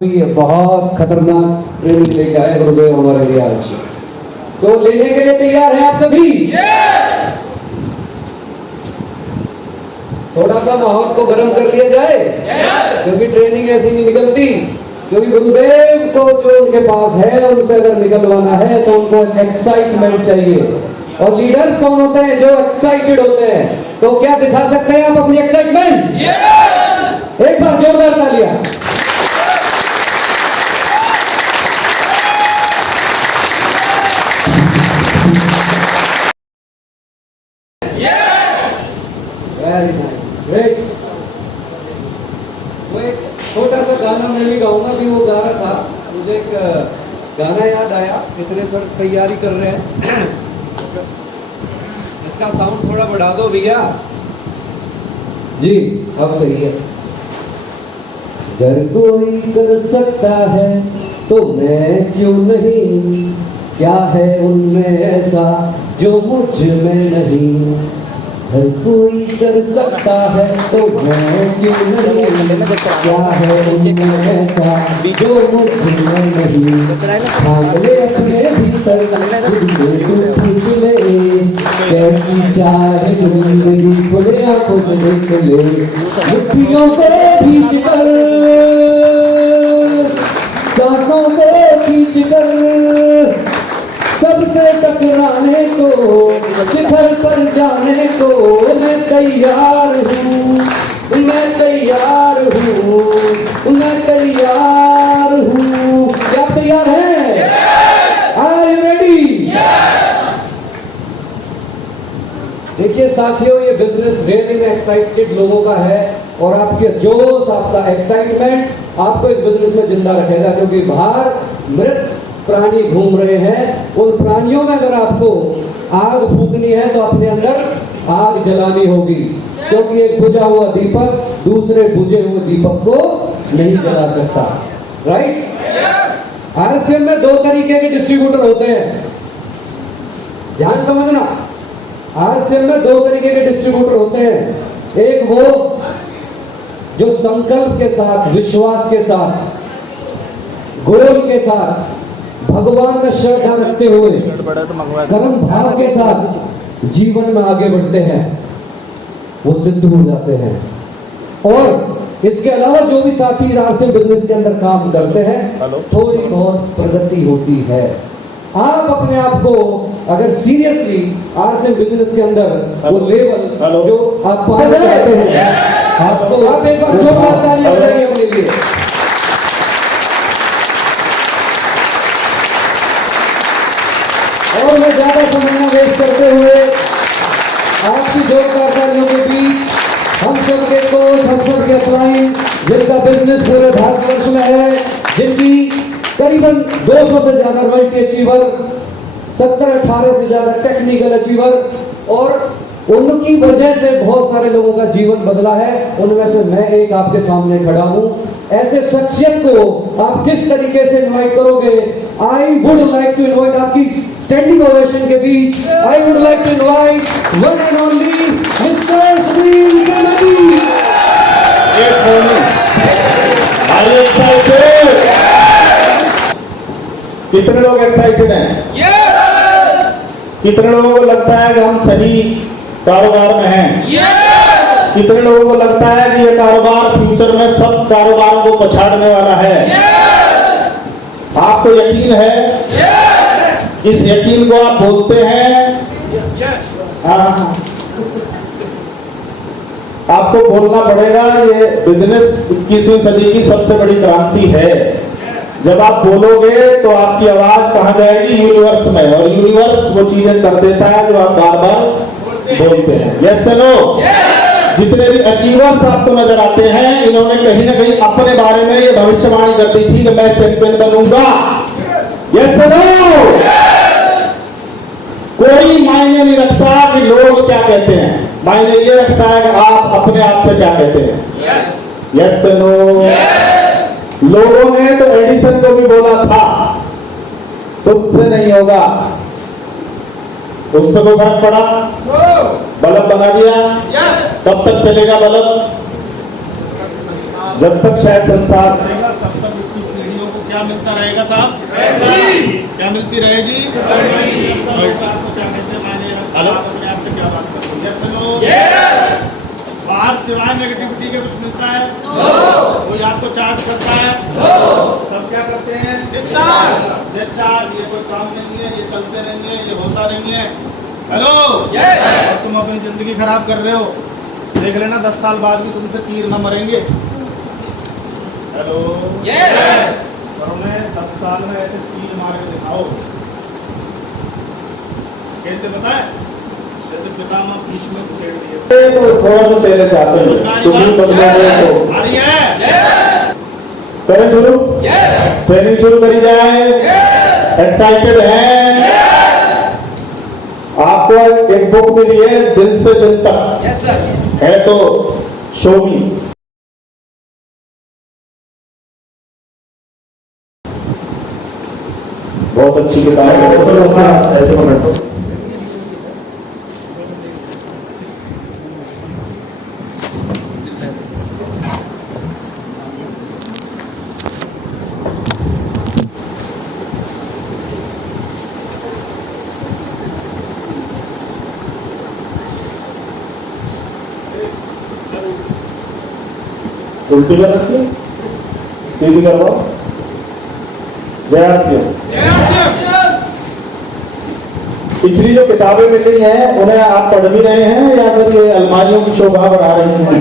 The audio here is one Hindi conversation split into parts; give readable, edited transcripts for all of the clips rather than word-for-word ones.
ये बहुत खतरनाक ट्रेनिंग लेके आए गुरुदेव हमारे लिए आज। तो लेने के लिए तैयार हैं आप सभी? थोड़ा सा माहौल को गर्म कर लिया जाए, क्योंकि ट्रेनिंग ऐसी नहीं निकलती। क्योंकि गुरुदेव को जो उनके पास है उनसे अगर निकलवाना है तो उनको एक एक्साइटमेंट चाहिए। और लीडर्स कौन होते हैं? जो एक्साइटेड होते हैं। तो क्या दिखा सकते हैं आप अपनी एक्साइटमेंट? एक बार जोरदार तालियां। Very nice, great. वो एक छोटा सा गाना मैं भी गाऊंगा, भी वो गा रहा था, मुझे एक गाना याद आया। इतने सर तैयारी कर रहे हैं, इसका साउंड थोड़ा बढ़ा दो भैया जी। अब सही है। अगर कोई कर सकता है तो मैं क्यों नहीं, क्या है उनमें ऐसा जो मुझ में नहीं। हर कोई कर सकता है तो मैं क्यों नहीं, क्या है उनमें ऐसा जो मुझ में नहीं। भाग ले अपने भीतर खुद में, कैसी चाहे जिंदगी खुले आंखों से देख ले। मुट्ठियों को खींच कर, सांसों को खींच कर, सबसे टकराने को, शिखर पर जाने को मैं तैयार हूँ, मैं तैयार हूँ, मैं तैयार हूँ। क्या तैयार है? Are you ready? देखिए साथियों, ये बिजनेस रियली में एक्साइटेड लोगों का है, और आपके जोश, आपका एक्साइटमेंट आपको इस बिजनेस में जिंदा रखेगा। क्योंकि बाहर मृत प्राणी घूम रहे हैं, उन प्राणियों में अगर आपको आग फूकनी है तो अपने अंदर आग जलानी होगी। क्योंकि एक बुझा हुआ दीपक दूसरे बुझे हुए दीपक को नहीं जला सकता। राइट? आरएसएम में दो तरीके के डिस्ट्रीब्यूटर होते हैं, ध्यान समझना। आरएसएम में दो तरीके के डिस्ट्रीब्यूटर होते हैं। एक वो जो संकल्प के साथ, विश्वास के साथ, गोल के साथ, भगवान में श्रद्धा रखते हुए, कर्म भाव के साथ जीवन में आगे बढ़ते हैं, वो सिद्ध हो जाते हैं। और इसके अलावा जो भी साथी आरएसएम बिजनेस के अंदर काम करते हैं, थोड़ी बहुत प्रगति होती है। आप अपने आप को अगर सीरियसली आरएसएम बिजनेस के अंदर वो लेवल जो आप पाना चाहते हैं, आपको आप एक बार जोरदार तालियां बजाइए अपने लिए। और मैं ज्यादा समय न वेस्ट करते हुए आपकी जोरदार तालियों के बीच हम सब के कोच, हम सब के क्लाइंट, जिनका बिजनेस पूरे भारतवर्ष में है, जिनकी करीबन 200 से ज्यादा रॉयल्टी अचीवर, 17-18 से ज्यादा टेक्निकल अचीवर, और उनकी वजह से बहुत सारे लोगों का जीवन बदला है, उनमें से मैं एक आपके सामने खड़ा हूं। ऐसे शख्सियत को आप किस तरीके से इनवाइट करोगे? I would like to invite, आपकी स्टैंडिंग ओवेशन के बीच I would like to invite one and only mister Sunil Kannadi. कितने लोग एक्साइटेड हैं? कितने लोगों को लगता है कि हम सही कारोबार में हैं? कितने लोगों को लगता है कि ये कारोबार फ्यूचर में सब कारोबारों को पछाड़ने वाला है? आपको यकीन है? इस यकीन को आप बोलते हैं? आपको बोलना पड़ेगा, ये बिजनेस 21वीं सदी की सबसे बड़ी क्रांति है। जब आप बोलोगे तो आपकी आवाज कहां जाएगी? यूनिवर्स में, और यूनिवर्स वो चीजें कर देता है जो आप बार बार बोलते हैं। Yes no? जितने भी अचीवर्स आपको नजर आते हैं, इन्होंने कहीं ना कहीं अपने बारे में ये भविष्यवाणी कर दी थी कि मैं चैंपियन बनूंगा। Yes no? कोई मायने नहीं रखता कि लोग क्या कहते हैं, मायने ये रखता है कि आप अपने आप से क्या कहते हैं। Yes no? लोगों ने तो एडिसन को भी बोला था तुमसे नहीं होगा, उस पर कोई फर्क पड़ा? बल्ब बना दिया। कब तक चलेगा बल्ब? जब तक शायद संसार क्या मिलता रहेगा साहब? क्या मिलती रहेगी? हेलो, अपने आप से क्या बात कर रहे हो? यस, बाहर सिवाय नेगेटिविटी के कुछ मिलता है? कोई आपको चार्ज करता है? सब क्या करते हैं? डिस्चार्ज। ये कोई काम नहीं है, ये चलते रहेंगे, ये होता नहीं है। हेलो, तुम अपनी जिंदगी खराब कर रहे हो। देख लेना 10 साल बाद भी तुमसे तीर न मरेंगे। हेलो, और हमें 10 साल में ऐसे तीर मार के दिखाओ। कैसे बताए? जैसे पितामह भीष्म को छेड़ दिए। तो थोड़ा सा चले जाते हैं, तुम्हें बदलावे तो आ रही है। करें शुरू? ट्रेनिंग शुरू करी जाए। एक्साइटेड हैं? आपको एक बुक मिली है, दिल से दिल तक। Yes sir. है तो शो मी। बहुत अच्छी किताब है। ऐसे कमेंट उल्टी कर रखिए, सीधी करवाओ। जय सिंह। पिछली जो किताबें मिली हैं उन्हें आप पढ़ भी रहे हैं या फिर ये अलमारियों की शोभा बढ़ा रही हैं?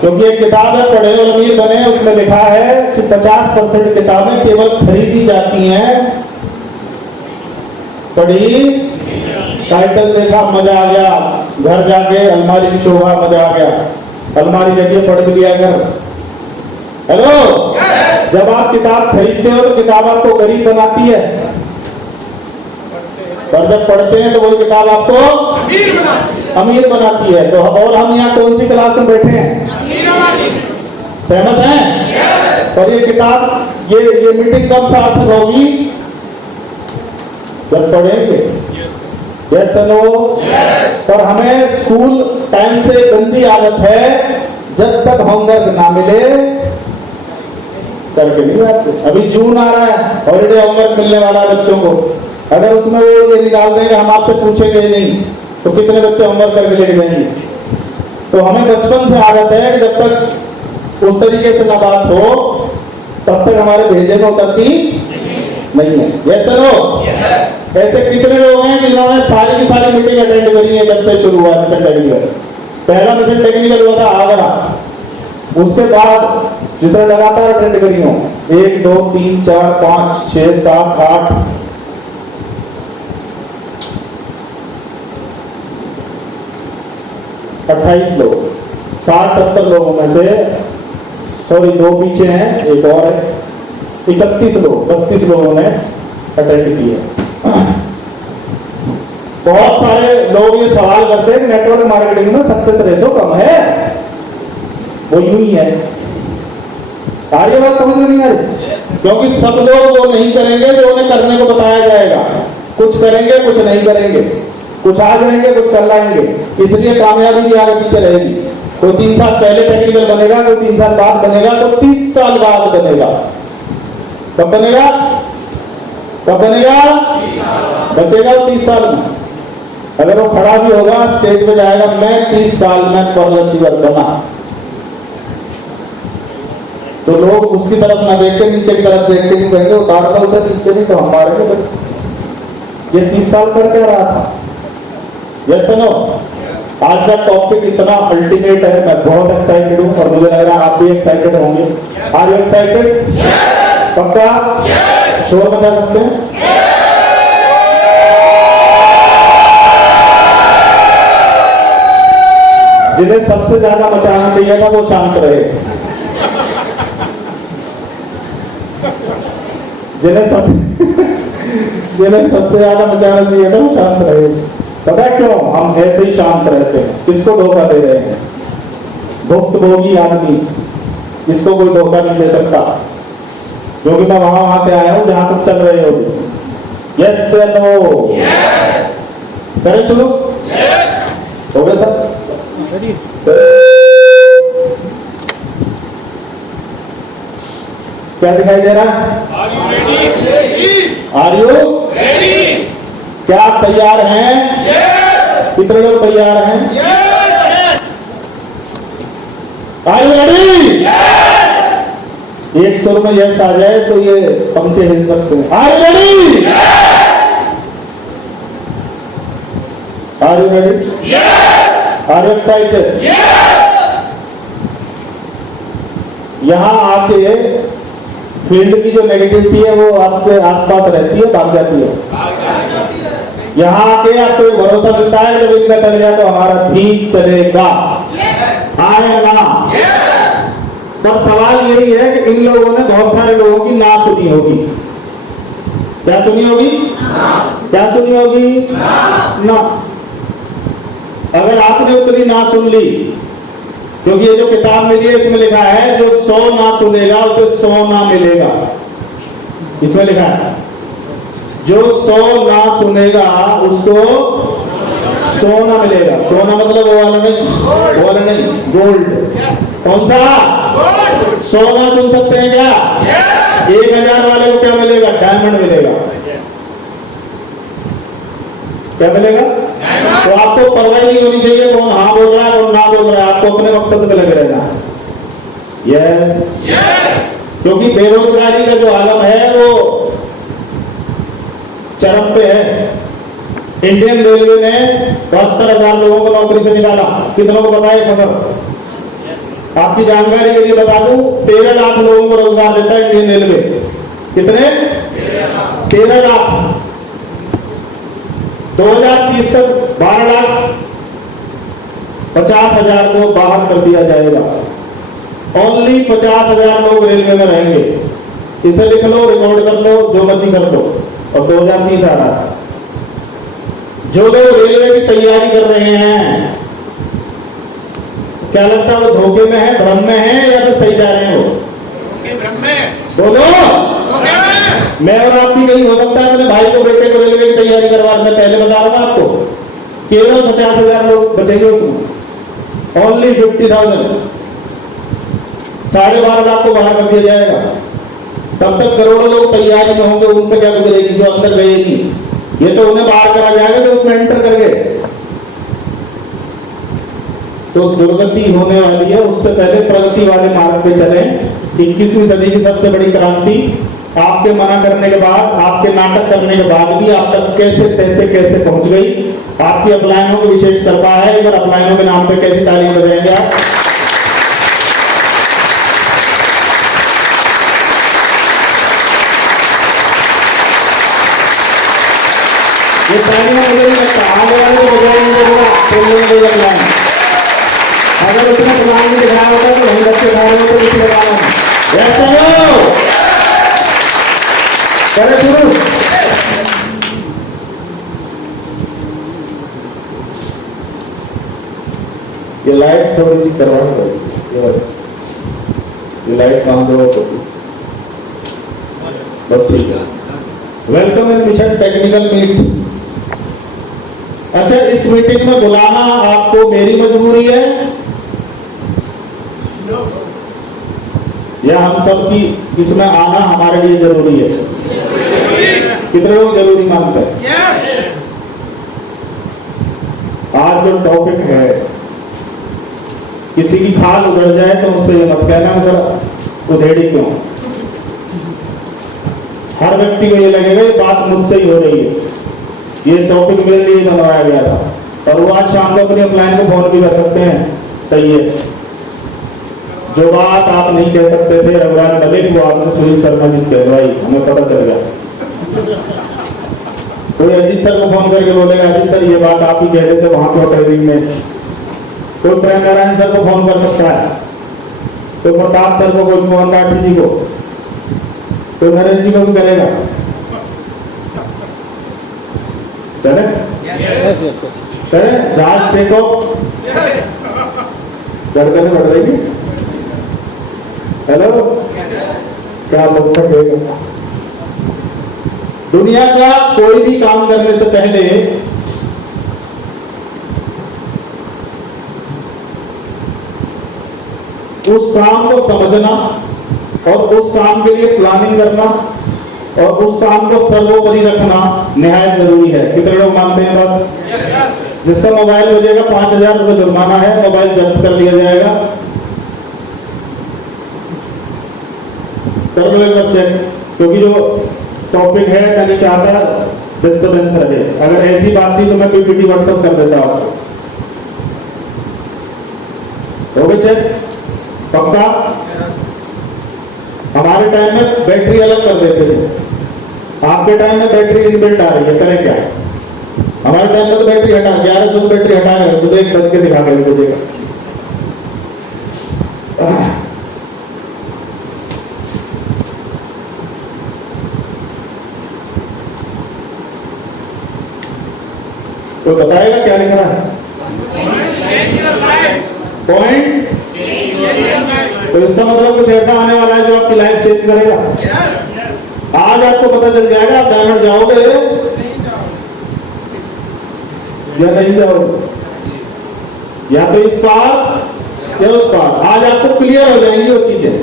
क्योंकि एक किताब है पढ़े और अमीर बने, उसमें लिखा है कि 50% किताबें केवल खरीदी जाती हैं, पढ़ी। टाइटल देखा, मजा आ गया, घर जाके अलमारी की शोभा, मजा आ गया। अलमारी देखिए, पढ़ भी लिया कर। हेलो, जब आप किताब खरीदते हो तो किताब आपको गरीब बनाती है, और जब पढ़ते हैं तो वही किताब आपको अमीर बनाती है। तो और हम यहाँ कौन सी क्लास में बैठे हैं? सहमत हैं? और ये किताब, ये मीटिंग कब सार्थक होगी? जब पढ़ेंगे। Yes no? पर हमें स्कूल टाइम से गंदी आदत है, जब तक होमवर्क ना मिले करके नहीं आते। अभी जून आ रहा है, हॉलीडे होमवर्क मिलने वाला है बच्चों को। अगर उसमें वो ये निकाल देंगे हम आपसे पूछेंगे ही नहीं, तो कितने बच्चे होमवर्क करके लेके जाएंगे? तो हमें बचपन से आदत है कि जब तक उस तरीके से ना बात हो तब तक हमारे भेजे में उतरती नहीं है। Yes no? ऐसे कितने लोग हैं जिन्होंने सारी की सारी मीटिंग अटेंड करी है जब से शुरू हुआ मिशन टेक्निकल? पहला मिशन टेक्निकल हुआ था आगरा, उसके बाद जिसने लगातार अटेंड करी हो 1 2 3 4 5 6 7 8 28 लोग, 60-70 लोगों में से, सॉरी 2 पीछे हैं, एक और है, 32 लोगों ने अटेंड किया। बहुत सारे लोग ये सवाल करते हैं कि नेटवर्क मार्केटिंग में सक्सेस रेशो कम है। वो यूं ही है। आ रही बात समझ में नहीं आ रही? क्योंकि सब लोग वो नहीं करेंगे जो उन्हें करने को बताया जाएगा। कुछ करेंगे, कुछ नहीं करेंगे, कुछ आ जाएंगे, कुछ कर लाएंगे। इसलिए कामयाबी भी आगे पीछे रहेगी। कोई 3 साल पहले टेक्निकल बनेगा, कोई 3 साल बाद बनेगा, कोई 30 साल बाद बनेगा। कब बनेगा? कब बनेगा? बचेगा 30 साल में। अगर वो खड़ा भी होगा, स्टेज पे जाएगा, मैं 30 साल में पर्ल अचीवर बना, तो लोग उसकी तरफ ना देख के नीचे की तरफ देख के कहेंगे उतार दो उसे नीचे, नहीं तो हम मारेंगे बच्चे। ये 30 साल कर क्या रहा था? Yes no? आज का टॉपिक इतना अल्टीमेट है, मैं बहुत एक्साइटेड हूं और मुझे लग रहा है आप भी एक्साइटेड होंगे। Are you excited? पक्का? शोर मचा सकते हैं? जिन्हें सबसे ज्यादा मचाना चाहिए था वो शांत रहे। जिन्हें सबसे ज्यादा मचाना चाहिए था वो शांत रहे। पता है क्यों? हम ऐसे ही शांत रहते हैं। किसको धोखा दे रहे हैं? भुक्तभोगी आदमी, इसको कोई धोखा नहीं दे सकता। क्योंकि मैं वहां से आया हूं जहां तुम चल रहे हो। यस या नो? करें शुरू? हो गया सर? क्या दिखाई दे रहा है? Are you ready? क्या आप तैयार हैं? कितने लोग तैयार हैं? Are you ready? एक सुर में यस आ जाए तो ये पंखे हिल सकते हैं। Are you ready? Are you ready? Are you excited? यहां आके फील्ड की जो नेगेटिविटी है वो आपके आसपास रहती है, भाग जाती है। यहां आके आपको एक भरोसा मिलता है जब इनका चल गया तो हमारा ठीक चलेगा, आएगा। पर सवाल यही है कि इन लोगों ने बहुत सारे लोगों की ना सुनी होगी। क्या सुनी होगी? क्या सुनी होगी? ना। अगर आपने उतनी ना सुन ली, क्योंकि ये जो किताब मिली है इसमें लिखा है जो 100 ना सुनेगा उसे 100 ना मिलेगा। इसमें लिखा है जो 100 ना सुनेगा उसको 100 ना मिलेगा। सोना मतलब वो वाला नहीं, वो वाला नहीं, गोल्ड। कौन सा? 100 ना सुन सकते हैं क्या? 1000 वाले को क्या मिलेगा? डायमंड मिलेगा। क्या मिलेगा? तो आपको परवाह नहीं होनी चाहिए कौन हाँ बोल रहा है कौन ना बोल रहा है, आपको अपने मकसद पे लगे रहना है। यस, क्योंकि बेरोजगारी का जो आलम है वो चरम पे है। इंडियन रेलवे ने 72,000 लोगों को नौकरी से निकाला। कितनों को पता है खबर? आपकी जानकारी के लिए बता दूं, 13 लाख लोगों को रोजगार देता है इंडियन रेलवे। कितने? 13 लाख। 2030 तक 12,50,000 को बाहर कर दिया जाएगा। ओनली 50,000 लोग रेलवे में रहेंगे। इसे लिख लो, रिकॉर्ड कर लो, जो मर्जी कर लो। और 2030 आ रहा है। जो लोग रेलवे की तैयारी कर रहे हैं, क्या लगता है वो धोखे में है, भ्रम में है या फिर सही जा रहे हैं? वो भ्रम में। बोलो। मैं और आप भी कहीं हो सकता है अपने भाई को बेटे को रेलवे की तैयारी करवा, मैं पहले बता रहा था आपको, केवल 50,000 लोग बचेंगे उसमें। ओनली 50,000। 12.5 लाख को बाहर कर दिया जाएगा। तब तक करोड़ों लोग तैयारी में होंगे, उन पर क्या गुजरेगी जो अंदर गए नहीं। ये तो उन्हें बाहर करा जाएगा जो उसमें एंटर कर गए। तो दुर्गति होने वाली है, उससे पहले प्रगति वाले मार्ग पे चले। 21वीं सदी की सबसे बड़ी क्रांति आपके मना करने के बाद, आपके नाटक करने के बाद भी आप तक कैसे पहुंच गई। आपकी अपलायनों की विशेष कृपा है। एक बार अपलायनों के नाम पे कैसी तालीम बजाएंगे आप? ये तालियां मुझे नहीं लगता आगे वाले को बजाएंगे पूरा बोलने में अपलायन। अगर उसने प्लान भी दिखाया होता तो हम बच्चे सारे को कुछ लगाना ऐसा हो। करे शुरू। ये लाइट थोड़ी सी करवानी पड़ेगी। ये लाइट काम दो बस ठीक है। Welcome in mission technical meet. अच्छा, इस मीटिंग में बुलाना आपको मेरी मजबूरी है या हम सब की इसमें आना हमारे लिए जरूरी है? कितने लोग जरूरी मानते हैं? आज जो टॉपिक है, किसी की खाल उधर जाए तो उससे ये मत कहना सर उधेड़ी क्यों। हर व्यक्ति को ये लगेगा ये बात मुझसे ही हो रही है। ये टॉपिक मेरे लिए बनवाया गया था। और वो आज शाम को अपनी अपलाइन को फोन भी कर सकते हैं। सही है। जो बात आप नहीं कह सकते थे रघुराज मलिक, वो आपने सुनील शर्मा जी से कहवाई, हमें पता चल गया। कोई अजीत सर को फोन करके बोलेगा अजीत सर ये बात आप ही कह रहे थे वहां पर ट्रेनिंग में। कोई प्रेम नारायण सर को फोन कर सकता है, कोई प्रताप सर को, कोई मोहन राठी जी को, कोई नरेश जी को भी करेगा। चले जहाज टेक ऑफ। गर्दन बढ़ रही। हेलो, क्या मतलब है? दुनिया का कोई भी काम करने से पहले उस काम को समझना, और उस काम के लिए प्लानिंग करना और उस काम को सर्वोपरि रखना निहायत जरूरी है। कितने लोग मानते हैं बात? जिसका मोबाइल हो जाएगा 5,000 रुपये जुर्माना है, मोबाइल जब्त कर लिया जाएगा। कर लो एक बार चेक, क्योंकि जो टॉपिक है मैं नहीं चाहता डिस्टर्बेंस रहे। अगर ऐसी बात थी तो मैं पीपीटी व्हाट्सएप कर देता आपको। हो गए चेक? पक्का? हमारे टाइम में बैटरी अलग कर देते थे, आपके टाइम में बैटरी इनबिल्ट आ रही है, करें क्या? हमारे टाइम में तो बैटरी हटा, 11 जून बैटरी हटा गए, तो एक बज के दिखा के दीजिएगा। तो बताएगा क्या लिख रहा है? पॉइंट। तो इसका मतलब कुछ ऐसा आने वाला है जो आपकी लाइफ चेंज करेगा। आज आपको पता चल जाएगा आप डायमंड जाओगे या नहीं जाओगे, या तो इस पार या उस पार। आज आपको क्लियर हो जाएंगी वो चीजें,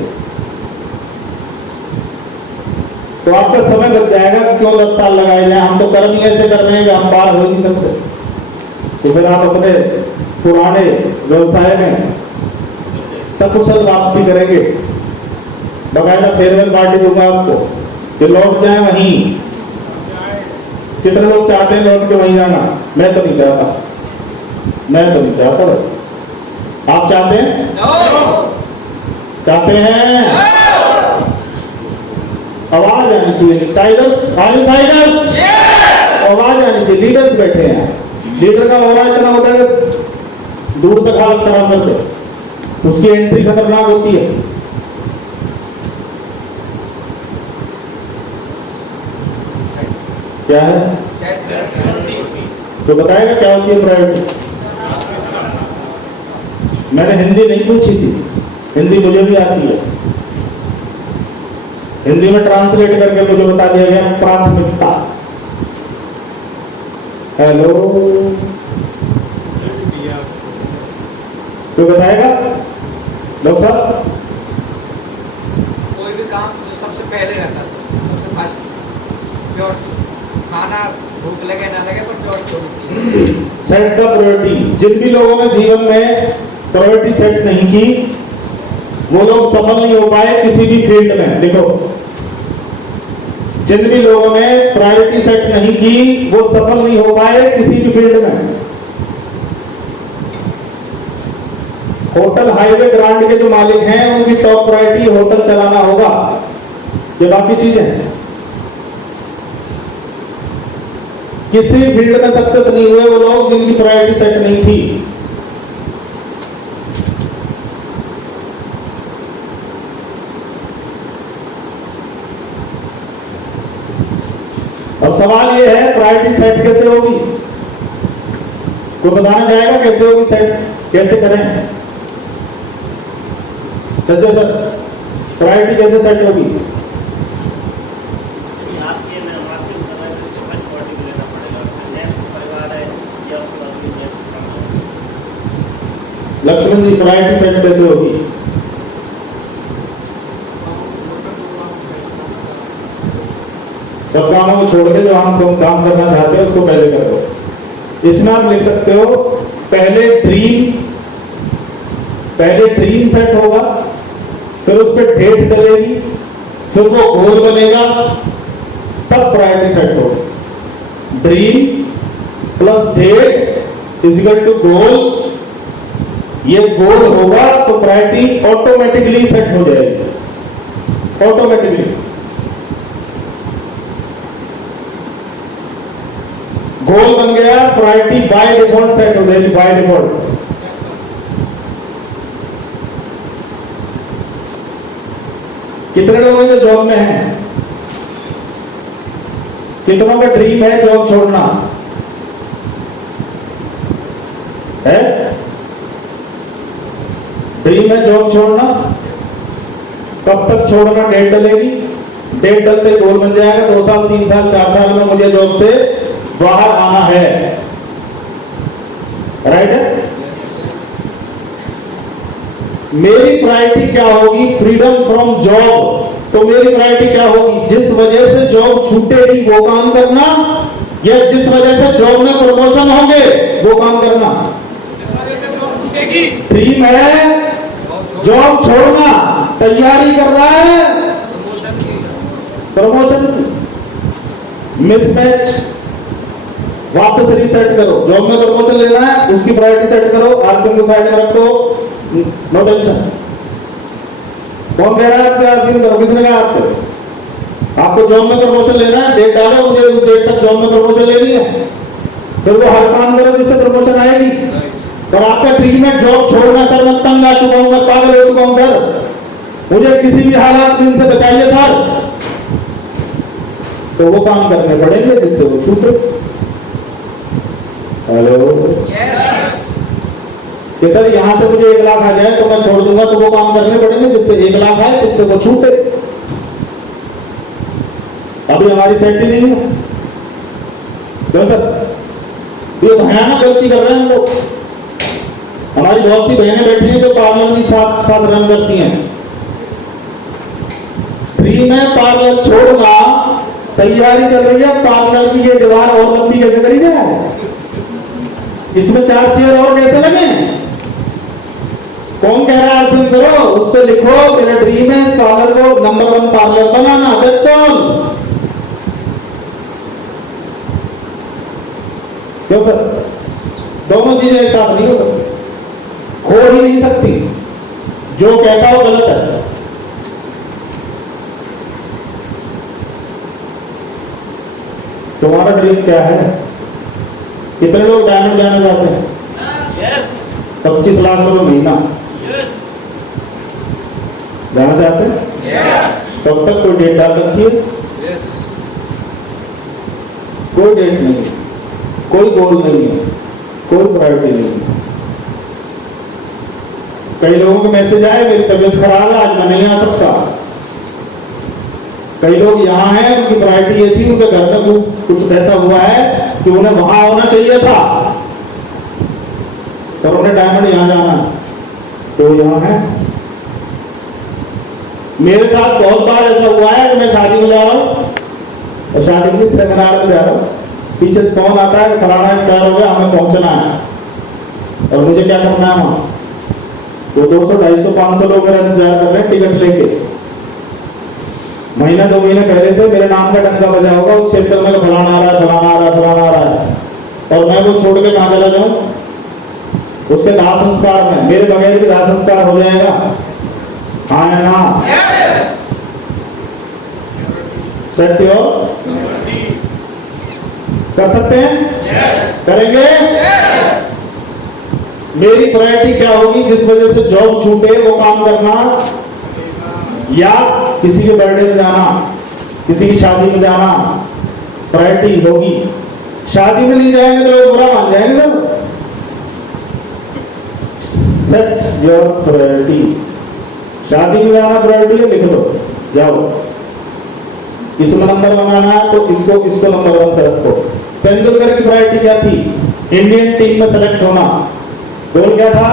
तो आपका समय बच जाएगा कि क्यों 10 साल लगाए जाए। हम तो कर्म ही ऐसे कर रहे हैं कि हम पार हो नहीं सकते। तो फिर आप अपने पुराने व्यवसाय में सकुशल वापसी करेंगे। बकायदा फेयरवेल पार्टी दूंगा आपको कि लौट जाए वहीं। कितने लोग चाहते हैं लौट के वहीं जाना? मैं तो नहीं चाहता, मैं तो नहीं चाहता। आप चाहते हैं? चाहते हैं? आवाज आनी चाहिए। Tigers, are you tigers? आवाज आनी चाहिए। लीडर्स बैठे हैं, लीडर का हो रहा इतना होता है दूर तक हालत खराब करते, उसकी एंट्री खतरनाक होती है। क्या है? तो बताएगा क्या होती है प्रायोरिटी? मैंने हिंदी नहीं पूछी थी, हिंदी मुझे भी आती है। हिंदी में ट्रांसलेट करके मुझे बता दिया गया प्राथमिकता। हेलो, तो बताएगा डॉक्टर साहब? कोई भी काम जो सबसे पहले रहता है, सबसे फर्स्ट प्योर खाना, भूख लगे ना लगे पर प्योर होनी चाहिए। Set the priority. जिन भी लोगों ने जीवन में प्रायोरिटी सेट नहीं की वो लोग सफल नहीं हो पाए किसी भी फील्ड में। देखो, जिन भी लोगों ने प्रायोरिटी सेट नहीं की वो सफल नहीं हो पाए किसी भी फील्ड में। होटल हाईवे ग्रांड के जो मालिक हैं उनकी टॉप प्रायोरिटी होटल चलाना होगा, ये बाकी चीजें हैं। किसी फील्ड में सक्सेस नहीं हुए वो लोग जिनकी प्रायोरिटी सेट नहीं थी। अब सवाल ये है प्रायोरिटी सेट कैसे होगी? कोई बताना चाहेगा कैसे होगी सेट? कैसे करें? संजय सर, प्रायोरिटी कैसे सेट होगी? लक्ष्मण जी, प्रायोरिटी सेट कैसे होगी? सब कामों को छोड़ के जो हम काम करना चाहते हैं उसको पहले कर दो। इसमें आप लिख सकते हो पहले ड्रीम सेट होगा, फिर उस पर डेट डलेगी, फिर वो गोल बनेगा, तब प्रायोरिटी सेट होगा। Dream plus date is equal to goal, ये गोल होगा तो प्रायोरिटी ऑटोमेटिकली सेट हो जाएगी। ऑटोमेटिकली गोल बन गया, प्रायोरिटी बाय डिफॉल्ट सेट हो जाएगी। बाय डिफॉल्ट कितने लोग हैं जो जॉब में हैं? कितनों का ड्रीम है जॉब छोड़ना है? ड्रीम है जॉब छोड़ना। कब तक छोड़ना? डेट डलेगी, डेट डलते गोल बन जाएगा। 2 साल 3 साल 4 साल में मुझे जॉब से बाहर आना है। राइट है? मेरी प्रायोरिटी क्या होगी? Freedom from job. तो मेरी प्रायोरिटी क्या होगी? जिस वजह से जॉब छूटेगी वो काम करना, या जिस वजह से जॉब में प्रमोशन होंगे वो काम करना? ड्रीम है, जॉब छोड़ना, तैयारी कर रहा है प्रमोशन। मिसमैच, वापस रीसेट करो। जॉब में प्रमोशन लेना है, उसकी प्रायोरिटी सेट करो, आरसीएम को साइड में रखो, नो टेंशन। कौन कह रहा है आपके आरसीएम करो? किसने कहा आपको जॉब में प्रमोशन लेना है? डेट डालो, मुझे उस डेट तक जॉब में प्रमोशन लेनी है, फिर वो हर काम करो जिससे प्रमोशन आएगी। और आपका ड्रीम है जॉब छोड़ना। सर मैं तंग आ चुका हूं, मैं पागल हो चुका हूं सर, मुझे किसी भी हालात में इनसे बचाइए सर, तो वो काम करने पड़ेंगे जिससे वो छूटे। हेलो, कि सर यहां से मुझे 1 लाख आ जाए तो मैं छोड़ दूंगा, तो वो काम करने पड़ेंगे जिससे 1 लाख आए, जिससे वो छूटे। अभी हमारी सेट ही नहीं है। क्यों सर? ये भयानक गलती कर रहे हैं हम लोग। हमारी बहुत सी बहनें बैठी हैं जो पार्लर में साथ साथ रन करती हैं। ड्रीम है पार्लर छोड़ना, तैयारी चल रही है पार्लर की, ये दीवार और लंबी कैसे करी जाए, इसमें 4 चेयर और कैसे लगे। कौन कह रहा है आरसीएम करो? उस पे लिखो मेरा ड्रीम है इस पार्लर को number 1 parlour banana, that's all. क्यों सर? दोनों चीजें एक साथ नहीं हो सकती, हो ही नहीं सकती। जो कहता हो गलत है। तुम्हारा ड्रीम क्या है? कितने लोग डायमंड जाना चाहते हैं? 25 लाख रुपए महीना जाना चाहते हैं? तब तक कोई डेट डाल रखी है? कोई डेट नहीं है, कोई गोल नहीं है, कोई प्रायोरिटी नहीं है। कई लोगों के मैसेज आए मेरी तबीयत खराब है आज मैं नहीं आ सकता। कई लोग यहाँ हैं, उनकी प्रायोरिटी ये थी, उनके घर में कुछ ऐसा हुआ है कि उन्हें वहां होना चाहिए था, और उन्हें डायमंड यहां जाना, तो यहाँ है। मेरे साथ बहुत बार ऐसा हुआ है कि मैं शादी में जा रहा हूं, और शादी में सेमिनार में जा रहा हूं, पीछे से फोन आता है फलाना स्टार हो गया, हमें पहुंचना है, और मुझे क्या करना है वहां? तो 200, 250, 500 लोग मेरा इंतजार कर रहे हैं टिकट लेके। महीना 2 महीने पहले से मेरे नाम का डंका बजा होगा उस क्षेत्र में, फलाना आ रहा है, फलाना आ रहा है, फलाना आ रहा है, और मैं वो छोड़ के कहां चला जाऊं? उसके दाह संस्कार में, मेरे बगैर भी दाह संस्कार हो जाएगा? हाँ या ना? सत्य कर सकते हैं? करेंगे? मेरी प्रायोरिटी क्या होगी? जिस वजह से जॉब छूटे वो काम करना, या किसी के बर्थडे में जाना, किसी की शादी में जाना, प्रायोरिटी होगी। शादी में नहीं जाएंगे तो लोग बुरा मान जाएंगे सर। Set your priority. शादी में जाना प्रायोरिटी है, लिख लो, जाओ। इसमें नंबर बनाना है तो इसको नंबर 1 पे रखो। तेंदुलकर की प्रायोरिटी क्या थी? इंडियन टीम में सेलेक्ट होना। गोल क्या था?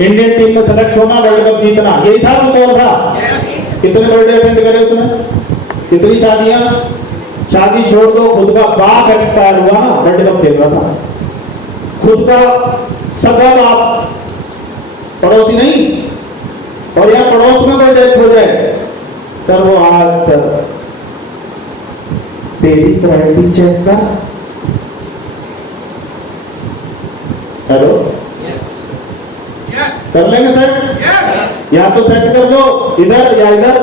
इंडियन टीम में सेलेक्ट होना, वर्ल्ड कप जीतना, यही था वो कौन था? कितने बर्थडे अटेंड करे उसने? कितनी शादियां? शादी छोड़ दो, खुद का बाप एक्सपायर हुआ ना, वर्ल्ड कप खेल रहा था। खुद का सगा बाप, पड़ोसी नहीं। और यहां पड़ोस में कोई डेथ हो जाए, सर वो आज सर तेरी प्रायोरिटी चेक कर। हेलो, कर लेंगे सेट? या तो सेट कर लो इधर या इधर,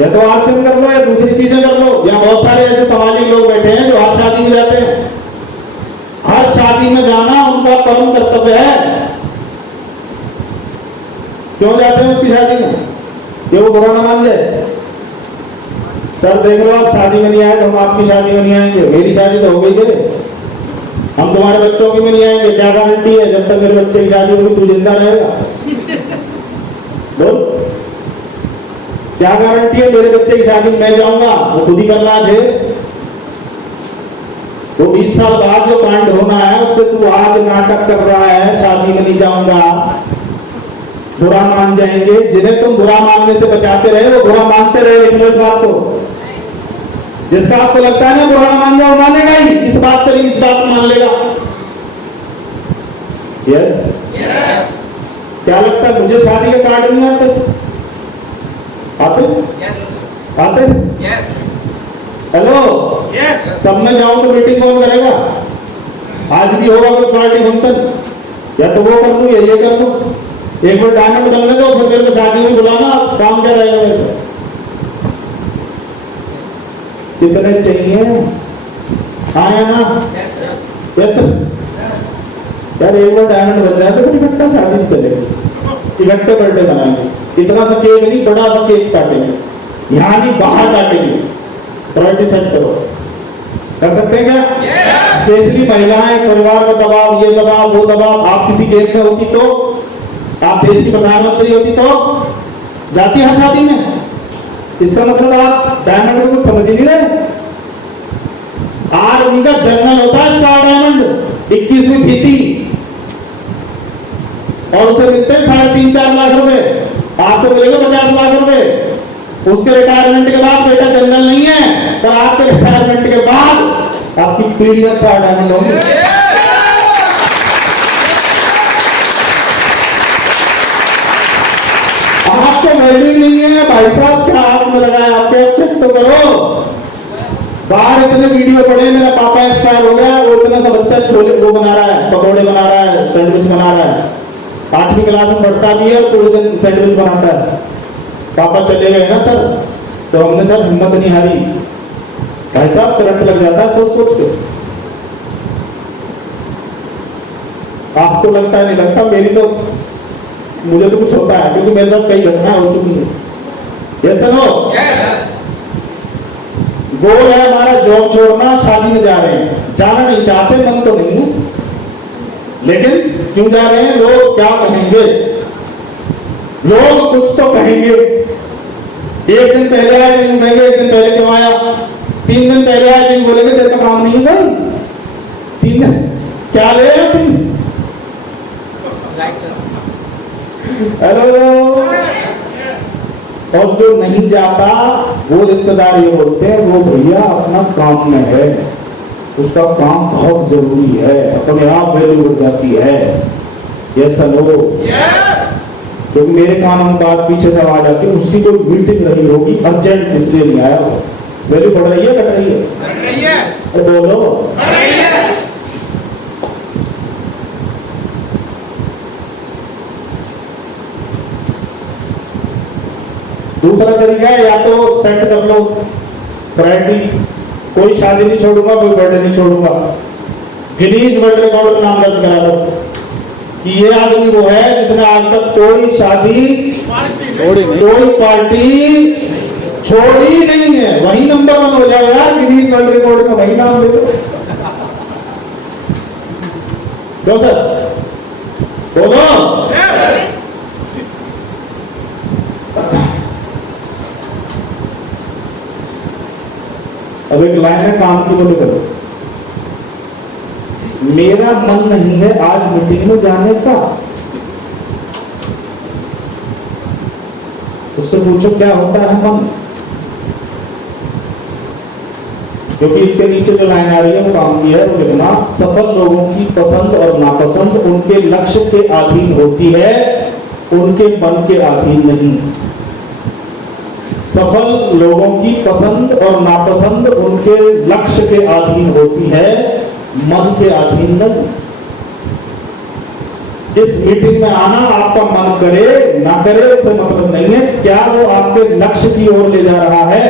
या तो आरसीएम कर लो या दूसरी चीजें कर लो। यहाँ बहुत सारे ऐसे समाजी लोग बैठे हैं जो हर शादी में जाते हैं। हर शादी में जाना उनका परम कर्तव्य है। क्यों जाते हैं उसकी शादी में? ये वो बुरा ना मान जाए। सर देख लो, आप शादी में नहीं आए तो हम आपकी शादी में नहीं आएंगे। मेरी शादी तो हो गई है, हम तुम्हारे बच्चों की में नहीं आएंगे। क्या गारंटी है जब तक मेरे बच्चे की शादी होगी तू जिंदा रहेगा? बोल, क्या गारंटी है मेरे बच्चे की शादी में मैं जाऊंगा? वो खुद ही करना है। वो 20 साल बाद जो कांड होना है उससे तू आज नाटक कर रहा है शादी में नहीं जाऊंगा। बुरा मान जाएंगे। जिन्हें तुम बुरा मानने से बचाते रहे वो बुरा मानते रहे, लेकिन इस बात को जिसका आपको लगता है ना बुरा मान जाओ, मानेगा ही, इस बात पर ही, इस बात को मान लेगा। यस क्या लगता है मुझे शादी के कार्ड नहीं आते? आते? यस आते? यस हेलो, यस सब में जाऊं तो मीटिंग कौन करेगा? आज भी होगा कोई पार्टी फंक्शन, या तो वो कर दूं या ये कर दूं। एक बार डायमंड बनने दो, फिर मेरे को शादी में बुलाना, काम क्या रहेगा मेरे को? कितने चाहिए? हाँ या ना? यस यस यार, एक बार डायमंड बन जाए तो फिर इकट्ठा शादी चलेगी, इकट्ठे बर्थडे बनाएंगे। इतना सा केक नहीं, बड़ा सा केक काटेंगे, यहाँ नहीं बाहर काटेंगे। प्रायोरिटी सेट करो, कर सकते हैं क्या? स्पेशली महिलाएं, परिवार का दबाव, ये दबाव, वो दबाव। आप किसी देश में होती तो, आप देश की प्रधानमंत्री होती तो जाती हर शादी में। इसका मतलब आप डायमंड को कुछ समझ ही नहीं रहे। आर्मी का जनरल होता है स्टार डायमंड, 21वीं फीती, और उसे मिलते हैं 3.5-4 लाख रुपए। आपको मिलेगा 50 लाख रुपए। उसके रिटायरमेंट के बाद बेटा जनरल नहीं है, पर आपके रिटायरमेंट के बाद आपकी पीढ़ियां स्टार डायमंड होंगी। आपको वैल्यू नहीं है भाई साहब, क्या हाथ में लगाया आपके? अब चेक तो करो। बाहर इतने वीडियो पड़े, मेरा पापा एक्सपायर हो गया, वो इतना सा बच्चा छोले वो बना रहा है, पकौड़े बना रहा है, सैंडविच बना रहा है, 8वीं क्लास में पढ़ता भी है, पूरे दिन सैंडविच बनाता है। पापा चले गए ना सर, तो हमने सर हिम्मत नहीं हारी। भाई साहब करंट लग जाता है सोच सोच के। आपको लगता है नहीं लगता, मेरी तो, मुझे तो कुछ होता है, क्योंकि मेरे साथ कई घटनाएं हो चुकी है। Yes no? गोल है हमारा जॉब छोड़ना, शादी में जा रहे हैं, जाना नहीं चाहते, मन तो नहीं है, लेकिन क्यों जा रहे हैं? लोग क्या कहेंगे? लोग कुछ तो कहेंगे। एक दिन पहले आए तो कहेंगे एक दिन पहले क्यों आया, 3 दिन पहले आए तो बोलेंगे तेरे का काम नहीं है भाई, 3 दिन क्या ले रहे हो तुम? हेलो। और जो नहीं जाता वो रिश्तेदार ये बोलते हैं वो भैया अपना काम में है, उसका काम बहुत जरूरी है, अपने आप वैल्यू हो जाती है। Yes hello? क्योंकि मेरे कान में बात पीछे से आवाज आती है, उसकी कोई मीटिंग रही होगी अर्जेंट, इसलिए नहीं आया। वैल्यू बढ़ रही है घट रही है? बढ़ रही है। तो बोलो। बढ़ रही है। दूसरा तरीका है, या तो सेट कर लो प्रायोरिटी, कोई शादी नहीं छोड़ूंगा, कोई बर्थडे नहीं छोड़ूंगा, गिनीज वर्ल्ड रिकॉर्ड में नाम दर्ज करा दो कि ये आदमी वो है जिसने आज तक कोई शादी, कोई पार्टी छोड़ी नहीं है। वही नंबर 1 हो जाए यार गिनीज वर्ल्ड रिकॉर्ड का, वही नाम दे दो। क्यों सर? बोलो। अब एक लाइन है काम की, बोले करो। मेरा मन नहीं है आज मीटिंग में जाने का। उससे पूछो क्या होता है मन, क्योंकि इसके नीचे जो लाइन आ रही है वो काम की है। वो लिखना, सफल लोगों की पसंद और नापसंद उनके लक्ष्य के अधीन होती है, उनके मन के अधीन नहीं। सफल लोगों की पसंद और नापसंद उनके लक्ष्य के अधीन होती है, मन के अधीन नहीं। इस मीटिंग में आना आपका मन करे ना करे उससे मतलब नहीं है, क्या वो आपके लक्ष्य की ओर ले जा रहा है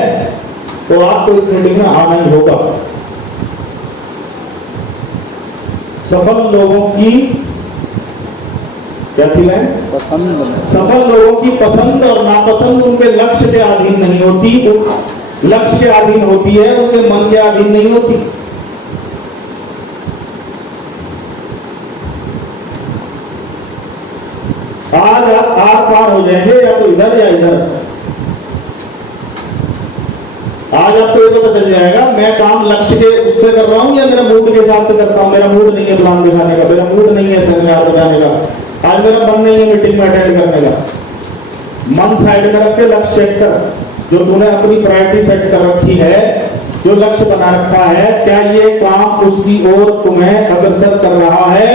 तो आपको इस मीटिंग में आना ही होगा। सफल लोगों की क्या थी लाइन? सफल लोगों की पसंद और नापसंद उनके लक्ष्य के अधीन नहीं होती, लक्ष्य के अधीन होती है, उनके मन के अधीन नहीं होती। आज आप आर पार हो जाएंगे, या तो इधर या इधर। आज आपको ये पता चल जाएगा मैं काम लक्ष्य के उससे कर रहा हूं या मेरा मूड के हिसाब से करता हूं। मेरा मूड नहीं है प्लान दिखाने का, मेरा मूड नहीं है सेमिनार बताने का, आज मेरा मन नहीं है मीटिंग में अटेंड करने का। मन साइड में रख के लक्ष्य सेट कर, जो तूने अपनी प्रायोरिटी सेट कर रखी है, जो लक्ष्य बना रखा है, क्या ये काम उसकी ओर तुम्हें अग्रसर कर रहा है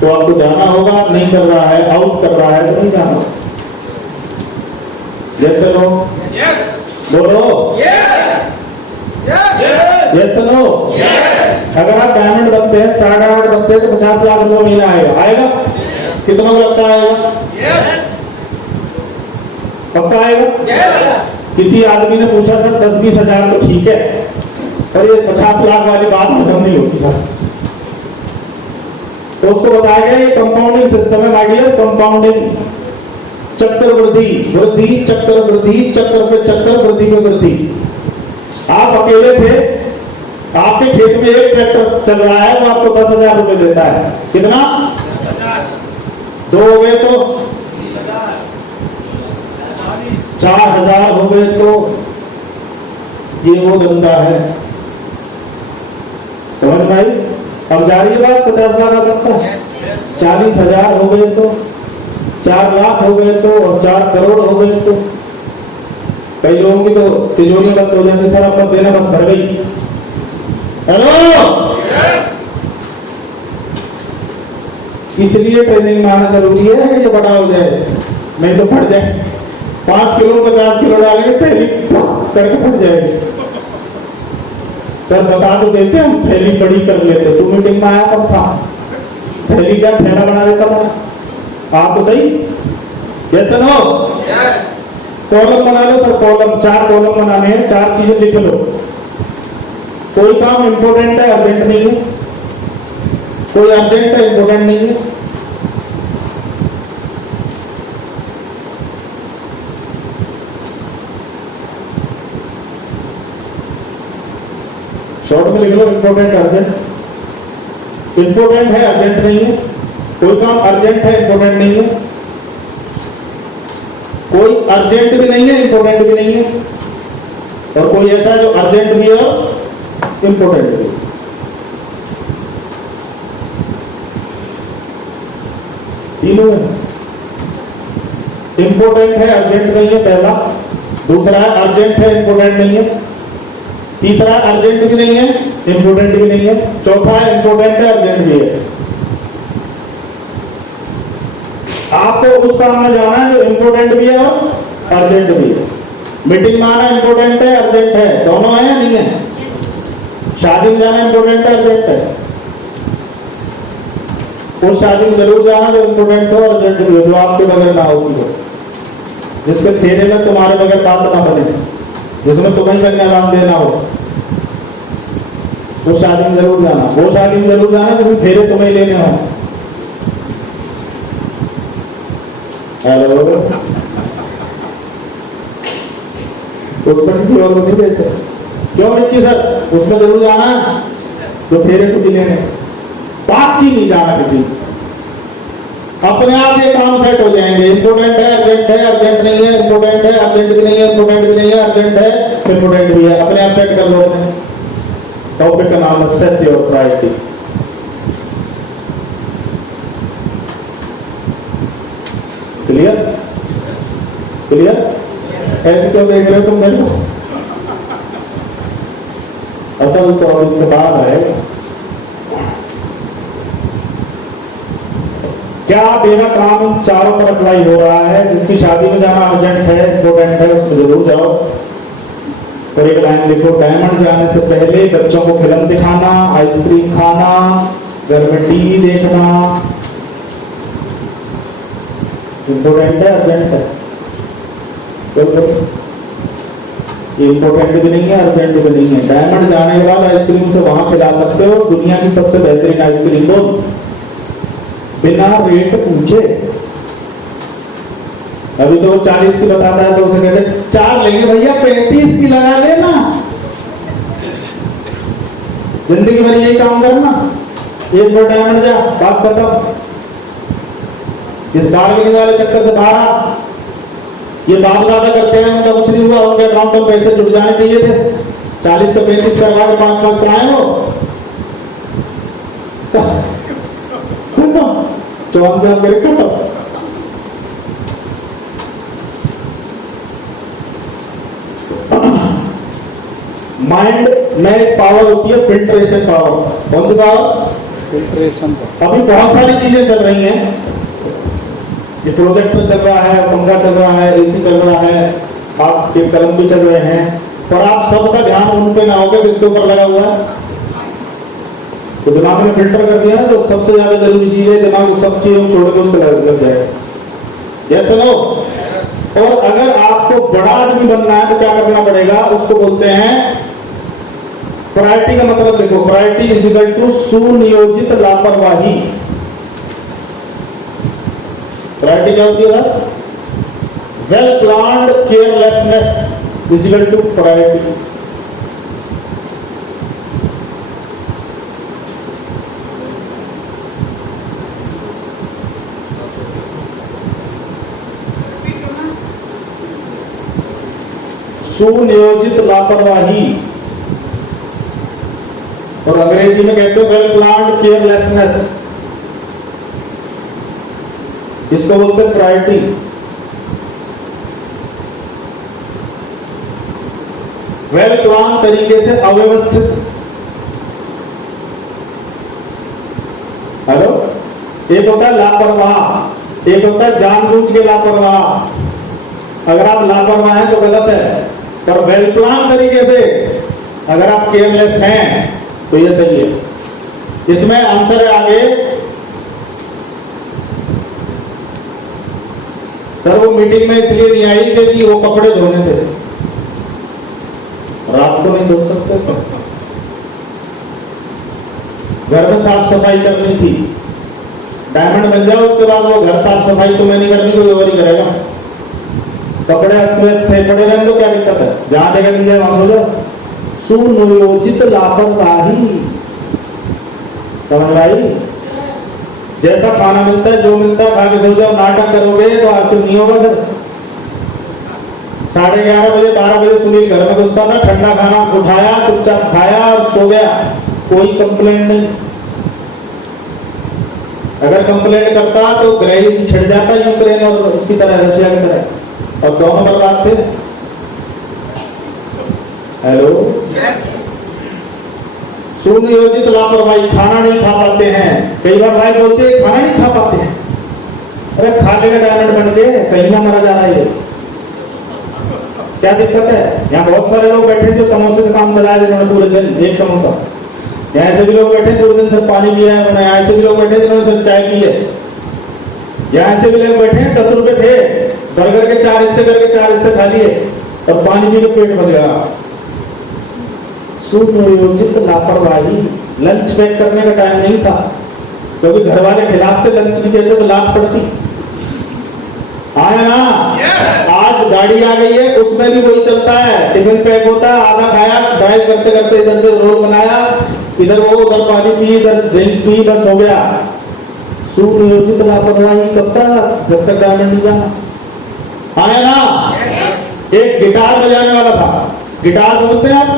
तो आपको जाना होगा, नहीं कर रहा है, आउट कर रहा है तो नहीं जाना। जैसे लो बोलो यस नो। अगर आप डायमंड बनते हैं, स्टार डायमंड बनते हैं तो 50 लाख रुपए महीना आएगा। कितना लगता आएगा? पक्का आएगा? किसी आदमी ने पूछा था 10-20 हजार तो ठीक है, और ये 50 लाख वाली बात हजम नहीं होती सर। तो उसको बताया गया ये कंपाउंडिंग सिस्टम है माय डियर, कंपाउंडिंग, चक्रवृद्धि, वृद्धि चक्रवृद्धि, चक्र पे चक्र, वृद्धि पे वृद्धि। आप अकेले थे, आपके खेत में एक ट्रैक्टर चल रहा है, वो आपको 10,000 रुपए देता है। कितना? 2 हो गए तो 4,000 हो गए तो ये वो धंधा है। समझ भाई? अब जा रही है बात? 50 लाख आ सकता है, 40,000 हो गए तो, 4 लाख हो गए तो, और 4 करोड़ हो गए तो। कई लोगों की तो तिजोरी बंद हो जाती, सर आप देना बस भर गई। हेलो, इसलिए ट्रेनिंग में आना जरूरी है कि ये बड़ा हो जाए, नहीं तो फट जाए। 5 किलो 50 किलो डालेंगे, थैली करके फट जाएगी। सर बता तो देते, हम थैली बड़ी कर लेते। तू मीटिंग में आया कब था? थैली क्या थैला बना देता था? आप तो सही। Yes no? कॉलम बना लो सर, कॉलम, 4 कॉलम बनाने हैं, 4 चीजें लिख लो। कोई काम इंपॉर्टेंट है, अर्जेंट नहीं है। कोई अर्जेंट है, इंपॉर्टेंट नहीं है। शॉर्ट में लिख लो, इंपॉर्टेंट अर्जेंट। इंपॉर्टेंट है, अर्जेंट नहीं है। कोई काम अर्जेंट है, इंपॉर्टेंट नहीं है। कोई अर्जेंट भी नहीं है, इंपॉर्टेंट भी नहीं है, और कोई ऐसा है जो अर्जेंट भी है और इंपॉर्टेंट भी। तीनों है। इंपॉर्टेंट है, अर्जेंट नहीं है, पहला। दूसरा है अर्जेंट है, इंपॉर्टेंट नहीं है। तीसरा अर्जेंट भी नहीं है, इंपॉर्टेंट भी नहीं है। चौथा है इंपॉर्टेंट है, अर्जेंट भी है। आपको उस काम में जाना है जो इंपॉर्टेंट भी है और अर्जेंट भी है। मीटिंग में आना इंपॉर्टेंट है, अर्जेंट है, दोनों है या नहीं है? शादी में जाना इंपॉर्टेंट है, अर्जेंट है। उस शादी में जरूर जाना जो इंपॉर्टेंट हो, अर्जेंट भी हो, जो आपके बगैर ना होती हो, जिसके फेरे में तुम्हारे बगैर बात ना बने, जिसमें तुम्हें कन्यादान देना हो। वो शादी में जरूर जाना, वो शादी में जरूर जाना जिसमें फेरे तुम्हें लेने हो। हेलो, उसमें किसी और को नहीं दे सकते। क्यों रिक्की सर? उसमें जरूर जाना तो फेरे को भी लेने, बाकी नहीं जाना किसी। अपने आप ये काम सेट हो जाएंगे। इंपोर्टेंट है, अर्जेंट है, अर्जेंट नहीं है, इंपोर्टेंट है, अर्जेंट भी नहीं है, इंपोर्टेंट भी नहीं है, अर्जेंट है, इंपोर्टेंट भी है। अपने आप सेट कर लो। टॉपिक का नाम है set your priority. Clear? Clear? ऐसे क्यों देख रहे हो तुम मेरे को? असल तो इसके बाद है क्या मेरा काम इन चारों पर अप्लाई हो रहा है। जिसकी शादी में जाना अर्जेंट है, इंपोर्टेंट है, उसमें जरूर जाओ। और एक लाइन लिखो, डायमंड जाने से पहले बच्चों को फिल्म दिखाना, आइसक्रीम खाना, घर में टीवी देखना इंपोर्टेंट है, अर्जेंट है? इंपोर्टेंट भी नहीं है, अर्जेंट भी नहीं है। डायमंड जाने के बाद आइसक्रीम से वहां खिला सकते हो दुनिया की सबसे बेहतरीन आइसक्रीम को, बिना रेट पूछे। अभी तो 40 की बताता है तो उसे कहते 4 लेंगे भैया, 35 की लगा लेना। जिंदगी भर यही काम करना, एक बार डायमंड जा, बात खत्म। इस बार्गेनिंग वाले चक्कर से बाहर आ। ये बात ज्यादा करते हैं, उनका कुछ नहीं हुआ, उनके अकाउंट में पैसे जुड़ जाने चाहिए थे। 40 से 35 करवा के 5 लाख कमाए हो। चौहान साहब मेरे खत्म। माइंड में एक पावर होती है फिल्ट्रेशन पावर। कौन सी पावर? फिल्ट्रेशन का। अभी बहुत सारी चीजें चल रही हैं, ये प्रोजेक्टर चल रहा है, पंखा चल रहा है, एसी चल रहा है, आपके कलम भी चल रहे हैं, पर आप सबका ध्यान उन पे ना होगा किसके ऊपर लगा हुआ है। तो दिमाग में फिल्टर कर दिया है, तो सबसे ज्यादा जरूरी चीज है दिमाग सब चीजों को छोड़ के उस पर लग जाए। Yes no? और अगर आपको बड़ा आदमी बनना है तो क्या करना पड़ेगा? उसको बोलते हैं प्रायोरिटी का मतलब देखो, प्रायोरिटी इज इक्वल टू सुनियोजित लापरवाही। प्रायोरिटी क्या होती है? Well planned carelessness is equal to priority. सुनियोजित लापरवाही, और अंग्रेजी में कहते हैं वेल प्लान्ड केयरलेसनेस, इसको बोलते हैं प्रायोरिटी। वेल प्लान तरीके से अव्यवस्थित। हेलो, एक होता है लापरवाह, एक होता है जानबूझ के लापरवाह। अगर आप लापरवाह हैं तो गलत है, पर वेल प्लान तरीके से अगर आप केयरलेस हैं तो ये सही है। इसमें आंसर है आगे, सर वो मीटिंग में इसलिए नहीं आई क्योंकि वो कपड़े धोने थे, रात को नहीं धो सकते तो घर में साफ सफाई करनी थी। डायमंड बन जाओ उसके बाद वो घर साफ सफाई तो मैं नहीं करनी, कोई और ही करेगा। कपड़े अस्त व्यस्त थे, पड़े रहने तो क्या दिक्कत है, जहां जगह मिल जाए वहां सो जाओ। सुनियोजित लापरवाही, समझ आई? जैसा खाना मिलता है, जो मिलता है खा के सो जाओ। नाटक करोगे तो हासिल नहीं होगा। फिर 11:30 बजे 12 बजे सुनील घर में घुसता था, ठंडा खाना उठाया, चुपचाप खाया और सो गया, कोई कंप्लेंट नहीं। अगर कंप्लेंट करता तो ग्रह छिड़ जाता यूक्रेन और उसकी तरह, रशिया की तरह, और दोनों बर्बाद थे। हेलो, सुनियोजित लापरवाही, खाना नहीं खा पाते हैं। कई बार भाई बोलते हैं खाना नहीं खा पाते हैं, अरे खा लेगा डायमंड बन के, कहीं ना मरा जा रहा है, क्या दिक्कत है? यहाँ बहुत सारे लोग बैठे जो समोसे से काम चलाए जिन्होंने पूरे दिन एक समोसा। यहाँ ऐसे भी लोग बैठे पूरे दिन सिर्फ पानी पिया है, यहाँ ऐसे भी लोग बैठे जिन्होंने सिर्फ चाय पी है। यहाँ ऐसे भी लोग बैठे हैं 10 रुपए थे, बर्गर के 4 हिस्से करके 4 हिस्से खा लिए और पानी पी के पेट भर गया। सुनियोजित लापरवाही, लंच पैक करने का टाइम नहीं था क्योंकि घर वाले खिलाफ थे, लंच नहीं कहते तो लात पड़ती। आया ना? आज गाड़ी आ गई है, उसमें भी वही चलता है, टिफिन पैक होता है, आधा खाया, ड्राइव करते करते इधर से रोड बनाया, इधर वो उधर पानी पी, इधर ड्रिंक पी, बस हो गया। सुनियोजित लापरवाही कब तक? जब तक डायमंड नहीं जाना। आया ना? एक गिटार बजाने वाला था, गिटार समझते हैं आप?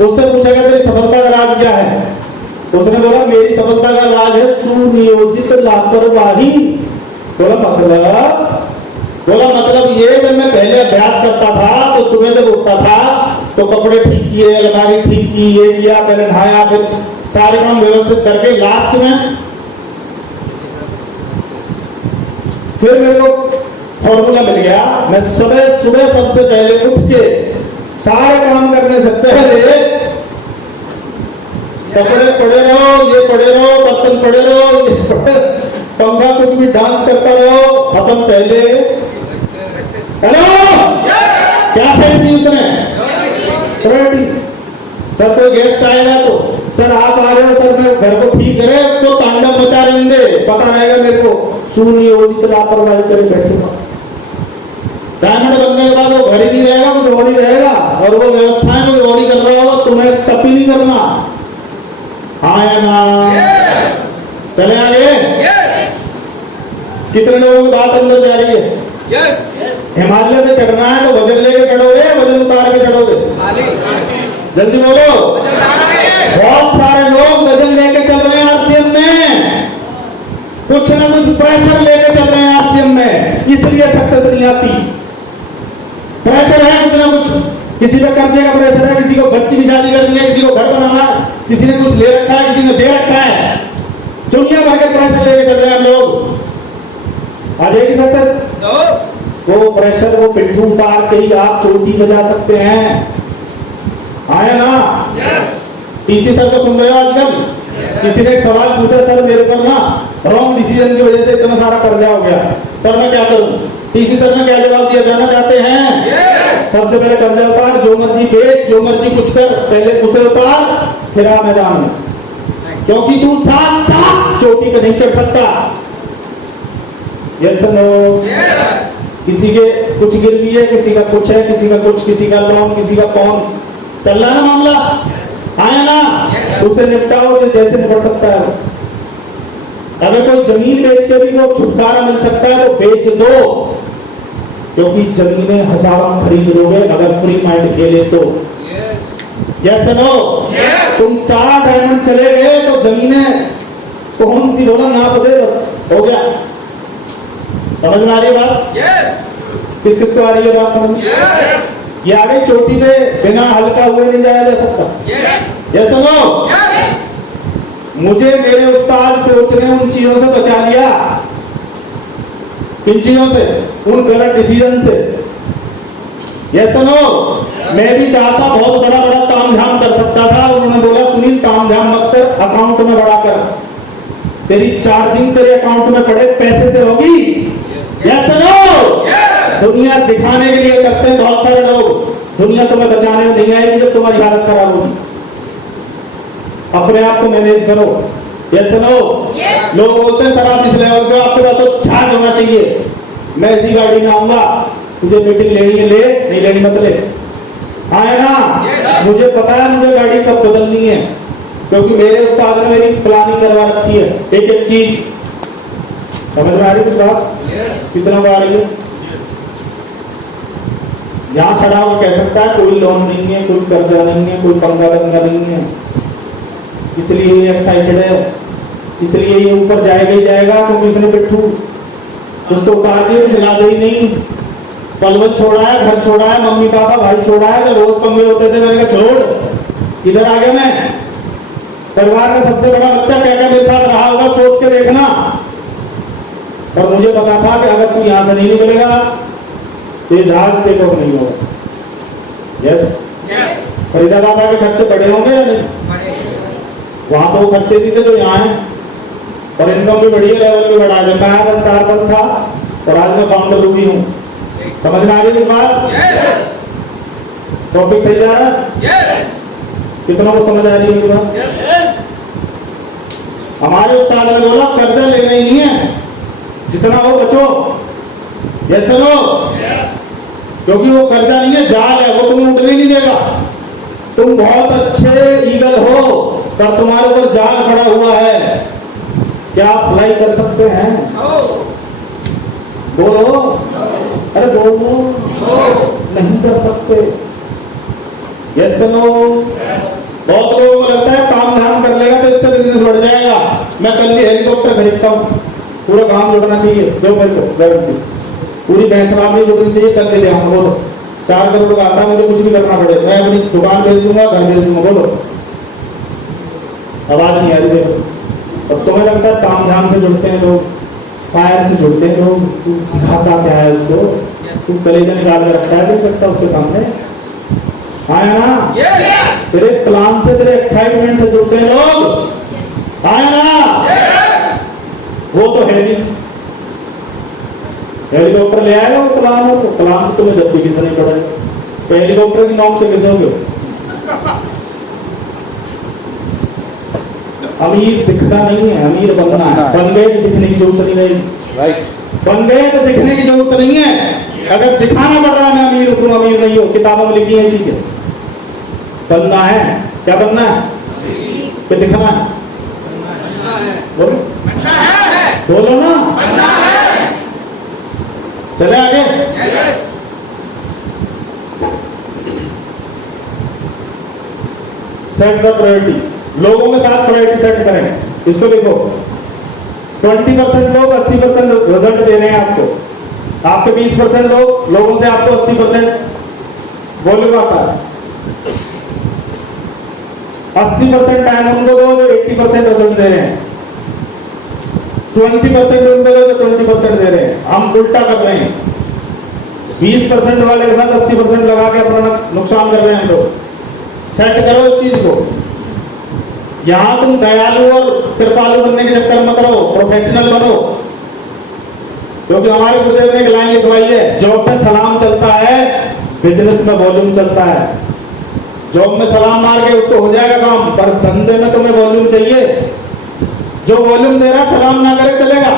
उससे पूछा गया तेरी सफलता का राज क्या है? उसने बोला मेरी सफलता का राज है सुनियोजित लापरवाही। बोला मतलब ये, जब मैं पहले अभ्यास करता था तो सुबह जब उठता था तो कपड़े ठीक किए, अलमारी ठीक की, ये किया, पहले नहाया, फिर सारे काम व्यवस्थित करके लास्ट में फिर मेरे को फॉर्मूला मिल गया। मैं सुबह सबसे पहले उठ के सारे काम करने से पहले कपड़े पड़े रहो, ये पड़े रहो, बर्तन पड़े रहो, ये पड़े, पंखा कुछ भी डांस करता रहो, खत्म पहले। हेलो, क्या सेट की उसने? प्रायोरिटी। सर कोई गेस्ट आएगा तो सर आप आ रहे हो, सर मैं घर को ठीक करे तो तांडव मचा रहेंगे, पता रहेगा मेरे को। सुनियोजित लापरवाही करे बैठे, डायमंड बनने के बाद वो घर ही नहीं रहेगा, कुछ और ही रहेगा, और वो व्यवस्थाएं कुछ और ही कर रहा होगा, तुम्हें कभी नहीं करना। हाँ या ना? चले आगे। कितने लोगों की बात अंदर जा रही है? हिमालय में चढ़ना है तो वजन लेके चढ़ोगे, वजन उतार के चढ़ोगे? जल्दी बोलो। बहुत सारे लोग वजन लेके चल रहे हैं आरसीएम में, कुछ ना कुछ प्रेशर लेके चल रहे हैं आरसीएम में, इसलिए सक्सेस नहीं आती। प्रेशर है कुछ ना कुछ, किसी पे कर्जे का प्रेशर है, किसी को बच्ची की शादी करनी है, किसी को घर बनाना है, किसी ने कुछ ले रखा है, किसी ने दे रखा है, दुनिया भर के प्रेशर लेके चल रहे हैं लोग। आ जाएगी सक्सेस? वो प्रेशर, वो पिट्ठू उतार के ही आप चोटी पे जा सकते हैं। आया ना? टीसी सर को सुन रहे हो आजकल? किसी ने एक सवाल पूछा, सर मेरे पर ना रॉन्ग डिसीजन की वजह से इतना सारा कर्जा हो गया, सर मैं क्या करूं? टीसी सर ने क्या जवाब दिया? जाना चाहते हैं? सबसे पहले कर्जा उतार, जो मर्जी बेच, जो मर्जी कुछ कर, पहले उसे उतार, फिर आ मैदान में, क्योंकि तू साथ साथ चोटी पे नहीं चढ़ सकता। Yes no? किसी के कुछ गिरवी है, किसी का कुछ है, किसी का कुछ, किसी का लोन, किसी का कौन, चल रहा है ना मामला? आया ना? उसे निपटाओ जैसे निपट सकता है। अगर कोई जमीन बेच के भी वो छुटकारा मिल सकता है तो बेच दो, क्योंकि जमीनें हजारों खरीद लोगे अगर फ्री माइंड खेले तो। Yes no? तुम 4 डायमंड चले गए तो जमीनें कौन सी रोना नाप दे, बस हो गया। समझ में आ रही है बात? किस किस को आ रही है बात समझ? ये आ गई चोटी पे, बिना हल्का हुए नहीं जाया जा सकता। Yes no? मुझे मेरे उस्ताद कोच ने उन चीजों से बचा लिया, किन चीजों से? उन गलत डिसीजन से। Yes no? मैं भी चाहता बहुत बड़ा बड़ा तामझाम कर सकता था, उन्होंने बोला सुनील तामझाम मत कर, अकाउंट में बढ़ा कर, तेरी चार्जिंग तेरे अकाउंट में पड़े पैसे से होगी। Yes no? दुनिया दिखाने के लिए करते हैं बहुत सारे लोग, दुनिया तुम्हें बचाने में नहीं आएगी जब तुम्हारी हालत खराब होगी। अपने आप को मैनेज करो। Yes no? लोग बोलते हैं सर आप इस लेवल पे, आपके पास तो चार्ज होना चाहिए, मैं इसी गाड़ी में आऊंगा, तुझे मीटिंग लेनी है ले, नहीं लेनी मत ले। आए ना? मुझे पता है मुझे गाड़ी कब बदलनी है, क्योंकि मेरे उस्ताद ने मेरी प्लानिंग करवा रखी है, एक एक चीज। समझ में आ रही है बात? कितना आ रही है? यहां खड़ा हुआ कह सकता है कोई लोन नहीं है, कोई कर्जा नहीं है, कोई पंगा दंगा नहीं है, इसलिए ये एक्साइटेड है, इसलिए ये ऊपर जाएगा ही जाएगा, क्योंकि इसने पिट्ठू कुछ तो उतार दिए, खिला दे ही नहीं, पलवल छोड़ा है, घर छोड़ा है, मम्मी पापा भाई छोड़ा है, तो रोज पंगे होते थे, मैंने कहा छोड़, इधर आ गया मैं। परिवार का सबसे बड़ा बच्चा क्या क्या मेरे साथ रहा होगा सोच के देखना। और मुझे पता था कि अगर तू यहां से नहीं निकलेगा तो ये जहाज टेक ऑफ नहीं होगा। यस? फरीदाबाद के खर्चे बड़े होंगे या नहीं? वहां तो वो खर्चे भी थे जो यहाँ है, और इनकम भी बढ़िया लेवल पे बढ़ा देता है। स्टार पर था और आज मैं फाउंडर भी हूँ। समझ में आ रही बात? टॉपिक सही जा रहा है? कितनों को समझ आ रही है बात? हमारे उस्ताद ने बोला कर्जा लेना ही नहीं है, जितना हो बचो। Yes no? क्योंकि वो कर्जा नहीं है, जाल है, वो तुम्हें उठने नहीं देगा। तुम बहुत अच्छे ईगल हो पर तुम्हारे ऊपर जाल पड़ा हुआ है, क्या आप फ्लाई कर सकते हैं? बोलो, अरे बोलो, नहीं कर सकते। Yes no? बहुत लोगों को लगता है काम धाम कर लेगा तो इससे बिजनेस बढ़ जाएगा, मैं कल ही हेलीकॉप्टर खरीदता हूँ, पूरा काम जुड़ना चाहिए, दो मेरे को गारंटी, पूरी बैंकराम नहीं जुड़नी चाहिए, कल ले आऊंगा। बोलो 4 करोड़ का आता, मुझे कुछ भी करना पड़े, मैं अपनी दुकान भेज दूंगा, घर भेज दूंगा। बोलो, आवाज नहीं आ रही देखो। अब तुम्हें लगता है काम धाम से जुड़ते हैं लोग, फायर से जुड़ते हैं लोग, तू दिखाता क्या है उसको, तू कलेजा निकाल के रखता है, नहीं रखता उसके सामने। आया ना? तेरे प्लान से, तेरे एक्साइटमेंट से जुड़ते हैं लोग। आया ना? वो तो है नहीं, हेलीकॉप्टर ले आएगा वो प्लान हो, तो प्लान तो तुम्हें जब भी किसी नहीं पड़ेगा, तो हेलीकॉप्टर की नौक से कैसे होगे? अमीर दिखना नहीं है, अमीर बनना है। बन गए तो दिखने की जरूरत नहीं रहेगी, बन गए तो दिखने की जरूरत नहीं है। अगर दिखाना पड़ रहा है मैं अमीर हूं, तुम अमीर नहीं हो, किताबों में लिखी है चीजें। बनना है, क्या बनना है? क्या दिखना है? बोलो, बोलो ना, चले आगे। सेट द प्रायोरिटी, लोगों के साथ प्रायोरिटी सेट करें। इसको लिखो, 20% लोग 80% रिजल्ट दे रहे हैं आपको, आपके 20% लोगों से आपको 80% वॉल्यूम आता है। 80% टाइम उनको दो जो 80% रिजल्ट दे रहे हैं, 20% उनको दो जो 20% दे रहे हैं। हम उल्टा कर रहे हैं, 20% वाले के साथ 80% लगा के अपना नुकसान कर रहे हैं हम लोग। सेट करो इस चीज को। यहां तुम दयालु और कृपालु बनने के चक्कर मत रहो, प्रोफेशनल बनो। क्योंकि हमारे गुरुदेव ने एक लाइन लिखवाई है, जॉब में सलाम चलता है, बिजनेस में वॉल्यूम चलता है। जॉब में सलाम मार के उसको हो जाएगा काम, पर धंधे में तुम्हें वॉल्यूम चाहिए। जो वॉल्यूम दे रहा सलाम ना करे चलेगा,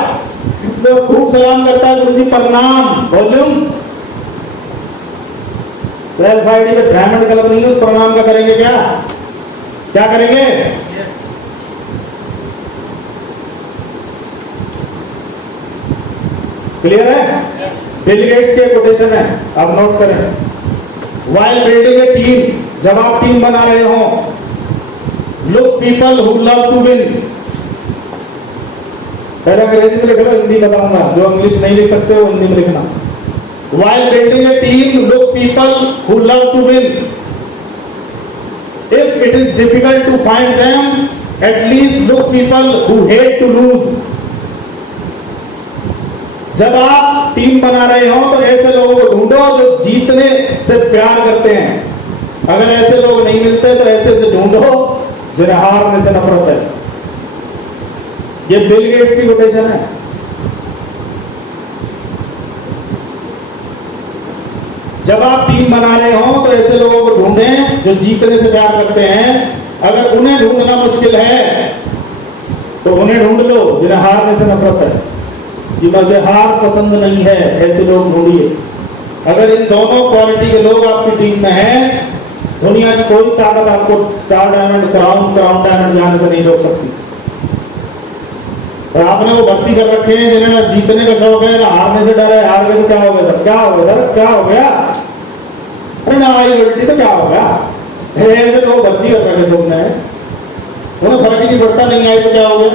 तो खूब सलाम करता है गुरु जी प्रणाम, वॉल्यूम। सेल्फ आईडी पे डायमंड कलर नहीं है, उस प्रणाम का करेंगे क्या? क्या करेंगे? क्लियर है? बिल गेट्स के कोटेशन है, आप नोट करें। While building a team, जब आप टीम बना रहे हो, look people who love to win। पहले अंग्रेजी में लिख लो, हिंदी बताऊंगा, जो इंग्लिश नहीं लिख सकते वो हिंदी में लिखना। While building a team, look people who love to win। If it is difficult to find them, at least look people who hate to lose। जब आप टीम बना रहे हो तो ऐसे लोगों को ढूंढो जो जीतने से प्यार करते हैं। अगर ऐसे लोग नहीं मिलते तो ऐसे से ढूंढो जिन्हें हारने से नफरत है। ये बिल गेट्स की कोटेशन है। जब आप टीम बना रहे हो तो ऐसे लोगों को ढूंढें जो जीतने से प्यार करते हैं। अगर उन्हें ढूंढना मुश्किल है तो उन्हें ढूंढ लो जिन्हें हारने से नफरत है, कि मुझे हार पसंद नहीं है, ऐसे लोग ढूंढिए। अगर इन दोनों क्वालिटी के लोग आपकी टीम में हैं, दुनिया की कोई ताकत आपको स्टार डायमंड, क्राउन डायमंड जाने से नहीं रोक सकती। और आपने वो भर्ती कर रखे हैं जिन्हें ना जीतने का शौक है ना हारने से डर है। हार गए तो क्या हो गया सर, क्या हो गया सर, क्या हो गया, अरे ना आई उल्टी तो क्या हो गया। ऐसे लोग भर्ती कर रखे तुमने, उन्हें फर्क ही नहीं पड़ता, नहीं आई तो क्या हो गया।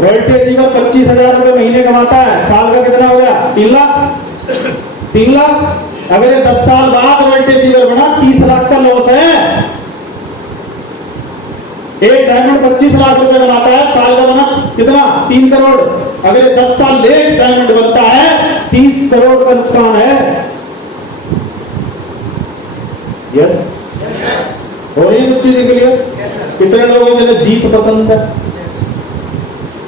रॉयल्टी अचीवर 25,000 रुपए महीने कमाता है, साल का कितना हो गया? 3 लाख। 3 लाख। अगर ये 10 साल बाद रॉयल्टी अचीवर बना, 30 लाख का लॉस है। एक डायमंड 25 लाख रुपए कमाता है, साल का बना कितना? 3 करोड़। अगर ये 10 साल लेट डायमंड बनता है, 30 करोड़ का नुकसान है। यस, हो रही है कुछ चीजें क्लियर? कितने लोगों को जीत पसंद है?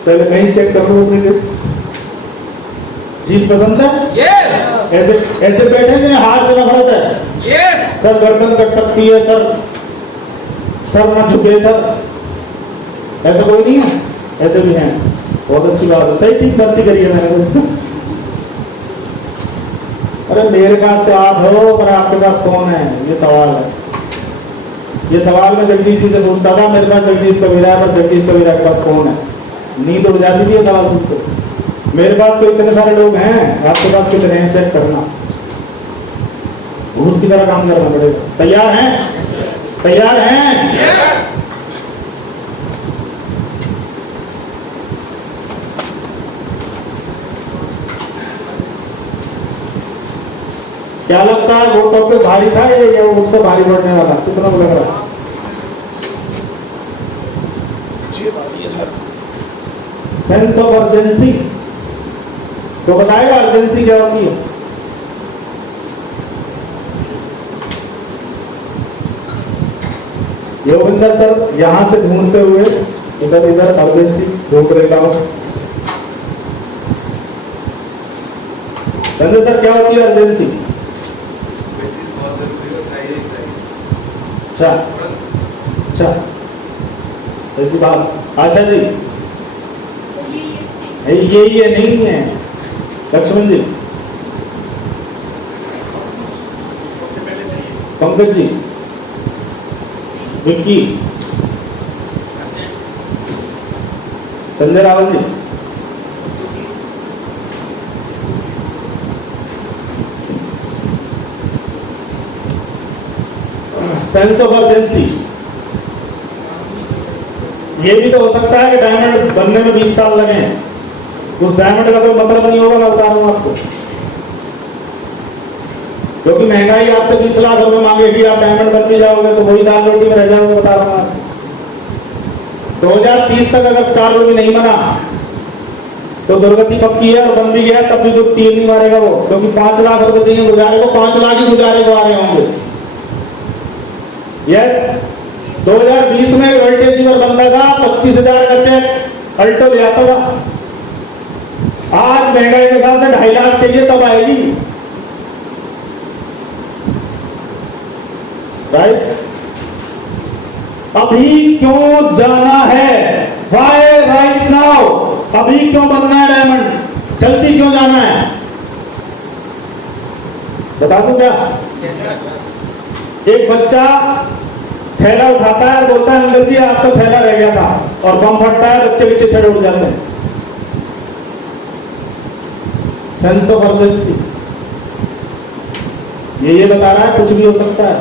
पहले मैं ही चेक कर लूं अपनी लिस्ट। जीत पसंद है? यस। ऐसे ऐसे बैठे जिन्हें हार से नफरत है। यस। सर गर्दन कट सकती है सर, सर ना झुके सर, ऐसा कोई नहीं है? ऐसे भी हैं, बहुत अच्छी बात है, सही ठीक गलती करिए मैंने। अरे मेरे पास तो आप हो, पर आपके पास कौन है, ये सवाल है। ये सवाल मैं जगदीश जी से पूछता था, मेरे पास जगदीश कबीरा है, पर जगदीश कबीरा के पास कौन है? नींद उड़ जाती थी सवाल सुनते। मेरे पास तो इतने सारे लोग हैं, आपके पास कितने हैं चेक करना, भूत की तरह काम करना पड़ेगा। तैयार हैं? तैयार हैं? क्या लगता है वो टॉपिक भारी था या उसको भारी पड़ने वाला? कितना लग रहा है? सेंस ऑफ अर्जेंसी तो बताएगा अर्जेंसी क्या होती है? योगिंदर सर यहां से ढूंढते हुए सर इधर अर्जेंसी ढूंढ लेता हूं। संजय सर क्या होती है अर्जेंसी? अच्छा अच्छा, ऐसी बात। आशा जी ये नहीं है। लक्ष्मण जी, पंकज जी, विक्की, संजय रावल जी, सेंस ऑफ अर्जेंसी ये भी तो हो सकता है कि डायमंड बनने में 20 साल लगे, उस डायमंड का तो मतलब नहीं होगा, मैं बता रहा हूं आपको, क्योंकि महंगाई आपसे 20 लाख रुपए मांगेगी, आप डायमंड बन भी जाओगे तो वही दाल रोटी में रह जाओगे, बता रहा हूं आपको। 2030 तक अगर स्टार भी नहीं बना तो दुर्गति पक्की है, और बन भी गया तब भी जो तीर नहीं मारेगा वो, क्योंकि 5 लाख रुपए चाहिए गुजारे को, 5 लाख ही गुजारे को आ रहे होंगे। यस, 2020 में वर्ल्ड रिसीवर बनता था 25,000 का चेक अल्टो ले आता था, आज महंगाई के हिसाब से 2.5 लाख चाहिए तब आएगी, राइट? अभी क्यों जाना है? Why right now? अभी क्यों बनना है डायमंड? जल्दी क्यों जाना है? बता दूं क्या? एक बच्चा थैला उठाता है, बोलता है अंकल जी आपका थैला रह गया था, और बम फटता है, बच्चे बच्चे थैले उड़ जाते हैं। सेंस ऑफ अर्जेंसी ये बता रहा है कुछ भी हो सकता है,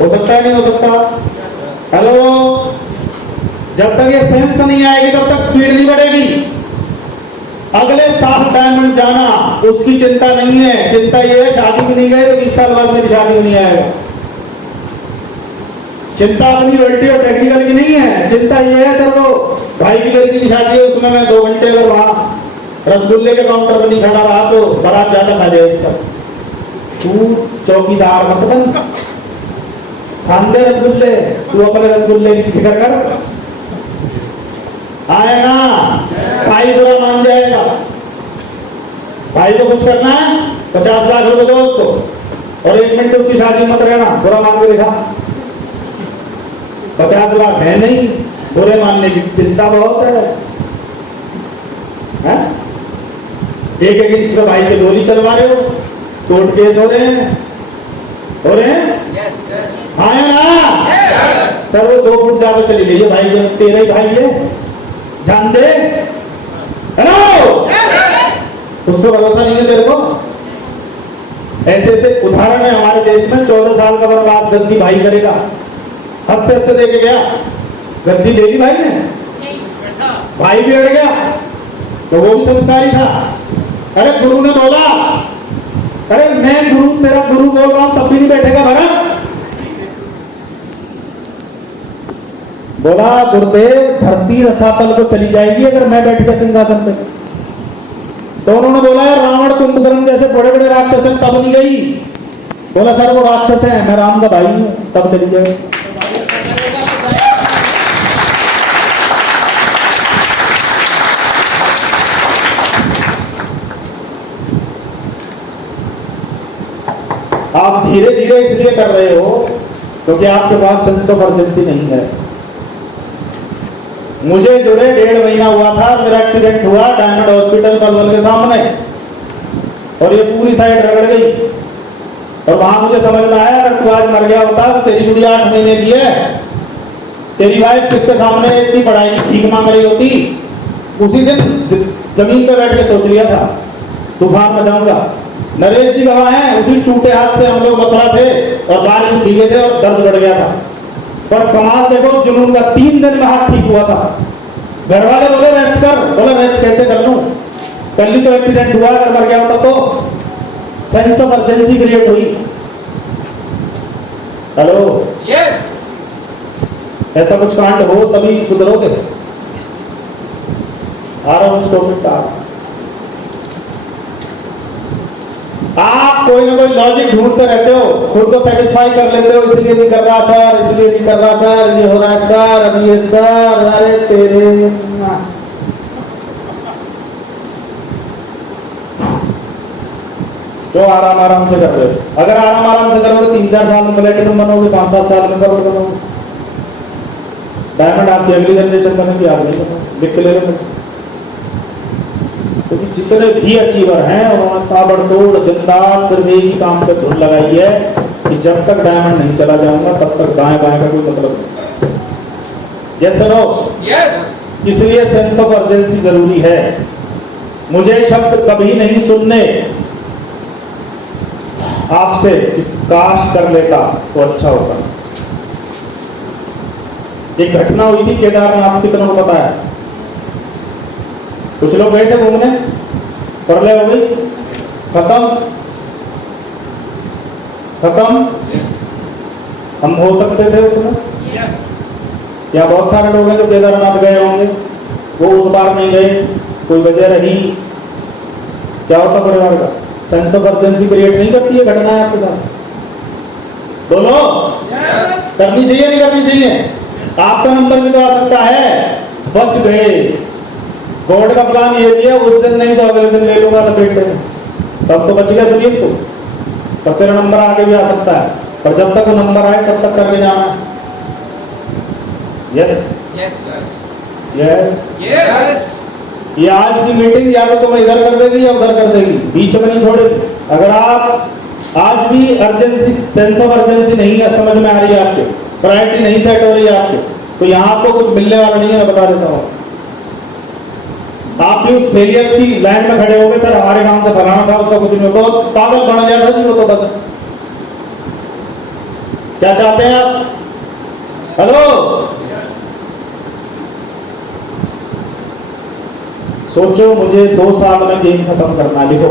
हो सकता है नहीं हो सकता? हेलो, जब तक ये सेंस नहीं आएगी तब तक स्पीड नहीं बढ़ेगी। अगले साल डायमंड जाना उसकी चिंता नहीं है, चिंता ये है शादी भी नहीं गए तो 20 साल बाद मेरी शादी नहीं आएगा। चिंता अपनी रॉयल्टी और टेक्निकल की नहीं है, चिंता ये है सर वो भाई की लड़की की शादी है, उसमें मैं 2 घंटे अगर वहां रसगुल्ले के काउंटर पर नहीं खड़ा रहा तो बारात ज्यादा खा जाएगी। सब तू चौकीदार मत बन, खाते रसगुल्ले, तू अपने रसगुल्ले की फिक्र कर, आएगा भाई बुरा मान जाएगा। भाई को कुछ करना है 50 लाख रुपए दो उसको, और 1 मिनट उसकी शादी मत रहना, बुरा मान के दिखा। 50 लाख है नहीं, बुरे मानने की चिंता बहुत है? एक इंच में भाई से गोली चलवा रहे हो, कोर्ट केस हो रहे हैं, हो रहे हैं? हाँ है ना? सर वो 2 फुट ज्यादा चली गई है भाई, तेरा ही भाई है, जान दे। हेलो, उसको भरोसा नहीं है तेरे को? ऐसे ऐसे उदाहरण है हमारे देश में। 14 साल का बर्बाद गद्दी भाई करेगा, हंसते हंसते देके गया, गद्दी दे दी भाई ने, भाई भी अड़ गया, तो वो भी संस्कारी था। अरे गुरु ने बोला, अरे मैं गुरु तेरा गुरु बोल रहा हूं तब भी नहीं बैठेगा भरत। बोला गुरुदेव धरती रसातल को चली जाएगी अगर मैं बैठ गया सिंहासन पे। तो उन्होंने बोला रावण कुंभकर्ण जैसे बड़े बड़े राक्षस हैं तब नहीं गई। बोला सर वो राक्षस है, मैं राम का भाई हूं, तब चली जाए। आप धीरे धीरे इसलिए कर रहे हो क्योंकि आपके पास सेंस ऑफ अर्जेंसी नहीं है। मुझे जुड़े 1.5 महीना हुआ था, मेरा एक्सीडेंट हुआ डायमंड हॉस्पिटल पलवल के सामने, और ये पूरी साइड रगड़ गई। और वहां मुझे समझ में आया अगर तू आज मर गया होता तो तेरी गुड़िया 8 महीने की है, तेरी वाइफ किसके सामने इतनी पढ़ाई की भीख मांग रही होती। उसी दिन जमीन पे बैठ के सोच लिया था तूफान मचाऊंगा। नरेश जी गवाह हैं, उसी टूटे हाथ से हम लोग मथुरा थे और बारिश में भीगे थे और दर्द बढ़ गया था। पर कमाल देखो जुनून का, 3 दिन में हाथ ठीक हुआ था। घर वाले बोले रेस्ट कर, बोले रेस्ट कैसे कर लूं, कल ही तो एक्सीडेंट हुआ, अगर मर गया होता तो। सेंस ऑफ अर्जेंसी क्रिएट हुई। हेलो, यस, ऐसा कुछ कांड हो तभी सुधरोगे। आ रहा हूं टॉपिक का। आप कोई ना कोई लॉजिक ढूंढते रहते हो, खुद को सेटिस्फाई कर लेते हो, इसलिए नहीं कर रहा सर, इसलिए नहीं कर रहा सर, ये हो रहा है सर, अभी ये सर, अरे तेरे तो आराम आराम से कर रहे हो। अगर आराम आराम से करोगे 3-4 साल में प्लेटिनम बनोगे, 5-7 साल में करोड़ बनोगे। डायमंड आपकी अगली जनरेशन बनेगी, आप नहीं बनो, लिख के ले लो। क्योंकि जितने भी अचीवर हैं उन्होंने ताबड़तोड़ दिन रात सिर्फ एक ही काम पे धुन लगाई है कि जब तक डायमंड नहीं चला जाऊंगा तब तक दाएं बाएं का कोई मतलब नहीं। Yes sir, yes. इसलिए सेंस ऑफ अर्जेंसी जरूरी है। मुझे शब्द कभी नहीं सुनने आपसे कि काश कर लेता तो अच्छा होता। एक घटना हुई थी केदारनाथ, कितनों को पता है? कुछ लोग गए थे घूमने, प्रलय हो गई, खत्म खत्म। हम हो सकते थे उसमें? क्या बहुत सारे लोग हैं जो केदारनाथ गए होंगे, वो उस बार नहीं गए, कोई वजह रही? क्या होता परिवार का? सेंस ऑफ अर्जेंसी क्रिएट नहीं करती है घटनाएं आपके साथ? बोलो, करनी चाहिए नहीं करनी चाहिए? आपका नंबर भी तो आ सकता है, बच गए। गॉड का प्लान ये भी है, उस दिन नहीं तो अगले दिन ले लूंगा लपेट में, तब तो बच गया शरीर, तो तब तेरा नंबर आगे भी आ सकता है, पर जब तक वो नंबर आए तब तक करके जाना। Yes yes yes. यस। ये आज की मीटिंग या तो तुम्हें इधर कर देगी या उधर कर देगी, बीच में नहीं छोड़ेगी। अगर आप आज भी अर्जेंसी, सेंस ऑफ अर्जेंसी नहीं है, समझ में आ रही है आपके, प्रायोरिटी नहीं सेट हो रही है आपके, तो यहाँ आपको कुछ मिलने वाला नहीं है, मैं बता देता हूँ। आप भी उस फेलियर की लाइन में खड़े हो गए, सर हमारे गांव से फलाना था, उसका कुछ नहीं, तो पागल बन गया था जी वो, तो बस क्या चाहते हैं आप? हेलो, सोचो मुझे 2 साल में गेम खत्म करना, लिखो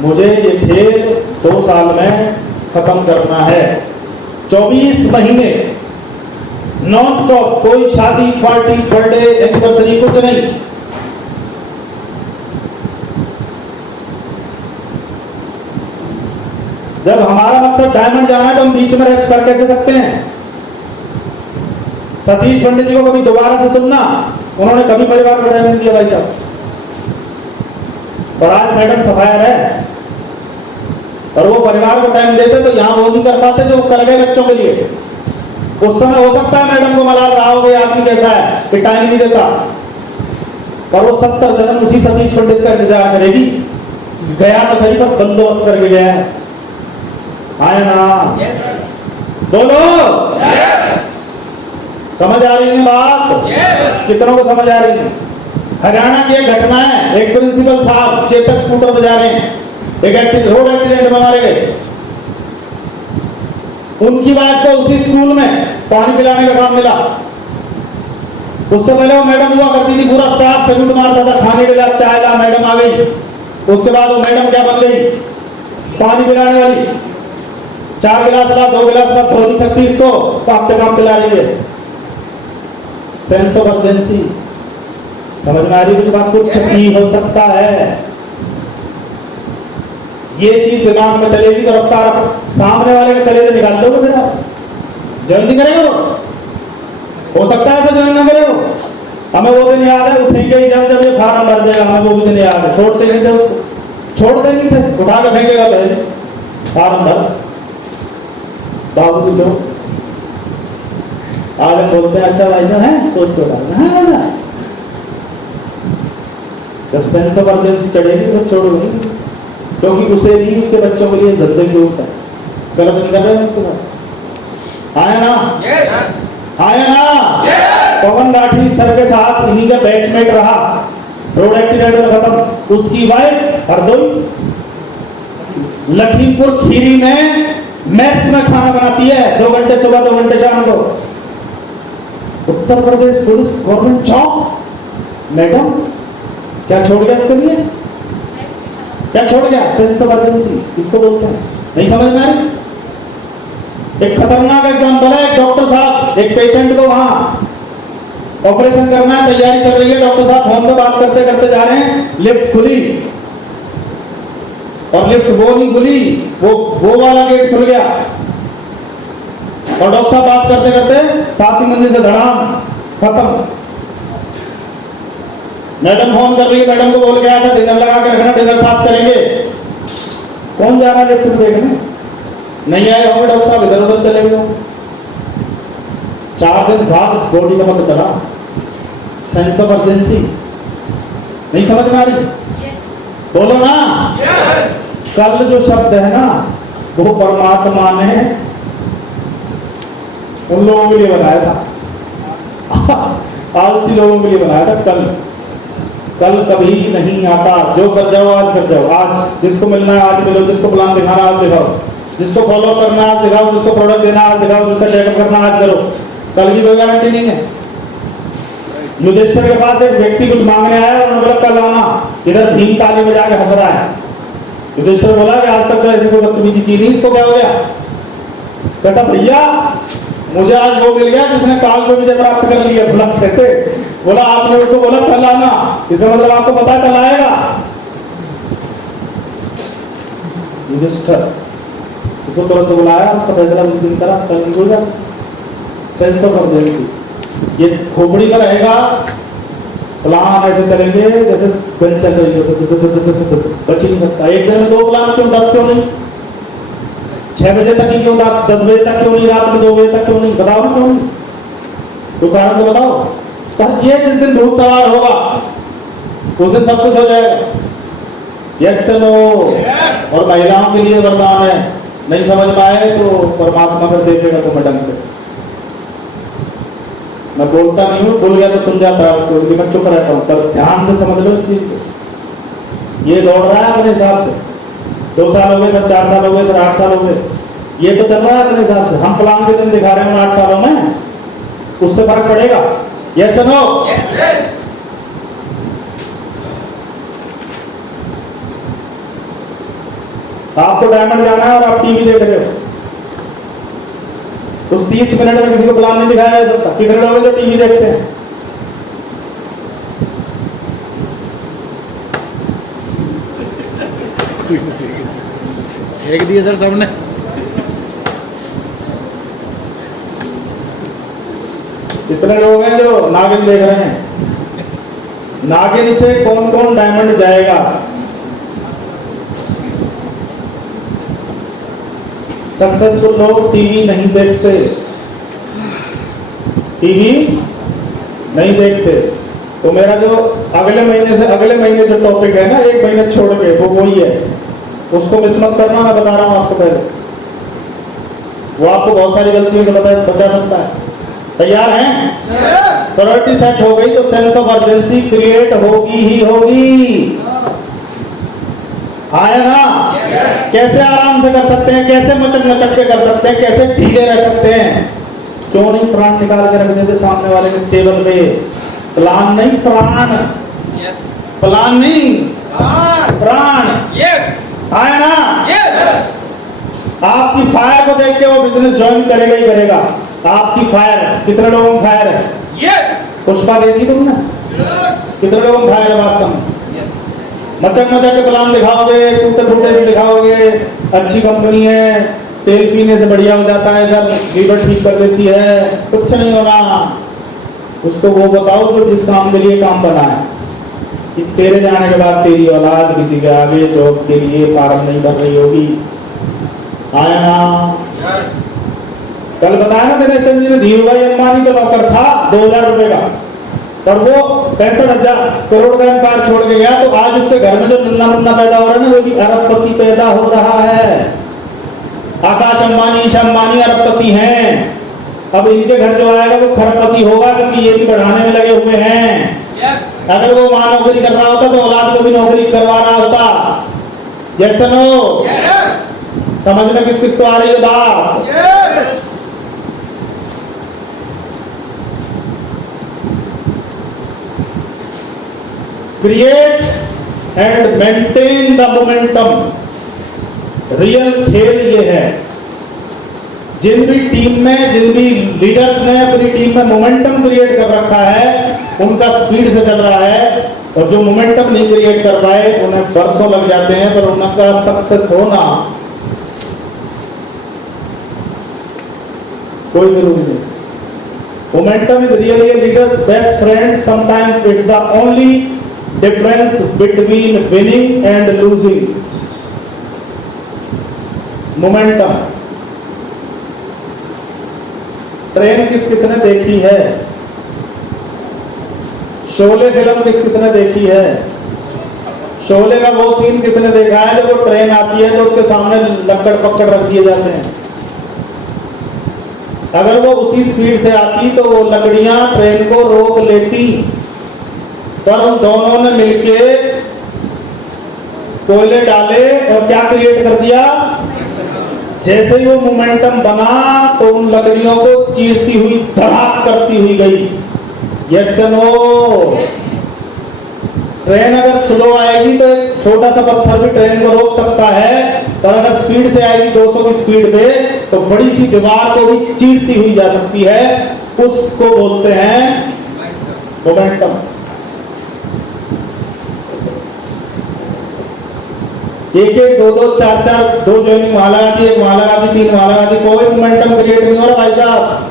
मुझे ये खेल 2 साल में खत्म करना है। 24 महीने नॉन स्टॉप, कोई शादी पार्टी बर्थडे एनिवर्सरी कुछ नहीं। जब हमारा मकसद डायमंड जाना है तो हम बीच में रेस्ट कर कैसे सकते हैं? सतीश पंडित जी को कभी दोबारा से सुनना, उन्होंने कभी परिवार को टाइम नहीं दिया भाई साहब। और आज मैडम सफायर है, और वो परिवार को टाइम देते तो यहां वो नहीं कर पाते जो कर गए बच्चों के लिए। उस समय हो सकता है मैडम को मलाल रहा हो, आदमी कैसा है कि टाइम नहीं देता, पर वो 70 जन्म उसी सतीश पंडित का इंतजार करेगी। गया तो सही पर बंदोबस्त करके गया है, आया ना? यस। बोलो, समझ आ रही है बात? कितनों को समझ आ रही है? हरियाणा की एक घटना है, एक प्रिंसिपल साहब चेतक स्कूटर बजा रहे हैं, एक रोड एक्सीडेंट में मारे गए। उनकी वाइफ को उसी स्कूल में पानी पिलाने का काम मिला। उससे पहले वो मैडम हुआ करती थी, पूरा स्टाफ सैल्यूट मारता था, खाने के लिए चाय ला, मैडम आ गई। उसके बाद वो मैडम क्या बन गई? पानी पिलाने वाली। 4 गिलास ला, 2 गिलास ला, धो नहीं सकती इसको, कांपते काम पिला रही है। सेंस ऑफ अर्जेंसी, समझ में आ रही कुछ बात? कुछ भी हो सकता है, ये चीज दिमाग में चलेगी तो रफ्तार सामने वाले के कलेजे निकाल दोगे, फिर आप ज्वाइन नहीं करेंगे। हो सकता है ऐसा ज्वाइन ना करे वो। हमें वो दिन याद है, उठेंगे ही जब जब ये फार्म भर देगा, हमें वो भी दिन याद है। छोड़ते नहीं थे, छोड़ते नहीं थे, उठा के फेंकेगा पहले फार्म भर। बाबू जी लोग आगे बोलते हैं, अच्छा भाई साहब है, सोच के डालना। जब सेंस ऑफ अर्जेंसी चढ़ेगी तो छोड़ोगे, क्योंकि उसे भी उसके बच्चों के लिए जिंदगी होता है। गलत नहीं कर रहे हैं उसके साथ? आया ना? आया ना? पवन राठी सर के साथ इन्हीं का बैचमेट रहा, रोड एक्सीडेंट में खत्म। उसकी वाइफ हरदोई लखीमपुर खीरी में मैथ्स में खाना बनाती है, 2 घंटे सुबह 2 घंटे शाम को। Uttar Pradesh police government job, madam क्या छोड़ गया उसके लिए? क्या छोड़ गया? सेंस ऑफ अर्जेंसी इसको बोलते हैं। नहीं समझ में आ रही? एक खतरनाक एग्जांपल है, एक डॉक्टर साहब एक पेशेंट को वहां ऑपरेशन करना है, तैयारी चल रही है, डॉक्टर साहब फोन पे बात करते करते जा रहे हैं, लिफ्ट खुली और लिफ्ट वो नहीं खुली, वो वाला गेट खुल गया और डॉक्टर साहब बात करते करते 7वीं मंजिल से धड़ाम, खत्म। मैडम फोन कर रही है, मैडम को बोल गया था डिनर लगा के रखना, डिनर साथ करेंगे। कौन जा रहा है लिफ्ट देखने? नहीं आए होंगे डॉक्टर साहब, इधर उधर चले गए। 4 दिन बाद बॉडी का पता चला। सेंस ऑफ अर्जेंसी नहीं समझ में आ रही? बोलो ना। कल जो शब्द है ना, वो परमात्मा ने उन लोगों के लिए बनाया था, आलसी लोगों के लिए बनाया था। कल कभी नहीं आता। जो कर जाओ आज कर जाओ, आज जिसको मिलना है आज मिलो, जिसको प्लान दिखाना आज दिखाओ, जिसको फॉलो करना आज दिखाओ, जिसको प्रोडक्ट देना आज दिखाओ, जिसका चेकअप करना आज करो। कल की कोई गारंटी नहीं है। युधिष्ठिर के पास एक व्यक्ति कुछ मांगने आया और उन्होंने बोला कल आना, इधर भीम ताली बजा के हंस रहा है। युधिष्ठिर बोला कि आज तक तो ऐसी कोई बदतमीजी की नहीं, इसको क्या हो गया? कहता भैया मुझे आज वो मिल गया जिसने काल को विजय प्राप्त कर लिया। बोला कैसे? बोला आपने उसको बोला कल आना, इसका मतलब आपको पता कल आएगा। युधिष्ठिर उसको तुरंत बुलाया, उसका फैसला उस दिन करा, कल निकल जा। सेंस ऑफ अर्जेंसी ये खोपड़ी में रहेगा, प्लान ऐसे चलेंगे जैसे गन चल रही हो, बच नहीं सकता। एक दिन में 2 प्लान क्यों, 10 क्यों नहीं? 6 बजे तक ही क्यों, 10 बजे तक क्यों नहीं, रात में 2 बजे तक क्यों नहीं? बताओ ना क्यों नहीं? तो कारण तो बताओ। पर ये जिस दिन भूत सवार होगा उस दिन सब कुछ हो जाएगा। यस से नो। और महिलाओं के लिए वरदान है, नहीं समझ पाए तो परमात्मा कर देखेगा तुम्हें ढंग से। मैं बोलता नहीं हूँ, बोल गया तो सुन जाता है उसको, लेकिन मैं चुप रहता हूँ। पर ध्यान से समझ लो इस चीज को। ये दौड़ रहा है अपने हिसाब से, 2 साल हो गए, फिर 4 साल हो गए, फिर 8 साल हो गए, ये तो चल रहा है अपने हिसाब से। हम प्लान के दिन दिखा रहे हैं 8 सालों में, उससे फर्क पड़ेगा। Yes no? आपको डायमंड जाना है और आप टीवी देख रहे हो, उस 30 मिनट में किसी को प्लान नहीं दिखाया जा सकता। कितने लोग जो टीवी देखते हैं? एक दिए सर सबने। कितने लोग हैं जो नागिन देख रहे हैं? नागिन से कौन कौन डायमंड जाएगा? सक्सेसफुल लोग टीवी नहीं देखते, टीवी नहीं देखते। तो मेरा जो अगले महीने जो टॉपिक है ना, 1 महीने छोड़ के, वो वही है, उसको मिस मत करना। मैं बता रहा हूं आपको पहले, वो आपको बहुत सारी गलतियों से बचा सकता है। तैयार हैं? प्रायोरिटी सेट हो गई तो सेंस ऑफ अर्जेंसी क्रिएट होगी ही होगी। आया ना? कैसे आराम से कर सकते हैं, कैसे मचक के कर सकते हैं, कैसे ढीले रह सकते हैं? क्यों नहीं प्राण निकाल के रख देते सामने वाले के टेबल पे? प्लान नहीं, प्राण। यस। प्लान नहीं, प्राण। यस। आया ना? यस। आपकी फायर को देख के वो बिजनेस ज्वाइन करेगा ही करेगा। आपकी फायर, कितने लोगों में फायर है? यस। पुष्पा देखी तुमने? कितने लोगों में फायर है वास्तव में? मचक के प्लान दिखाओगे, टूटे भी दिखाओगे, अच्छी कंपनी है, तेल पीने से बढ़िया हो जाता है सर, लीवर ठीक कर देती है, कुछ नहीं होना। उसको वो बताओ जो जिस काम के लिए काम बना है, कि तेरे जाने के बाद तेरी औलाद किसी के आगे जॉब के लिए फार्म नहीं भर रही होगी। आया ना? कल बताया ना दिनेश जी ने, धीरूभाई अंबानी का नौकर था 2000 रुपए का, और वो 65,000 करोड़ का एम्पायर छोड़ के गया। तो आज उसके घर में जो नन्ना मुन्ना पैदा हो रहा है ना, वो भी अरबपति पैदा हो रहा है। आकाश अंबानी, ईशा अंबानी अरबपति हैं। अब इनके घर जो आएगा वो खरबपति होगा, क्योंकि ये भी बढ़ाने में लगे हुए हैं। अगर वो वहां नौकरी कर रहा होता तो औलाद को भी नौकरी करवा रहा होता। Yes no? समझ में किस किस को आ रही है बात? Create and maintain the momentum. Real खेल ये है। जिन भी टीम में, जिन भी लीडर्स ने अपनी टीम में मोमेंटम क्रिएट कर रखा है, उनका स्पीड से चल रहा है। और जो मोमेंटम नहीं क्रिएट कर पाए, उन्हें वर्षों लग जाते हैं, पर उनका सक्सेस होना कोई जरूरी नहीं। Momentum is really a leader's best friend. Sometimes it's the only difference between winning and losing. Momentum. Train किस किसने देखी है? शोले फिल्म किस किसने देखी है? शोले का वो सीन किसने देखा है जब वो ट्रेन आती है तो उसके सामने लक्कड़ पकड़ रख दिए जाते हैं। अगर वो उसी स्पीड से आती तो वो लकड़ियां ट्रेन को रोक लेती, पर उन दोनों ने मिलके कोयले डाले और क्या क्रिएट कर दिया? जैसे ही वो मोमेंटम बना, तो उन लकड़ियों को चीरती हुई धड़ाक करती हुई गई। Yes no. ट्रेन अगर स्लो आएगी तो एक छोटा सा पत्थर भी ट्रेन को रोक सकता है, पर अगर स्पीड से आएगी 200 की स्पीड पे तो बड़ी सी दीवार को भी चीरती हुई जा सकती है। उसको बोलते हैं मोमेंटम। एक एक दो दो चार चार, दो जॉइनिंग वहां लगा दी, एक वहां लगा दी, तीन वहां लगा दी, कोई मोमेंटम क्रिएट नहीं हो रहा भाई साहब।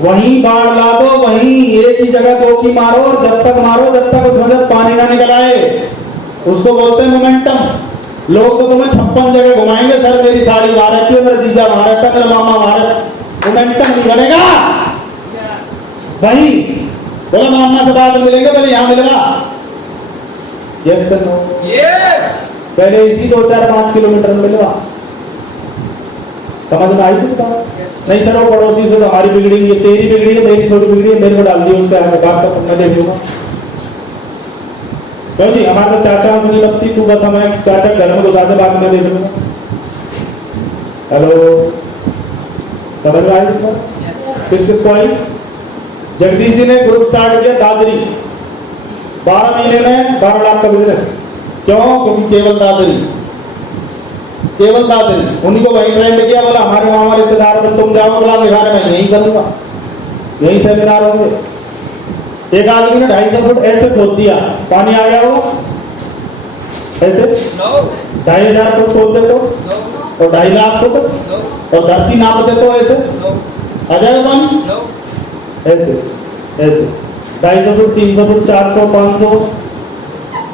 वहीं बाढ़ ला दो, वहीं एक ही जगह दो की मारो, और जब तक उसमें से पानी ना निकल आए, उसको बोलते हैं मोमेंटम। लोग तो तुम्हें 56 जगह घुमाएंगे, सर मेरी साड़ी वहां रहती है, मेरा जीजा वहां रहता है, मेरा मामा वहां रहता है, मोमेंटम नहीं बनेगा। वही बोला मामा से बाद में मिलेंगे, पहले यहां मिलेगा। Yes sir no. यस। पहले इसी 2-4-5 किलोमीटर में मिलेगा। समझ में आई कुछ बात? नहीं सर वो पड़ोसी से तो हमारी बिगड़ी, ये तेरी बिगड़ी है, मेरी थोड़ी बिगड़ी है, मेरे को डाल दी उसके आगे, बात तो मैं देख लूंगा। क्यों जी, हमारे तो चाचा मुझे लगती, तू बस हमें चाचा घर में घुसा दे, बाद में देख लूंगा। हेलो, समझ में आई सर? किस किस को आई? जगदीश जी ने ग्रुप स्टार्ट किया दादरी, 12 महीने में 12 लाख का बिजनेस। क्यों? क्योंकि केवल दादरी उन्हीं को वही ट्रेंड किया। बोला हमारे मामा रिश्तेदार में तुम जाओ, बोला बिहार में यही करूंगा, यही सेमिनार होंगे। एक आदमी ने 250 फुट ऐसे खोद दिया, पानी आ गया वो ऐसे 2,500 फुट खोद दे तो, और 2.5 लाख फुट, और धरती नाप दे तो ऐसे आ जाएगा पानी ऐसे ऐसे 250 फुट, 300 फुट, 400, 500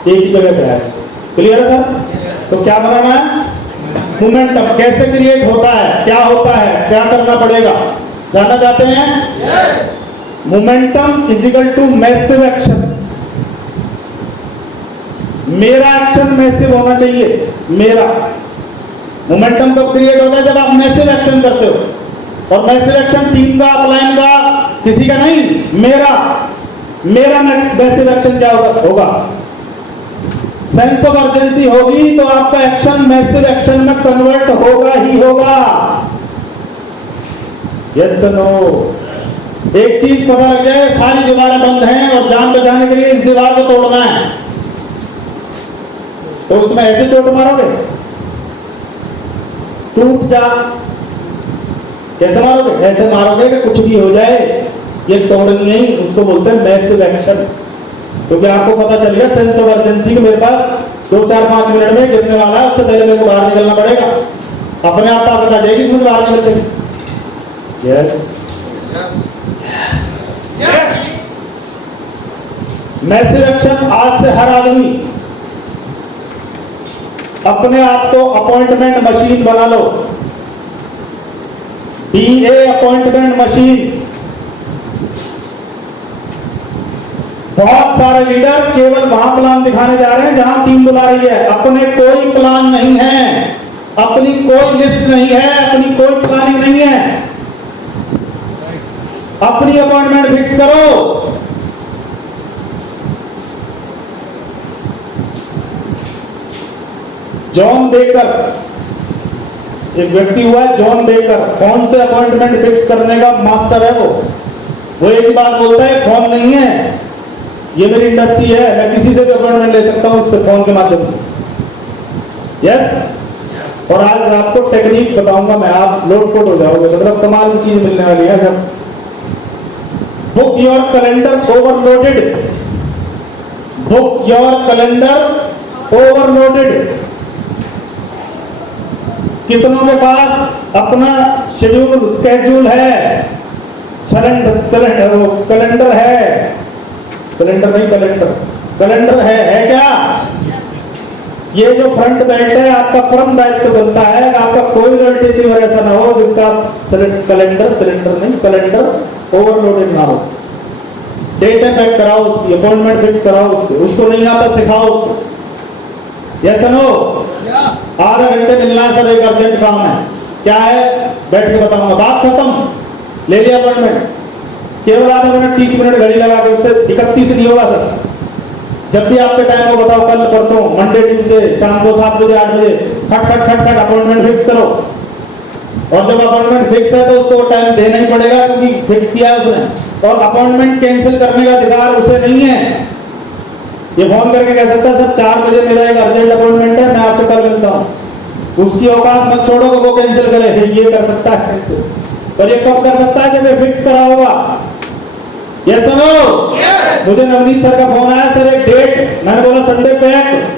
एक ही जगह पे है। क्लियर है सर? तो क्या बनाना है? मोमेंटम। कैसे क्रिएट होता है, क्या होता है, क्या करना पड़ेगा, जानना चाहते हैं? Momentum is equal to massive action. मेरा एक्शन मैसिव होना चाहिए। मेरा मोमेंटम कब क्रिएट होता है? जब आप मैसिव एक्शन करते हो। और मैसिव एक्शन टीम का, अपलाइन का, किसी का नहीं, मेरा मैसिव एक्शन क्या होगा? सेंस ऑफ अर्जेंसी होगी तो आपका एक्शन मैसिव एक्शन में कन्वर्ट होगा ही होगा। Yes no. एक चीज पता लग जाए, सारी दीवारें बंद हैं और जान बचाने के लिए इस दीवार को तोड़ना है, तो उसमें ऐसे चोट मारोगे, टूट जा, कैसे मारोगे? ऐसे मारोगे कि कुछ भी हो जाए, ये तोड़नी नहीं, उसको बोलते हैं मैसिव एक्शन। क्योंकि आपको पता चल गया सेंस ऑफ अर्जेंसी कि मेरे पास 2-4-5 मिनट में गिरने वाला है, उससे पहले मेरे को बाहर निकलना पड़ेगा। अपने आप ताकत आ जाएगी इसमें बाहर निकलते। Yes massive action. आज से हर आदमी अपने आप को अपॉइंटमेंट मशीन बना लो। BA appointment machine. बहुत सारे लीडर केवल वहां प्लान दिखाने जा रहे हैं जहां टीम बुला रही है, अपने कोई प्लान नहीं है, अपनी कोई लिस्ट नहीं है, अपनी कोई प्लानिंग नहीं है। अपनी अपॉइंटमेंट फिक्स करो। जॉन बेकर, एक व्यक्ति हुआ है जॉन बेकर, कौन से अपॉइंटमेंट फिक्स करने का मास्टर है वो एक ही बात बोलता है, फोन नहीं है, ये मेरी इंडस्ट्री है, मैं किसी से भी अपॉइंटमेंट ले सकता हूं उससे फोन के माध्यम से। यस। और आज आपको टेक्निक बताऊंगा मैं, आप लोटपोट हो जाओगे, मतलब कमाल की चीज मिलने वाली है। जब book your calendar overloaded, book your calendar overloaded. कितनों के पास अपना शेड्यूल, स्केड्यूल है, कैलेंडर है, सिलेंडर नहीं कैलेंडर है क्या? ये जो फ्रंट बेल्ट है आपका परम दायित्व बनता है, आपका कोई रोटेटिव ऐसा ना हो जिसका कैलेंडर ओवरलोडेड ना हो। डेट पैक कराओ, उसकी अपॉइंटमेंट फिक्स कराओ, उसको नहीं आता सिखाओ उसको। Yes no. आधा घंटे मिलना है सर, एक अर्जेंट काम है, क्या है बैठ के बताऊंगा, बात खत्म, ले लिया अपॉइंटमेंट। केवल आधा मिनट 30 मिनट घड़ी लगा के, उससे 31 नहीं होगा सर। जब भी आपके टाइम को बताओ, कल परसों मंडे ट्यूसडे शाम को 7 बजे 8 बजे खट खट खट खट अपॉइंटमेंट फिक्स करो। और जब अपॉइंटमेंट फिक्स है तो उसको टाइम देना ही पड़ेगा क्योंकि फिक्स किया है उसने। और अपॉइंटमेंट कैंसिल करने का अधिकार उसे नहीं है। ये फोन करके कह सकता है सर 4 बजे मेरा एक अर्जेंट अपॉइंटमेंट है, मैं आपसे कल मिलता हूँ। उसकी औकात मत छोड़ो कि वो कैंसिल करे, ये कर सकता है। पर ये कब कर सकता है जब ये फिक्स करा होगा। Yes sir no? मुझे नवनीत सर का फोन आया, सर एक डेट, मैंने बोला संडे पैक।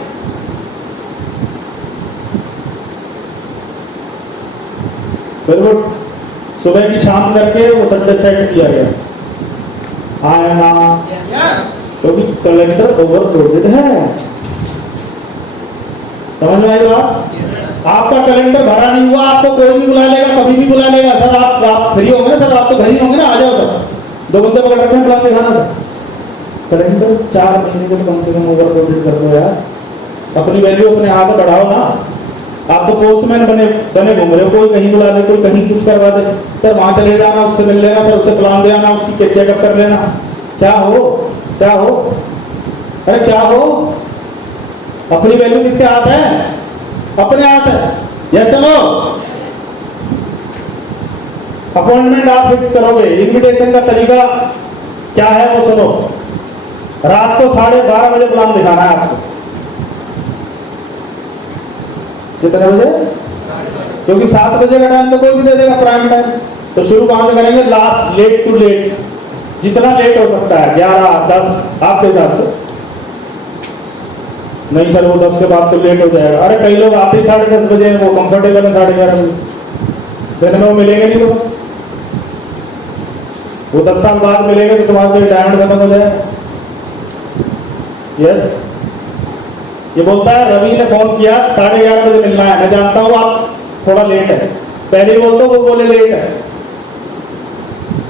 फिर वो सुबह की शाम करके वो संडे सेट किया गया। हाँ ना, क्योंकि कैलेंडर ओवरलोडेड है। समझ में आई बात? आपका कैलेंडर भरा नहीं हुआ, आपको कोई भी बुला लेगा, कभी भी बुला लेगा। सर आप फ्री होंगे ना सर, आप तो घर ही होंगे ना, आ जाओ सर। 2 बंदे पकड़ रखे हैं, बुला के खाना सर। कैलेंडर 4 महीने के कम से कम ओवरलोडेड कर दो यार। अपनी वैल्यू अपने हाथ बढ़ाओ ना। आप तो पोस्टमैन बने घूम रहे हो, कोई कहीं बुला दे, कोई कहीं कुछ करवा दे। सर वहां चले जाना, उससे मिल लेना सर, उससे प्लान ले आना, उसकी चेकअप कर लेना। क्या हो? अरे क्या हो? अपनी वैल्यू किसके हाथ है? अपने हाथ है। Yes no? अपॉइंटमेंट आप फिक्स करोगे, इनविटेशन का तरीका क्या है वो सुनो। रात को 12:30 बजे प्लान दिखाना है आपको। कितने बजे? क्योंकि 7 बजे का टाइम तो कोई भी दे देगा प्राइम टाइम। तो शुरू कहां से करेंगे? लास्ट, लेट टू लेट, जितना लेट हो सकता है, 11, 10 आपके हिसाब से। नहीं सर वो 10 के बाद तो लेट हो जाएगा। अरे कई लोग आते ही 10:30 बजे, वो कंफर्टेबल है 11:30 बजे, दिन में वो मिलेंगे नहीं। तो वो 10 साल बाद मिलेंगे तो तुम्हारा तो रिटायरमेंट खत्म हो जाएगा। यस, ये बोलता है रवि ने फोन किया 11:30 बजे मिलना है। मैं जानता हूं आप थोड़ा लेट है, पहले ही बोलता हूं, वो बोले लेट है।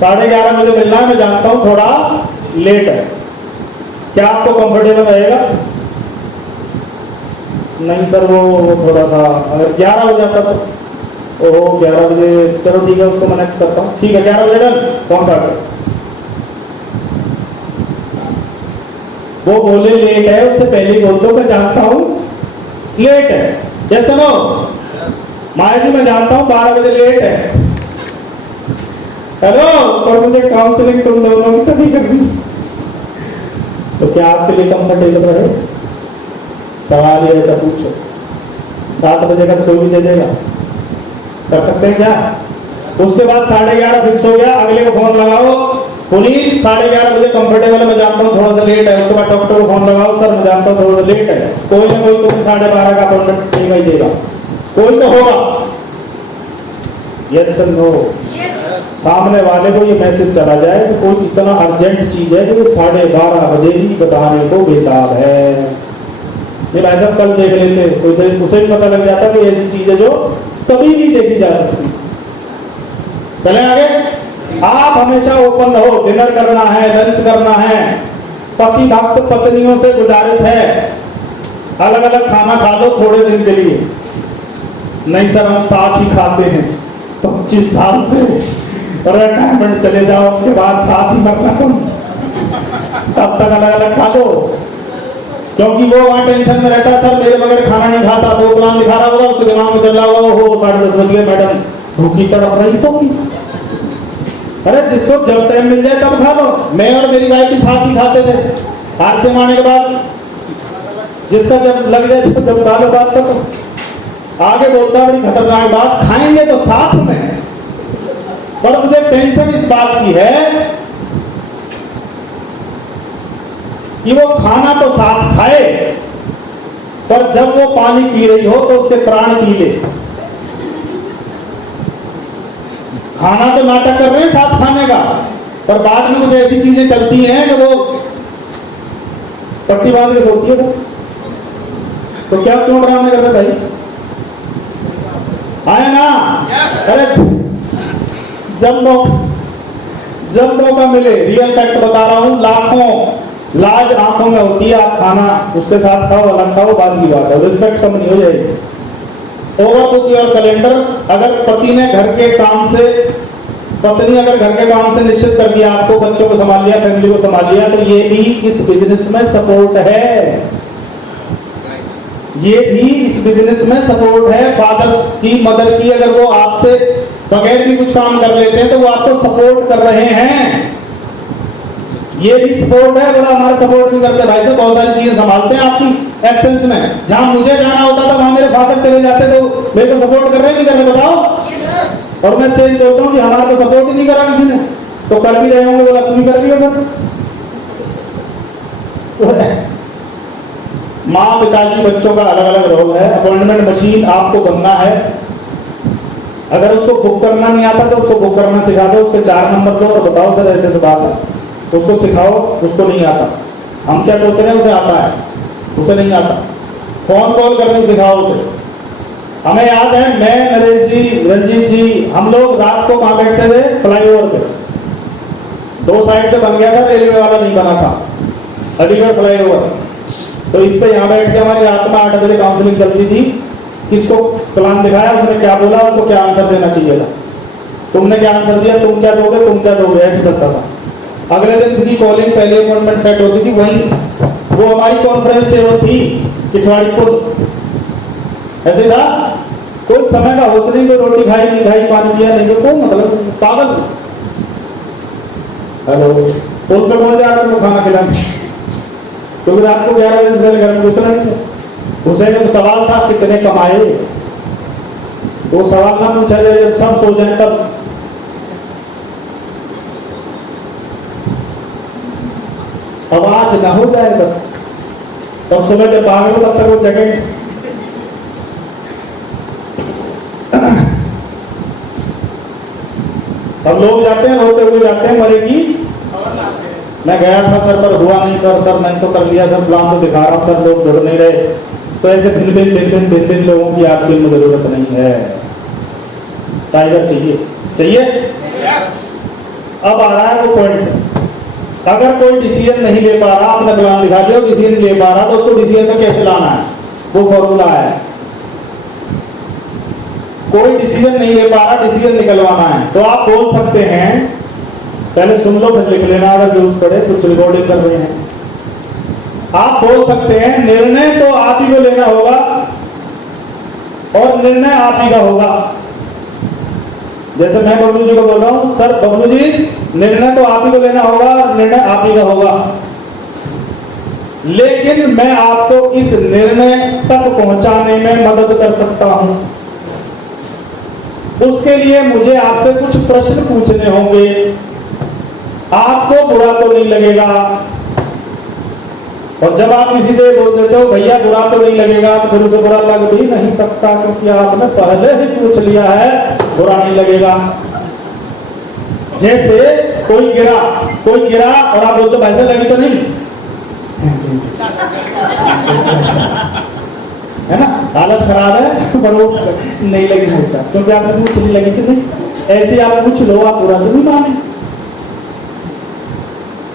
11:30 बजे मिलना है, मैं जानता हूं थोड़ा लेट है। क्या आपको कंफर्टेबल रहेगा? नहीं सर वो थोड़ा सा, अगर 11 हो जाता तो ओहो 11 बजे, चलो ठीक है उसको मैं नेक्स्ट करता हूँ। ठीक है 11 बजे डन, फोन काट। वो बोले लेट है, उससे पहले ही बोल दो मैं जानता हूं लेट है। जैसे नो माया जी मैं जानता हूं 12 बजे लेट है। हेलो, पर मुझे काउंसलिंग तुम दोनों की तभी करनी। तो क्या आपके लिए कंफर्टेबल रहे? सवाल ये ऐसा पूछो। 7 बजे का तो कोई भी दे देगा, कर सकते हैं क्या? उसके बाद 11:30 फिक्स हो गया, अगले को फोन लगाओ, पुलिस 11:30 बजे कंफर्टेबल है, मैं जानता हूँ थोड़ा सा लेट है। उसके बाद डॉक्टर को फोन लगाओ, सर मैं जानता हूँ थोड़ा सा लेट है। कोई ना कोई तो 12:30 का अपॉइंटमेंट देगा ही देगा, कोई तो होगा। Yes sir no? सामने वाले को ये मैसेज चला जाए कि कोई इतना अर्जेंट चीज है कि वो 12:30 बजे ही बताने को बेताब है। ये भाई साहब कल देख लेते, उसे भी पता लग जाता कि ऐसी चीज है जो कभी भी देखी जा सकती। चले आगे। आप हमेशा ओपन रहो। डिनर करना है, लंच करना है, पति भक्त पत्नियों से गुजारिश है अलग अलग खाना खा लो थोड़े दिन के लिए। नहीं सर हम साथ ही खाते हैं 25 साल से, रिटायरमेंट चले जाओ उसके बाद साथ ही मरना तुम, तब तक अलग अलग खा दो। क्योंकि वो वहां टेंशन में रहता है सर मेरे बगैर खाना नहीं खाता, तो प्लान दिखा रहा होगा, उसके दिमाग में चल रहा होगा हो 10:30 बज गए, मैडम भूखी तड़प रही तो की। अरे जिसको जब टाइम मिल जाए तब खा लो। मैं और मेरी वाइफ भी साथ ही खाते थे, हाथ से मारने के बाद जिसका जब लग जाए जब डालो बात तो आगे बोलता बड़ी खतरनाक बात, खाएंगे तो साथ में। पर मुझे टेंशन इस बात की है कि वो खाना तो साथ खाए, पर जब वो पानी पी रही हो तो उसके प्राण पी ले। खाना तो नाटक कर रहे हैं साथ खाने का, पर बाद में कुछ ऐसी चीजें चलती हैं कि वो पट्टी बांध के सोती है। तो क्या क्यों ड्रामे कर रहे भाई? आए ना? अरे जब मौका मिले, रियल फैक्ट बता रहा हूं, लाखों लाज आंखों में होती है। आप खाना उसके साथ खाओ अलग खाओ, बाद की बात है, रिस्पेक्ट कम नहीं हो जाएगी। Overbook your calendar. अगर पति ने घर के काम से, पत्नी अगर घर के काम से निश्चित कर दिया आपको, बच्चों को संभाल लिया, फैमिली को संभाल लिया, तो ये भी इस बिजनेस में सपोर्ट है। ये भी इस बिजनेस में सपोर्ट है। फादर्स की, मदर की, अगर वो आपसे बगैर भी कुछ काम कर लेते हैं तो वो आपको सपोर्ट कर रहे हैं। ये भी सपोर्ट है, बड़ा हमारा सपोर्ट नहीं करते भाई साहब, बहुत सारी चीजें संभालते हैं आपकी एब्सेंस में। जहां मुझे जाना होता था वहां मेरे फादर चले जाते तो मेरे को सपोर्ट कर रहे हैं नहीं कर रहे बताओ। और मैं सेम बोलता हूँ कि हमारा तो सपोर्ट ही नहीं करा किसी ने, तो कर भी रहे होंगे, बोला तुम भी कर रही हो फिर। माँ पिताजी बच्चों का अलग अलग रोल है। अपॉइंटमेंट मशीन आपको बनना है, अगर उसको बुक करना नहीं आता तो उसको बुक करना सिखा दो, उसके 4 नंबर दो और बताओ सर ऐसे बात है, उसको सिखाओ। उसको नहीं आता, हम क्या सोच रहे हैं उसे आता है, उसे नहीं आता। फोन कॉल करने सिखाओ उसे। हमें याद है, मैं, नरेश जी, रंजीत जी, हम लोग रात को वहां बैठते थे फ्लाईओवर पे, 2 साइड से बन गया था, रेलवे वाला नहीं बना था, अलीगढ़ फ्लाईओवर। तो इस पे यहाँ बैठ के हमारी रात में 8 बजे काउंसलिंग चलती थी। किसको प्लान दिखाया, उसने क्या बोला, उसको क्या आंसर देना चाहिए था, तुमने क्या आंसर दिया, तुम क्या दोगे, तुम क्या दोगे, ऐसे चलता था। अगले दिन की कॉलिंग, पहले अपॉइंटमेंट सेट होती थी वहीं, वो हमारी कॉन्फ्रेंस टेबल थी पिछवाड़ी पुल, ऐसे था। कोई समय का होश नहीं, कोई रोटी खाई नहीं खाई, पानी पिया नहीं, कोई मतलब पागल। हेलो, पुल पे पहुंच जा रहे खाना खिलाने, क्योंकि रात को 11 बजे से घर में घुसना नहीं। हुसैन को सवाल था कितने कमाए, वो सवाल ना पूछा जाए जब सब सो जाए तब। आवाज ना हो जाए बस, तब सुबह जब भागे तब तक वो जगह। अब लोग जाते हैं, रोते हुए जाते हैं, मरेगी। मैं गया था सर पर हुआ नहीं, सर नहीं तो कर लिया सर, प्लान तो दिखा रहा हूं सर, लोग जुड़ नहीं रहे। तो ऐसे दिन लोगों की आपसे में जरूरत नहीं है। टाइगर चाहिए। अब आ रहा है वो पॉइंट, अगर कोई डिसीजन नहीं ले पा रहा, आपने प्लान दिखा दिया, डिसीजन ले पा रहा तो उसको डिसीजन में कैसे लाना है, वो फॉर्मूला है। कोई डिसीजन नहीं ले पा रहा, डिसीजन निकलवाना है, तो आप बोल सकते हैं, पहले सुन लो फिर लिख लेना अगर जरूरत पड़े, कुछ रिकॉर्डिंग कर रहे हैं। आप बोल सकते हैं निर्णय तो आप ही को लेना होगा और निर्णय आप ही का होगा। जैसे मैं बबलू जी को बोल रहा हूं, सर बबलू जी निर्णय तो आप ही को लेना होगा और निर्णय आप ही का होगा, लेकिन मैं आपको इस निर्णय तक पहुंचाने में मदद कर सकता हूं। उसके लिए मुझे आपसे कुछ प्रश्न पूछने होंगे, आपको बुरा तो नहीं लगेगा। और जब आप किसी से बोल देते हो भैया बुरा तो नहीं लगेगा, तो फिर उसे बुरा लग भी नहीं सकता, क्योंकि आपने पहले ही पूछ लिया है, बुरा नहीं लगेगा। जैसे कोई गिरा और आप बोलते भाई लगी तो नहीं है ना, हालत खराब है पर वो नहीं लगी होता, क्योंकि आपने पूछ नहीं लगी कि नहीं। ऐसे आप पूछ लो, आप बुरा तो नहीं माने।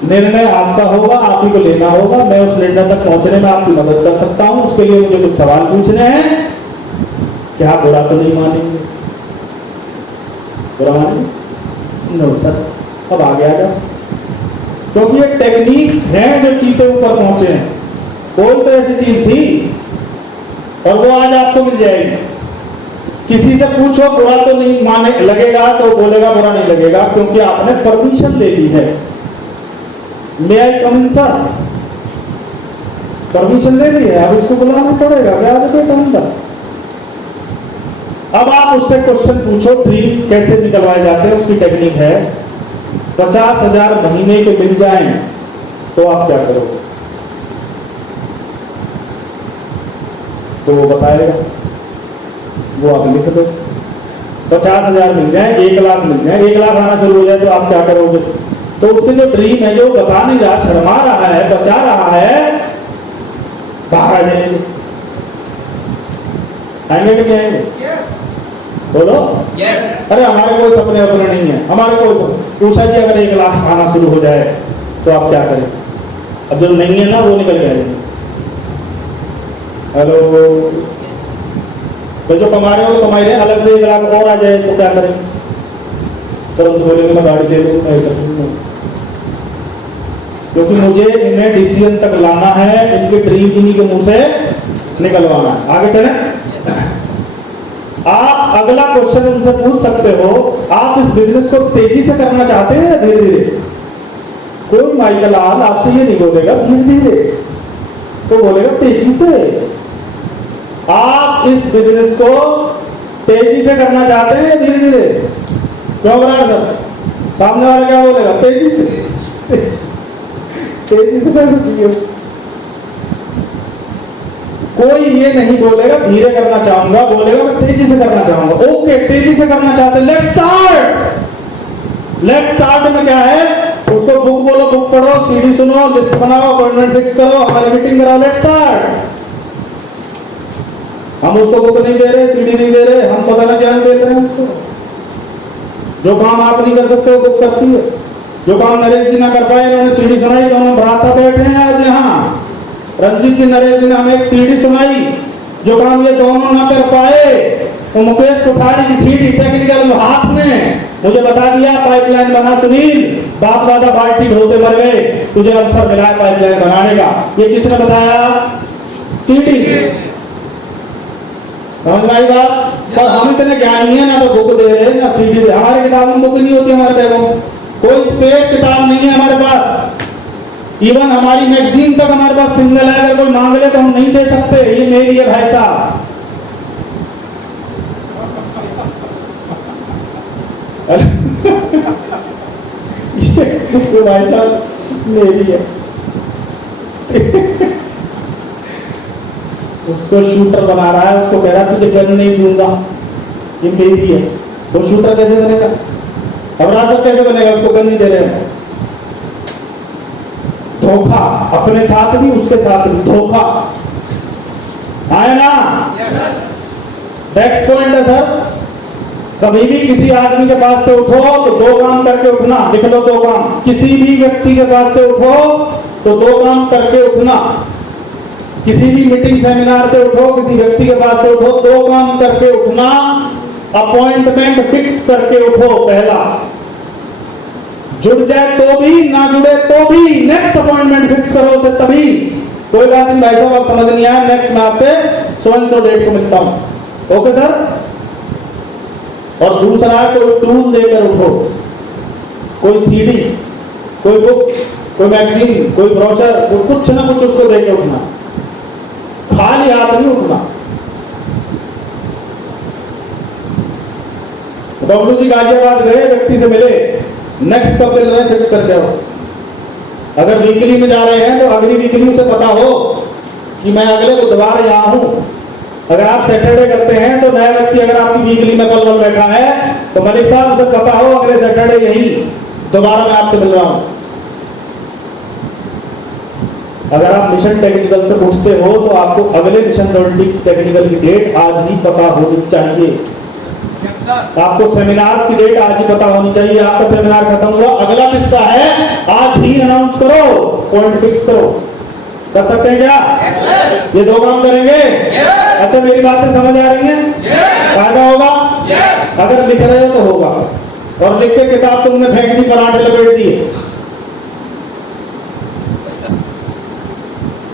निर्णय आपका होगा, आप ही को लेना होगा। मैं उस निर्णय तक पहुंचने में आपकी मदद कर सकता हूं। उसके लिए मुझे कुछ सवाल पूछने हैं कि आप बुरा तो नहीं मानेंगे, बुरा मानेंगे? नो सर, अब आगे आ जाओ, क्योंकि ये टेक्निक है जो चीते ऊपर पहुंचे हैं। कोई तो ऐसी चीज थी और वो आज आपको मिल जाएगी। किसी से पूछो बुरा तो नहीं माने लगेगा, तो बोलेगा बुरा नहीं लगेगा, क्योंकि आपने परमिशन ले ली है। मे आई कम इन सर, परमिशन ले ली है, अब इसको बुलाना पड़ेगा, क्या अंदर। अब आप उससे क्वेश्चन पूछो, ड्रीम कैसे निकलवाए जाते हैं, उसकी टेक्निक है। 50,000 महीने के मिल जाएं तो आप क्या करोगे, तो वो बताएगा, वो आप लिख दो। 50,000 मिल जाए, 1 लाख मिल जाए, 1 लाख आना शुरू हो जाए तो आप क्या करोगे? तो उसके जो ड्रीम है, जो बता नहीं रहा, शर्मा रहा है, बचा रहा है, बाहर आ जाएंगे। आएंगे कि नहीं आएंगे? बोलो यस। अरे हमारे कोई सपने वपने नहीं है, हमारे कोई। उषा जी अगर 1 लाख आना शुरू हो जाए तो आप क्या करें? अब जो नहीं है ना वो निकल जाएंगे। हेलो, तो जो कमा रहे हो कमाई रहे, अलग से 1 लाख और आ जाए तो क्या करें? तुरंत बोलेंगे मैं गाड़ी दे दूँ, क्योंकि मुझे इन्हें डिसीजन तक लाना है, इनके ड्रीम इन्हीं के मुंह से निकलवाना है। आगे चले। आप अगला क्वेश्चन उनसे पूछ सकते हो, आप इस बिजनेस को तेजी से करना चाहते हैं या धीरे धीरे? कोई माइकल लाल आपसे ये नहीं बोलेगा धीरे धीरे, तो बोलेगा तेजी से। आप इस बिजनेस को तेजी से करना चाहते हैं या धीरे धीरे? क्यों बराबर सर? सामने वाला क्या बोलेगा? तेजी से। तेजी से कैसे चाहिए? कोई ये नहीं बोलेगा धीरे करना चाहूंगा, बोलेगा मैं तेजी से करना चाहूंगा। ओके, तेजी से करना चाहते, लेट्स स्टार्ट। लेट्स स्टार्ट में क्या है? उसको बुक बोलो, बुक पढ़ो, सीडी सुनो, लिस्ट बनाओ, अपॉइंटमेंट फिक्स करो, हमारी मीटिंग कराओ, लेट्स स्टार्ट। हम उसको बुक नहीं दे रहे, सीडी नहीं दे रहे, हम पता ना क्या दे रहे हैं उसको। जो काम आप नहीं कर सकते वो बुक करती है। जो काम नरेश जी ना कर पाए, उन्होंने सीडी सुनाई, तो हम भ्राता बैठे हैं आज यहाँ। रंजीत जी, नरेश जी ने हमें एक सीडी सुनाई। जो काम ये दोनों ना कर पाए, तो मुकेश कोठारी की सीडी टेक्निकल हाथ में मुझे बता दिया, पाइपलाइन बना सुनील, बाप दादा बाल्टी ढोते मर गए, तुझे अवसर मिला है पाइपलाइन बनाने का। ये किसने बताया? सीडी। समझ में आई बात? पर हम इतने ज्ञानी है ना, तो बुक दे रहे ना सीडी दे। हमारी किताब में बुक नहीं होती, हमारे बैगों में कोई स्पेयर किताब नहीं है हमारे पास। इवन हमारी मैगजीन तक हमारे पास सिंगल है, अगर कोई मांग ले तो हम नहीं दे सकते। ये मेरी है भाई साहब। ये भाई साहब मेरी है। उसको शूटर बना रहा है, उसको कह रहा है तुझे गन नहीं दूंगा, ये मेरी है। वो शूटर कैसे बनेगा? अब राजा कैसे बनेगा? उसको गन नहीं दे रहे हैं। धोखा, अपने साथ भी उसके साथ भी धोखा आए ना। नेक्स्ट पॉइंट है सर, कभी भी किसी आदमी के पास से उठो तो दो काम करके उठना। लिख लो दो काम। किसी भी व्यक्ति के पास से उठो तो दो काम करके उठना। किसी भी मीटिंग सेमिनार से उठो, किसी व्यक्ति के पास से उठो, दो काम करके उठना। अपॉइंटमेंट फिक्स करके उठो। पहला, जुड़ जाए तो भी, ना जुड़े तो भी नेक्स्ट अपॉइंटमेंट फिक्स करो उसे तभी। कोई बात नहीं भाई साहब, आप समझ नहीं आया, नेक्स्ट मैं आपसे 100 डेट को मिलता हूं। Okay sir. और दूसरा, कोई टूल देकर उठो, कोई सीडी, कोई बुक, कोई मैगजीन, कोई ब्रोशर, कुछ ना कुछ उसको देकर उठना। खाली हाथ नहीं उठना। बबलू जी गाजियाबाद गए, व्यक्ति से मिले, नेक्स्ट कब मिल रहे हैं फिक्स करके आओ। अगर वीकली में जा रहे हैं तो अगली वीकली उसे पता हो कि मैं अगले बुधवार यहाँ हूं। अगर आप सैटरडे करते हैं तो नया व्यक्ति अगर आपकी वीकली में कल बैठा है तो मलिक साहब उसे पता हो अगले सैटरडे यही दोबारा मैं आपसे मिल रहा हूं। अगर आप मिशन टेक्निकल से पूछते हो तो आपको अगले मिशन टेक्निकल की डेट आज ही पता होनी चाहिए। आपको सेमिनार की डेट आज ही पता होनी चाहिए। आपका सेमिनार खत्म हुआ, अगला किसका है आज ही अनाउंस करो, पॉइंट फिक्स करो। कर सकते हैं क्या? yes, ये दो काम करेंगे? yes. अच्छा, मेरी बातें समझ आ रही हैं? फायदा होगा? yes. अगर लिख रहे हो तो होगा, और लिख के किताब तुमने फेंक दी, पराठे लपेट दिए,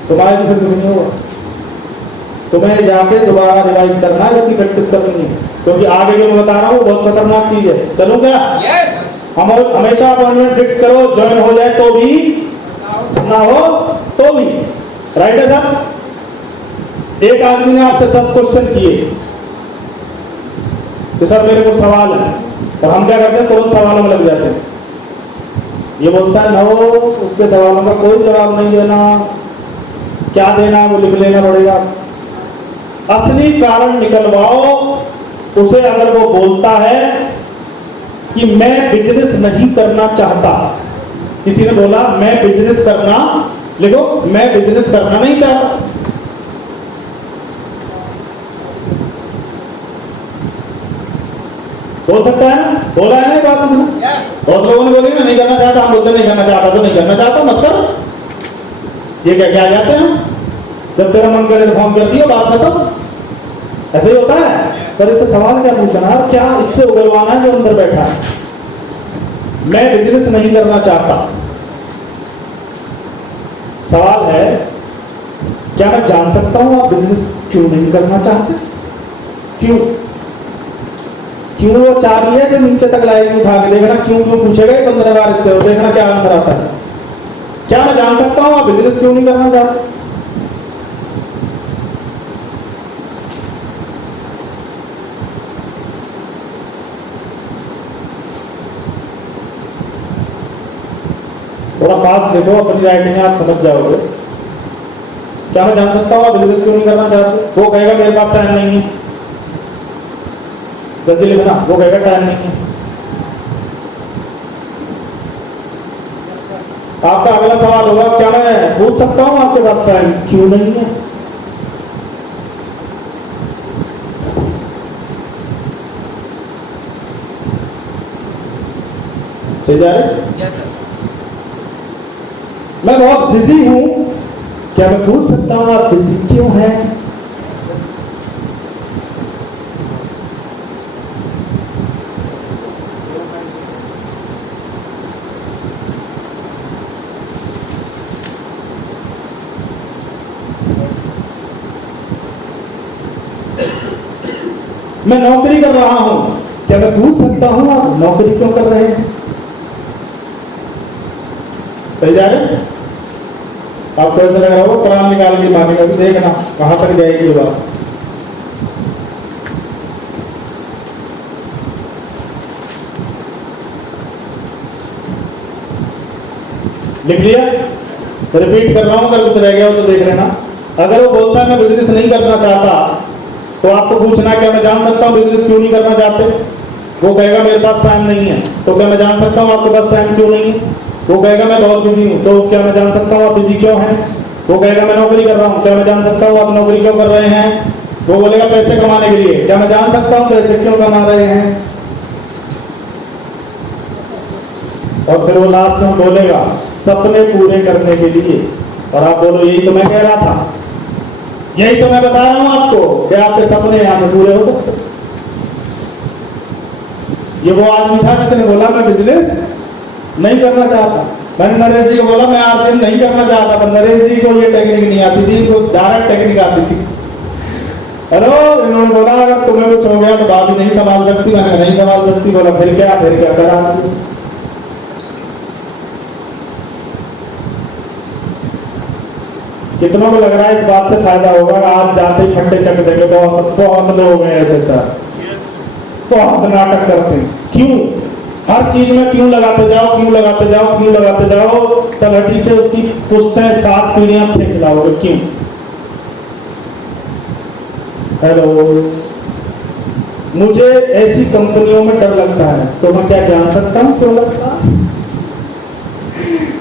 तुम्हारे तो फिर कुछ नहीं होगा। तुम्हें जाके दोबारा रिवाइज करना है, इसकी प्रैक्टिस करनी है, क्योंकि आगे जो मैं बता रहा हूँ बहुत खतरनाक चीज है। चलो क्या? yes. हम हमेशा अपॉइंटमेंट फिक्स करो, ज्वाइन हो जाए तो भी, ना हो तो भी। राइट है सर? एक आदमी ने आपसे 10 क्वेश्चन किए कि सर मेरे को सवाल है, और हम क्या करते हैं तुरंत सवालों में लग जाते हैं। ये बोलता है नो, उसके सवालों का कोई जवाब नहीं देना, क्या देना वो लिख लेना पड़ेगा। असली कारण निकलवाओ उसे। अगर वो बोलता है कि मैं बिजनेस नहीं करना चाहता, किसी ने बोला मैं बिजनेस करना, लिखो मैं बिजनेस करना नहीं चाहता, बोल सकता है ना? बोला है ना बात तुमने? बहुत लोगों ने बोले मैं नहीं करना चाहता, हम बोलते नहीं करना चाहता तो नहीं करना चाहता, मतलब ये क्या जाते हैं, जब तेरा मन करे तो फोन कर दियो, बात खत्म। ऐसे ही होता है। पर इससे सवाल क्या पूछना, क्या इससे उगलवाना है जो अंदर बैठा है? मैं बिजनेस नहीं करना चाहता। सवाल है क्या मैं जान सकता हूं आप बिजनेस क्यों नहीं करना चाहते? क्यों? क्यों वो चाबी है जो नीचे तक लाएगी उठा के, देखना क्यों क्यों पूछेगा 15 बार इससे, और देखना क्या आंसर आता है। क्या मैं जान सकता हूँ आप बिजनेस क्यों नहीं करना चाहते? थोड़ा फास्ट देखो, अपनी राइटिंग आप समझ जाओगे। क्या मैं जान सकता हूँ आप बिजनेस क्यों नहीं करना चाहते? वो कहेगा मेरे पास टाइम नहीं है, जल्दी लिखना, वो कहेगा टाइम नहीं है। आपका अगला सवाल होगा, क्या मैं पूछ सकता हूं आपके पास टाइम क्यों नहीं है? सही जा रहे? Yes sir. मैं बहुत बिजी हूं, क्या मैं पूछ सकता हूं आप बिजी क्यों हैं? मैं नौकरी कर रहा हूं, क्या मैं पूछ सकता हूं आप नौकरी क्यों कर रहे हैं? सही जा रहे? आपको ऐसा लग रहा होगा कुरान निकाल के मारेगा, भी देखना कहां तक जाएगी ये बात। लिख लिया? रिपीट कर रहा हूं, अगर कुछ रह गया हो तो देख लेना। अगर वो बोलता है मैं बिजनेस नहीं करना चाहता, तो आपको पूछना क्या मैं जान सकता हूं बिजनेस क्यों नहीं करना चाहते? वो कहेगा मेरे पास टाइम नहीं है, तो क्या मैं जान सकता हूं आपके पास टाइम क्यों नहीं है? वो कहेगा मैं बहुत बिजी हूं, तो क्या मैं जान सकता हूं आप बिजी क्यों हैं? वो कहेगा मैं नौकरी कर रहा हूं, क्या मैं जान सकता हूं आप नौकरी क्यों कर रहे हैं? वो बोलेगा पैसे कमाने के लिए, क्या मैं जान सकता हूं पैसे क्यों कमा रहे हैं? और फिर वो लास्ट में बोलेगा सपने पूरे करने के लिए, और आप बोलो यही तो मैं कह रहा था, यही तो मैं बता रहा हूं आपको कि आपके सपने यहां से पूरे हो सकते। ये वो आदमी था जिसने बोला मैं बिजनेस नहीं करना चाहता। मैंने नरेश जी को बोला मैं आरसीएम नहीं करना चाहता, पर नरेश जी को ये टेक्निक नहीं आती थी, तो डायरेक्ट टेक्निक आती थी। हेलो, इन्होंने बोला अगर तुम्हें कुछ हो गया तो बात ही नहीं संभाल सकती। मैंने नहीं संभाल सकती। बोला फिर क्या करा आपसे? कितनों को लग रहा है इस बात से फायदा होगा? आज जाते ही फट्टे चक देंगे। बहुत लोग हैं ऐसे सर, बहुत नाटक करते हैं। क्यों? हर चीज में क्यों लगाते जाओ, क्यों लगाते जाओ, क्यों लगाते जाओ, तलहटी से उसकी पुश्तें 7 पीढ़ियां खींच लाओगे। क्यों? हेलो, मुझे ऐसी कंपनियों में डर लगता है, तो मैं क्या जान सकता हूं क्यों लगता है?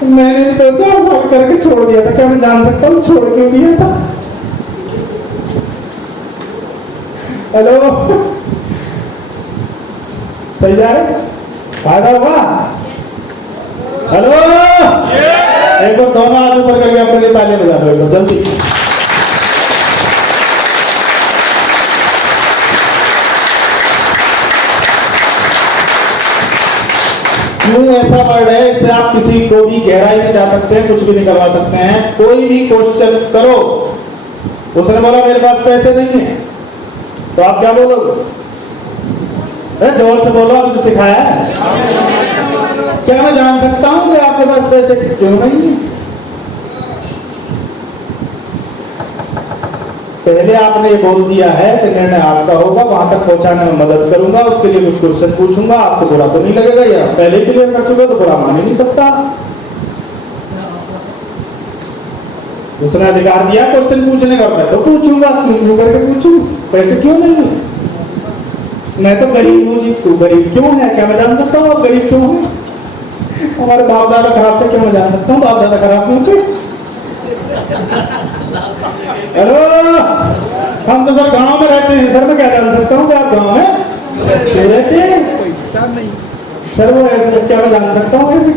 मैंने तो 4 साल करके छोड़ दिया था, क्या मैं जान सकता हूं छोड़ क्यों दिया था? हेलो, सही जा रहे? फायदा होगा? हेलो, एक बार दोनों हाथ ऊपर करके अपने लिए ताली बजा दो एक बार जल्दी। क्यों ऐसा वर्ड है, इससे आप किसी को भी गहराई में जा सकते हैं, कुछ भी निकलवा सकते हैं। कोई भी क्वेश्चन करो, उसने बोला मेरे पास पैसे नहीं है, तो आप क्या बोलोगे? जोर से बोलो, अभी तो सिखाया है। क्या मैं जान सकता हूं कि आपके पास पैसे क्यों नहीं है? पहले आपने ये बोल दिया है कि निर्णय आपका होगा, वहां तक पहुंचाने में मदद करूंगा, उसके लिए कुछ क्वेश्चन पूछूंगा, आपको बुरा तो नहीं लगेगा? या पहले ही क्लियर कर चुके तो बुरा मान ही नहीं सकता। उसने अधिकार दिया क्वेश्चन पूछने का, मैं तो पूछूंगा, क्यों करके पूछूं पैसे क्यों नहीं है? मैं तो गरीब हूँ जी, तू गरीब क्यों है? क्या मैं जान सकता हूँ आप गरीब क्यों है? हमारे बाप दादा खराब थे, क्या मैं जान सकता हूँ बाप दादा खराब क्यों थे? हेलो, हम तो सर गांव में रहते हैं सर, मैं क्या जान सकता हूँ कि आप गांव में रहते हैं? सर वो ऐसे, क्या मैं जान सकता हूँ ऐसे?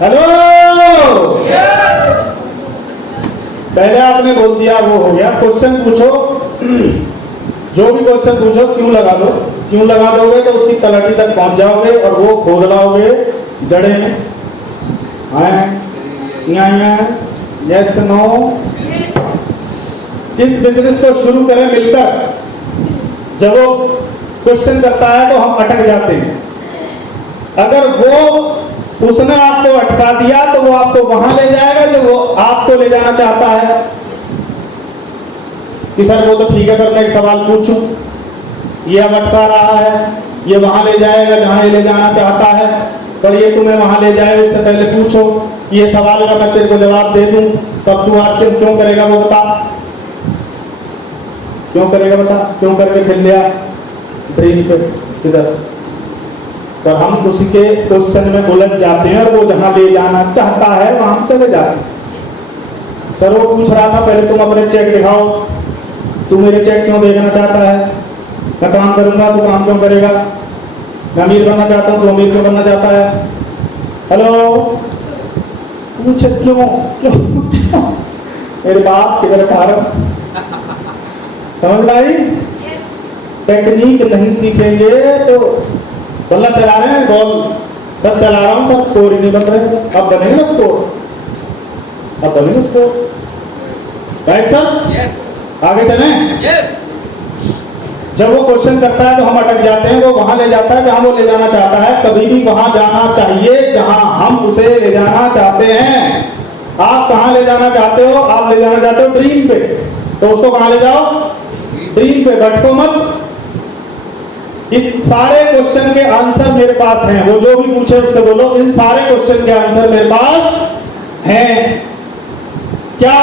हेलो, पहले आपने बोल दिया, वो हो गया। क्वेश्चन पूछो, जो भी क्वेश्चन पूछो क्यों लगा दो। क्यों लगा दोगे तो उसकी तलहटी तक पहुंच जाओगे और वो खोद लाओगे जड़े में। यस नो, इस बिजनेस को शुरू करें मिलकर। जब वो क्वेश्चन करता है तो हम अटक जाते हैं। अगर वो उसने आपको अटका दिया तो वो आपको वहां ले जाएगा जो वो आपको ले जाना चाहता है। कि सर वो तो ठीक है, अगर मैं एक सवाल पूछूं, ये अब अटका रहा है, ये वहां ले जाएगा जहां ये ले जाना चाहता है, पर ये तुम्हें वहां ले जाए उससे पहले पूछो, ये सवाल का मैं तेरे को जवाब दे दूं, तब तू आज से क्यों करेगा वो बता, क्यों करेगा बता, क्यों करके खेल लिया ड्रीम पे इधर। पर हम उसी के क्वेश्चन में उलझ जाते हैं और वो जहां ले जाना चाहता है वहां हम चले जाते हैं। सर वो पूछ रहा था पहले तुम अपने चेक दिखाओ, तू मेरे चेक क्यों देखना चाहता है, मैं काम करूंगा तू काम क्यों करेगा, मैं अमीर बनना चाहता हूँ तू अमीर क्यों बनना चाहता है। हेलो पूछ क्यों क्यों, क्यों? मेरे बाप किधर भारत, समझ भाई। टेक्निक नहीं सीखेंगे तो बल्ला चला रहे हैं, बॉल सब चला रहा हूं पर स्कोर ही नहीं बन रहे। अब बनेगा स्कोर, अब बनेगा स्कोर, राइट सर। यस आगे चलें। यस। जब वो क्वेश्चन करता है तो हम अटक जाते हैं, वो वहां ले जाता है जहां वो ले जाना चाहता है। कभी भी वहां जाना चाहिए जहां हम उसे ले जाना चाहते हैं। आप कहां ले जाना चाहते हो, आप ले जाना चाहते हो ड्रीम पे, तो उसको कहां ले जाओ, ड्रीम पे, भटको मत। इस सारे क्वेश्चन के आंसर मेरे पास हैं, वो जो भी पूछे उससे बोलो इन सारे क्वेश्चन के आंसर मेरे पास हैं। क्या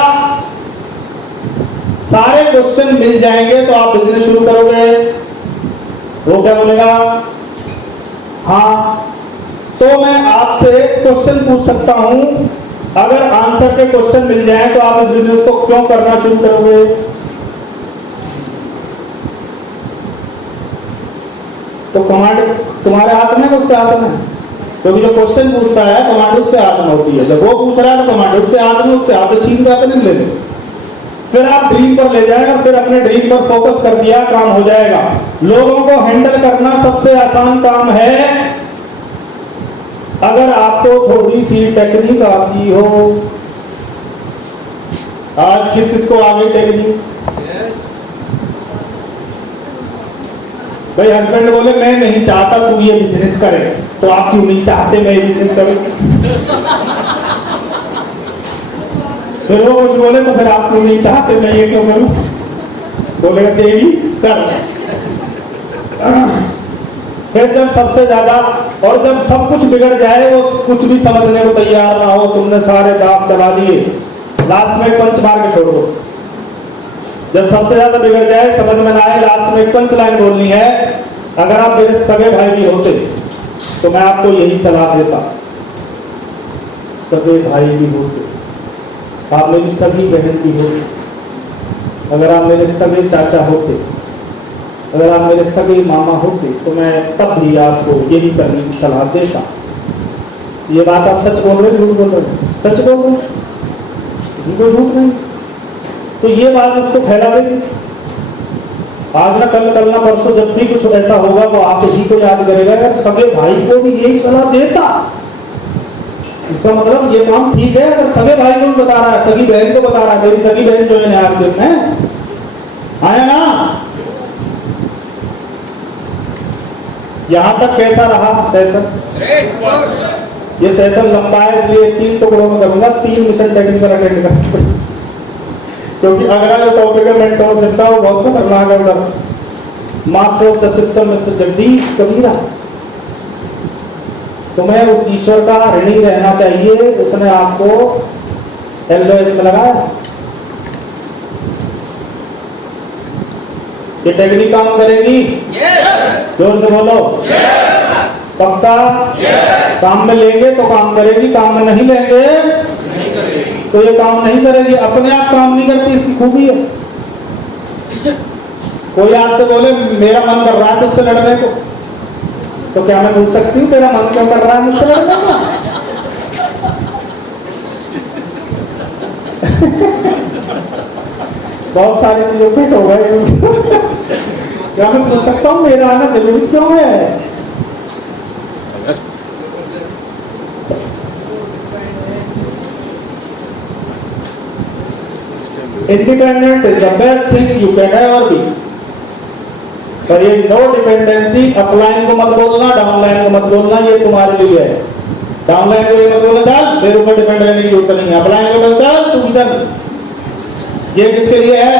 सारे क्वेश्चन मिल जाएंगे तो आप बिजनेस शुरू करोगे? वो क्या बोलेगा? हाँ। तो मैं आपसे क्वेश्चन पूछ सकता हूं, अगर आंसर के क्वेश्चन मिल जाए तो आप इस बिजनेस को क्यों करना शुरू करोगे? तो कमांड तुम्हारे हाथ में, उसके हाथ में, क्योंकि जो क्वेश्चन पूछता है कमांड उसके हाथ में होती है। जब वो पूछ रहा है तो कमांड उसके हाथ में, उसके हाथ से छीन कर नहीं ले लो। फिर आप ड्रीम पर ले जाएगा, फिर अपने ड्रीम पर फोकस कर दिया, काम हो जाएगा। लोगों को हैंडल करना सबसे आसान काम है, अगर आपको थोड़ी सी टेक्निक आती हो। आज किस किस को आ गई टेक्निक? भाई हस्बैंड बोले मैं नहीं चाहता तू ये बिजनेस करे, तो आप क्यों नहीं चाहते मैं ये बिजनेस करूं? फिर वो कुछ बोले तो फिर आप क्यों नहीं चाहते मैं ये क्यों करूं? बोलेगा देवी कर। फिर जब सबसे ज्यादा और जब सब कुछ बिगड़ जाए, वो कुछ भी समझने को तैयार ना हो, तुमने सारे दांव चला दिए, लास्ट में पंच मार के छोड़ दो। जब सबसे ज्यादा बिगड़ जाए, समझ में ना आए, लास्ट में पंच लाइन बोलनी है। अगर आप मेरे सगे भाई भी होते तो मैं आपको यही सलाह देता, सगे भाई भी होते, आप मेरी सगी बहन भी होती, अगर आप मेरे सगे चाचा होते, अगर आप मेरे सगे मामा होते, तो मैं तब भी आपको यही करने की सलाह देता। ये बात आप सच बोल रहे, झूठ बोल रहे? सच बोल रहे, कोई झूठ नहीं। तो ये बात उसको फैला देगी। आज ना कल, कल ना परसों, जब भी कुछ ऐसा होगा वो आप ही को याद करेगा, यार सगे भाई को भी यही सलाह देता। इसका मतलब ये काम ठीक है। अगर सगे भाई को भी बता रहा है, सगी बहन को बता रहा है, मेरी सगी बहन जो है आपसे आया ना। यहां तक कैसा रहा सेशन? ये सेशन लंबा है, इसलिए 3 टुकड़ों में करूंगा, 3 मिशन टेक्निकल अटेंड करना, क्योंकि अगला जो टॉपिक है मेंटरशिप का वो बहुत खतरनाक है। उधर master of the system mister Jagdish Kabira, तुम्हें उस ईश्वर का ऋणी रहना चाहिए, उसने आपको एलओएस में लगाया। ये टेक्निक काम करेगी? जोर से बोलो। पक्का? काम में लेंगे तो काम करेगी, काम में नहीं लेंगे तो ये काम नहीं करेगी। अपने आप काम नहीं करती, इसकी खूबी है। कोई आपसे बोले मेरा मन कर रहा है तुझसे लड़ने को, तो क्या मैं पूछ सकती हूँ तेरा मन क्यों कर रहा है मुझसे लड़ने को? बहुत सारी चीजों पे हो गए। क्या मैं पूछ सकता हूँ मेरा आना जरूरी क्यों है? Independent is the best thing you can ever be. पर ये नो डिपेंडेंसी, अपलाइन को मत बोलना, डाउनलाइन को मत बोलना, ये तुम्हारे लिए है। डाउनलाइन को ये मत बोलना चल मेरे ऊपर डिपेंड रहने की जरूरत नहीं है, अपलाइन को बोलना चल तुम चल। ये किसके लिए है?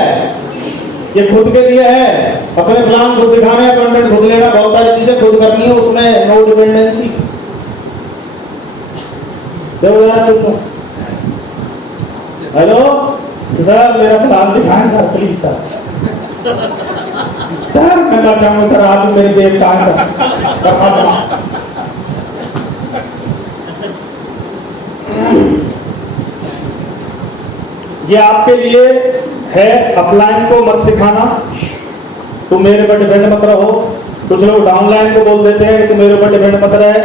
ये खुद के लिए है। अपने प्लान खुद दिखाने, अपॉइंटमेंट खुद लेना, बहुत सारी चीजें खुद करनी है, उसमें नो डिपेंडेंसी। हेलो सर, मेरा प्लान दिखाएं सर प्लीज सर। सर मैं मर जाऊंगा सर, आप ही मेरे देव का सर। ये आपके लिए है, अपलाइन को मत सिखाना, तुम मेरे पर डिपेंड मत रहो। कुछ लोग डाउनलाइन को बोल देते हैं कि तुम मेरे पर डिपेंड मत रहे।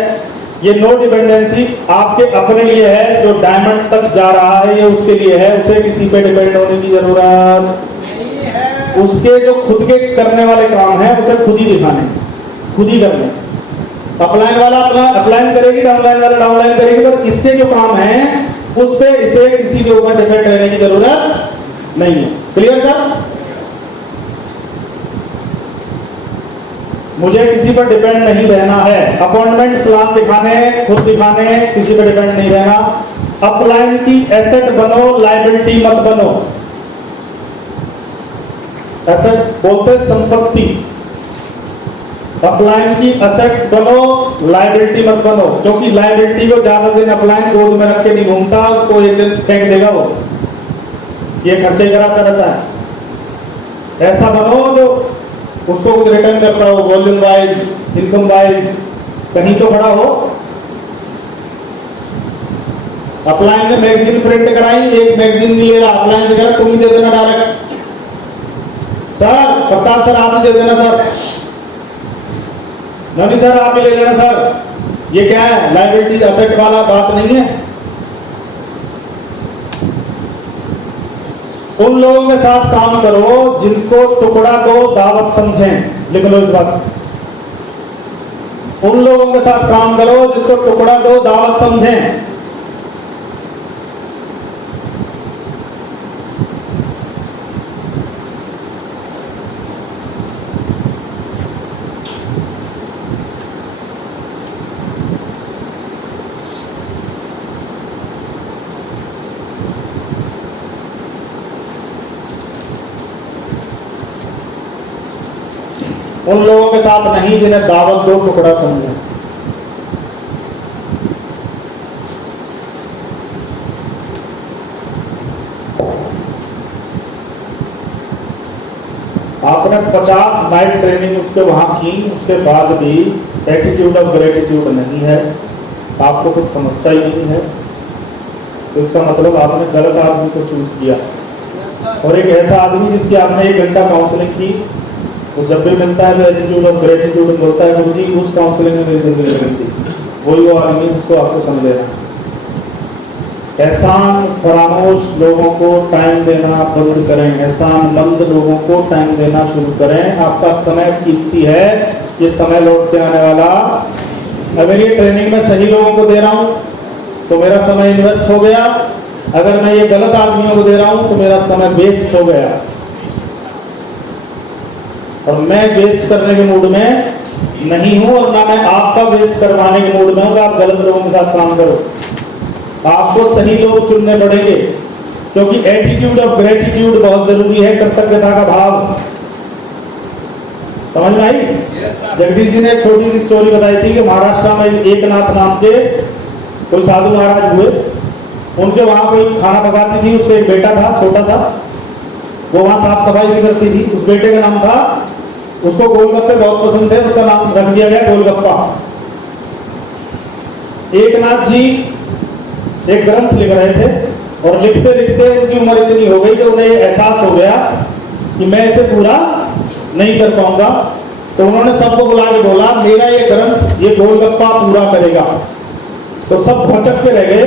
ये नो डिपेंडेंसी आपके अपने लिए है, जो डायमंड तक जा रहा है ये उसके लिए है, उसे किसी पे डिपेंड होने की जरूरत नहीं है। उसके जो खुद के करने वाले काम है उसे खुद ही दिखाने, खुद ही करने। अपलाइन वाला अपना अपलाइन करेगी, डाउनलाइन वाला डाउनलाइन करेगी, पर इसके जो काम है उस पे इसे किसी के ऊपर डिपेंड रहने की जरूरत नहीं है। Clear sir? मुझे किसी पर डिपेंड नहीं रहना है। अपॉइंटमेंट प्लान दिखाने, खुद दिखाने, किसी पर डिपेंड नहीं रहना। अपलाइन की एसेट बनो, लायबिलिटी मत बनो। एसेट बोलते संपत्ति, अपलाइन की असेट्स बनो, लायबिलिटी मत बनो। क्योंकि लायबिलिटी को ज्यादा दिन अपलाइन गोद में रख के नहीं घूमता, उसको एक दिन फेंक देगा वो, ये खर्चे कराता रहता है। ऐसा बनो जो उसको कुछ रिटर्न करता हो, वॉल्यूम वाइज, इनकम वाइज, कहीं तो खड़ा हो। अपलाइन ने मैगजीन प्रिंट कराई, एक मैगजीन नहीं ले रहा, अपलाइन से कह रहा तुम ही दे देना डायरेक्ट। सर कप्तान सर आप ही दे देना सर, नहीं सर आप ही ले लेना सर। ये क्या है? लायबिलिटी असेट वाला बात नहीं है। उन लोगों के साथ काम करो जिनको टुकड़ा दो दावत समझें। लिख लो इस बात। उन लोगों के साथ काम करो जिसको टुकड़ा दो दावत समझें। उन लोगों के साथ नहीं जिन्हें दावत दो टुकड़ा समझे। आपने 50 नाइट ट्रेनिंग उसके वहां की, उसके बाद भी एटीट्यूड ऑफ ग्रेटिट्यूड नहीं है, आपको कुछ समझता ही नहीं है, तो इसका मतलब आपने गलत आदमी को चूज किया। और एक ऐसा आदमी जिसकी आपने 1 घंटा काउंसलिंग की, वो जब भी मिलता है तो एटीट्यूड ऑफ ग्रेटिट्यूड बोलता है गुरुजी उस काउंसलिंग में मेरी जिंदगी बदल दी। वही वो आदमी जिसको आपको समझेना। एहसान फरामोश लोगों को टाइम देना बंद करें, एहसान मंद लोगों को टाइम देना शुरू करें। आपका समय कीमती है, ये समय लौट के आने वाला। अगर ये ट्रेनिंग में सही लोगों को दे रहा हूं तो मेरा समय इन्वेस्ट हो गया, अगर मैं ये गलत आदमियों को दे रहा हूं तो मेरा समय वेस्ट हो गया। और मैं वेस्ट करने के मूड में नहीं हूं, और ना मैं आपका वेस्ट करवाने के मूड में हूं कि आप गलत लोगों के साथ काम करो। आपको सही लोग चुनने पड़ेंगे, क्योंकि एटीट्यूड ऑफ ग्रेटिट्यूड बहुत जरूरी है, कृतज्ञता का भाव। समझ में आई? जगदीश जी ने एक छोटी सी स्टोरी बताई थी कि महाराष्ट्र में एकनाथ नाम के कोई साधु महाराज हुए। उनके वहां कोई खाना पकाती थी, उसका एक बेटा था छोटा सा, वो वहां साफ सफाई भी करती थी। उस बेटे का नाम था, उसको गोलगप्पे बहुत पसंद थे, उसका नाम रख दिया गया गोलगप्पा। एकनाथ जी एक ग्रंथ लिख रहे थे और लिखते लिखते उनकी उम्र इतनी हो गई कि उन्हें एहसास हो गया कि मैं इसे पूरा नहीं कर पाऊंगा। तो उन्होंने सबको बुला के बोला मेरा ये ग्रंथ ये गोलगप्पा पूरा करेगा। तो सब भचक के रह गए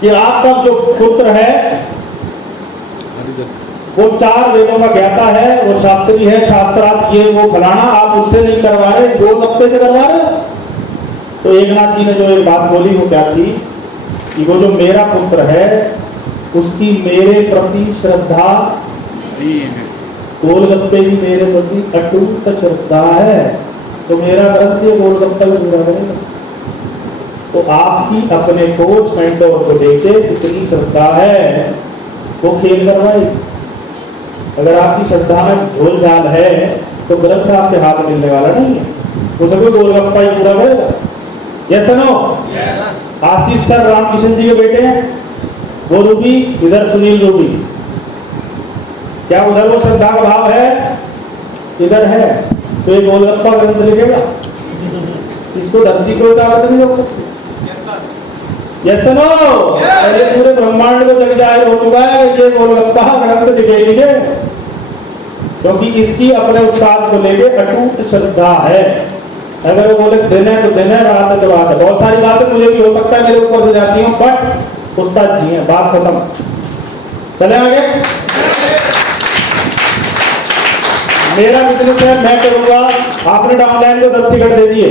कि आपका जो पुत्र है वो 4 वेदों का ज्ञाता है, वो शास्त्री है, शास्त्रार्थ ये वो फलाना, आप उससे नहीं करवा रहे, गोलगप्पे से करवा रहे। तो एकनाथ जी ने जो एक बात बोली वो क्या थी कि वो जो मेरा पुत्र है उसकी मेरे प्रति श्रद्धा, गोलगप्पे की मेरे प्रति अटूट श्रद्धा है, तो मेरा ग्रंथ ये गोलगप्पा भी पूरा करेगा। तो आपकी अपने कोच मेंटोर को देखे कितनी श्रद्धा है, वो खेल करवाए। अगर आपकी श्रद्धा में झोल झाल है तो ग्रंथ आपके हाथ में मिलने वाला नहीं है, वो सभी गोलगप्पा ही पूरा करेगा। Yes no? Ashish sir Ramkishan ji के बेटे हैं, वो रूबी, इधर सुनील रूबी। क्या उधर वो श्रद्धा का भाव है, इधर है, तो ये गोलगप्पा ग्रंथ लिखेगा, इसको धरती को ताकत नहीं रोक सकती। Yes no? ये पूरे ब्रह्मांड को जग जाहिर हो चुका है कि ये गोलगप्पा ग्रंथ लिखेंगे, क्योंकि इसकी अपने उस्ताद को लेके अटूट श्रद्धा है। अगर वो बोले दिन है तो दिन है, रात है तो रात है। बहुत सारी बातें मुझे भी हो सकता है मेरे ऊपर से जाती हूँ, बट उस्ताद जी हैं, बात खत्म। चले आगे। मेरा बिजनेस है, मैं करूंगा। आपने डाउनलाइन को 10 टिकट दे दिए,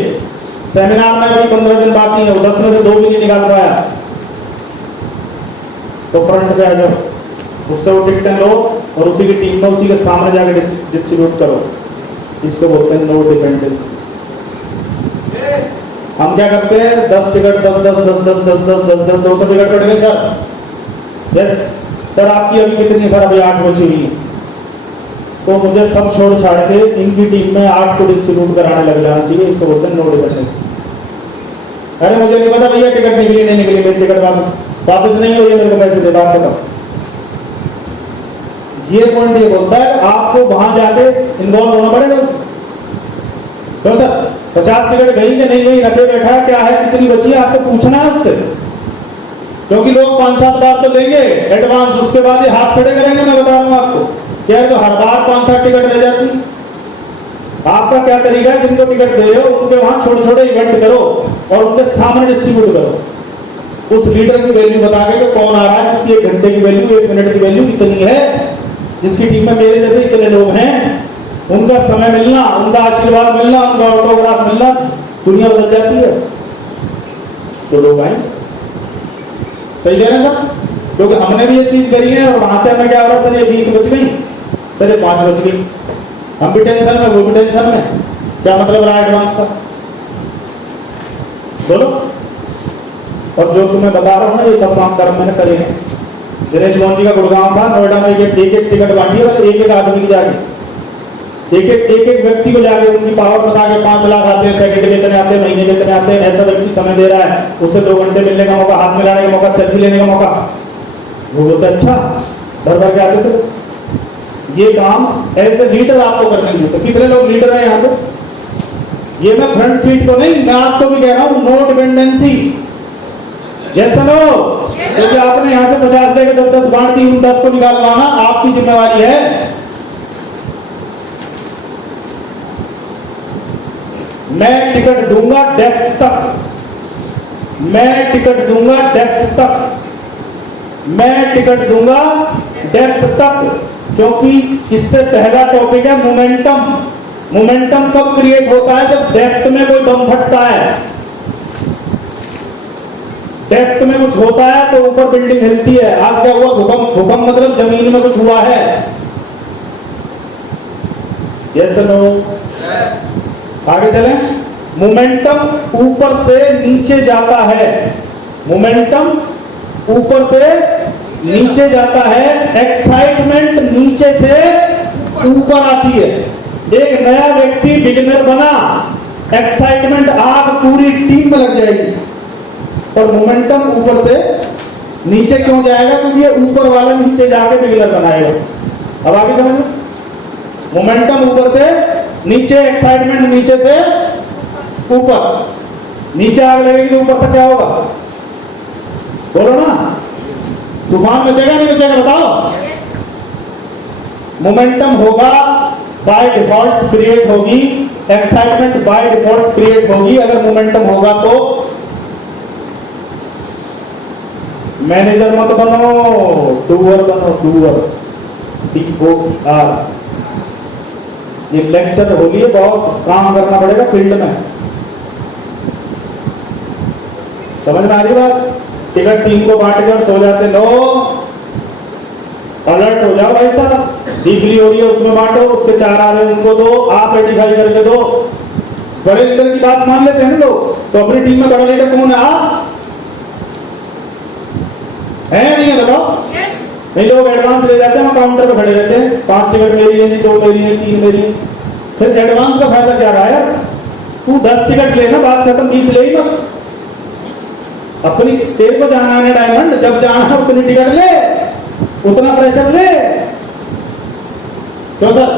सेमिनार में अभी 15 दिन बाकी है, 10 में से 2 भी नहीं निकाल पाया, तो फ्रंट पे आ जाओ, उससे वो टिकट लो और उसी की टीम में उसी के सामने जाकर डिस्ट्रीब्यूट करो। इसको बोलते हैं नो डिपेंडेंस। हम क्या करते हैं, 10 टिकट 10 10 10 10 10 10 10 10 200 टिकट कट गए सर। यस सर, आपकी अभी कितनी सर? अभी 8 बची हुई है, तो मुझे सब छोड़ छाड़ के इनकी टीम में 8 को डिस्ट्रीब्यूट कराने लग जाना चाहिए। इसको बोलते हैं नो डिपेंडेंस। अरे मुझे नहीं पता भैया टिकट निकली नहीं निकली, मेरी टिकट वापस नहीं हुई है, मेरे को पैसे दे, बात खत्म। ये पॉइंट ये बोलता है आपको वहां जाके इन्वॉल्व होना पड़ेगा। तो सर 50 टिकट गई कि नहीं गई, रखे बैठा क्या है, कितनी बची है, आपको पूछना है उससे, क्योंकि लोग 5-7 बार तो लेंगे एडवांस, उसके बाद ये हाथ खड़े करेंगे। मैं बता रहा हूं आपको, क्या है, तो हर बार 5-7 टिकट ले जाती। आपका क्या तरीका है, जिनको टिकट दे रहे हो उनके वहां छोटे छोटे इवेंट करो और उनके सामने डिस्ट्रीब्यूट करो। उस लीडर की वैल्यू बता के कौन आ रहा है, जिसकी 1 घंटे की वैल्यू, 1 मिनट की वैल्यू इतनी है, जिसकी टीम में मेरे जैसे इतने लोग हैं, उनका समय मिलना, उनका आशीर्वाद मिलना, उनका ऑटोग्राफ मिलना, दुनिया बदल जाती है। तो लोग आए, सही कह रहे हैं सर, क्योंकि हमने भी ये चीज करी है। और वहां से हमें क्या हो रहा, सर ये 20 बच गई, सर ये 5 बच गई, हम भी टेंशन में, वो भी टेंशन में। क्या मतलब रहा एडवांस का, बोलो। और जो तुम्हें बता रहा हूं ना, ये सब काम कर्म मैंने करे हैं। दिनेश मोहन जी का गुड़गांव था, नोएडा में एक टिकट बांटी है, एक आदमी की जाके एक व्यक्ति को जाके उनकी पावर बता के 5 लाख आते हैं, सेकंड कितने आते हैं, महीने कितने आते हैं, ऐसा व्यक्ति समय दे रहा है, उसे 2 घंटे मिलने का मौका, हाथ मिलाने का मौका, सेल्फी लेने का मौका। वो बोलते अच्छा, भर के आते थे। ये काम एज ए लीडर आपको करने चाहिए। तो कितने लोग लीडर हैं यहाँ पे? ये मैं फ्रंट सीट को नहीं, मैं आपको भी कह रहा हूँ नो डिपेंडेंसी। जैसा नो, क्योंकि आपने यहाँ से 50 लेके 10-10 बांट दी, उन 10 को निकालवाना आपकी जिम्मेवारी है। मैं टिकट दूंगा डेप्थ तक, मैं टिकट दूंगा डेप्थ तक, मैं टिकट दूंगा डेप्थ तक, क्योंकि इससे पहला टॉपिक है मोमेंटम। मोमेंटम कब क्रिएट होता है, जब डेप्थ में कोई दम फटता है। डेप्थ में कुछ होता है तो ऊपर बिल्डिंग हिलती है। आज क्या हुआ, भूकंप। भूकंप मतलब जमीन में कुछ हुआ है। Yes no? आगे चलें। मोमेंटम ऊपर से नीचे जाता है, मोमेंटम ऊपर से नीचे जाता है, एक्साइटमेंट नीचे से ऊपर आती है। एक नया व्यक्ति बिगिनर बना, एक्साइटमेंट आग पूरी टीम में लग जाएगी, और मोमेंटम ऊपर से नीचे क्यों जाएगा, क्योंकि ये ऊपर वाला नीचे जाके बिगिनर बनाएगा। अब आगे समझ, मोमेंटम ऊपर से नीचे, एक्साइटमेंट नीचे से ऊपर। नीचे आग लगेगी तो ऊपर तक क्या होगा, बोलो ना, तूफान बचेगा नहीं बचेगा, बताओ। मोमेंटम होगा, बाय डिफॉल्ट क्रिएट होगी, एक्साइटमेंट बाय डिफॉल्ट क्रिएट होगी। अगर मोमेंटम होगा तो मैनेजर मत बनो, डूअर बनो, डूअर, DOER। ये लेक्चर होगी, बहुत काम करना पड़ेगा फील्ड में, समझ में आ रही बात। टिकट टीम को बांट कर सो जाते, लो अलर्ट हो जाओ भाई साहब, बिजली हो रही है उसमें बांटो, उसके 4 आ रहे हैं उनको दो, आप आइडेंटिफाई करके दो। बड़े लीडर की बात मान लेते हैं लोग, तो अपनी टीम में बड़ा लीडर कौन है? आप है या नहीं है बताओ? नहीं, लोग एडवांस ले जाते हैं, काउंटर पे खड़े रहते हैं, 5 टिकट मेरी है जी, 2 मेरी है, 3 मेरी है। फिर एडवांस का फायदा क्या रहा यार? तू 10 टिकट लेना, बात खत्म, 20 ले ही मत। अपनी तेरे को जाना है डायमंड, जब जाना है उतनी टिकट ले, उतना प्रेशर ले। क्यों सर?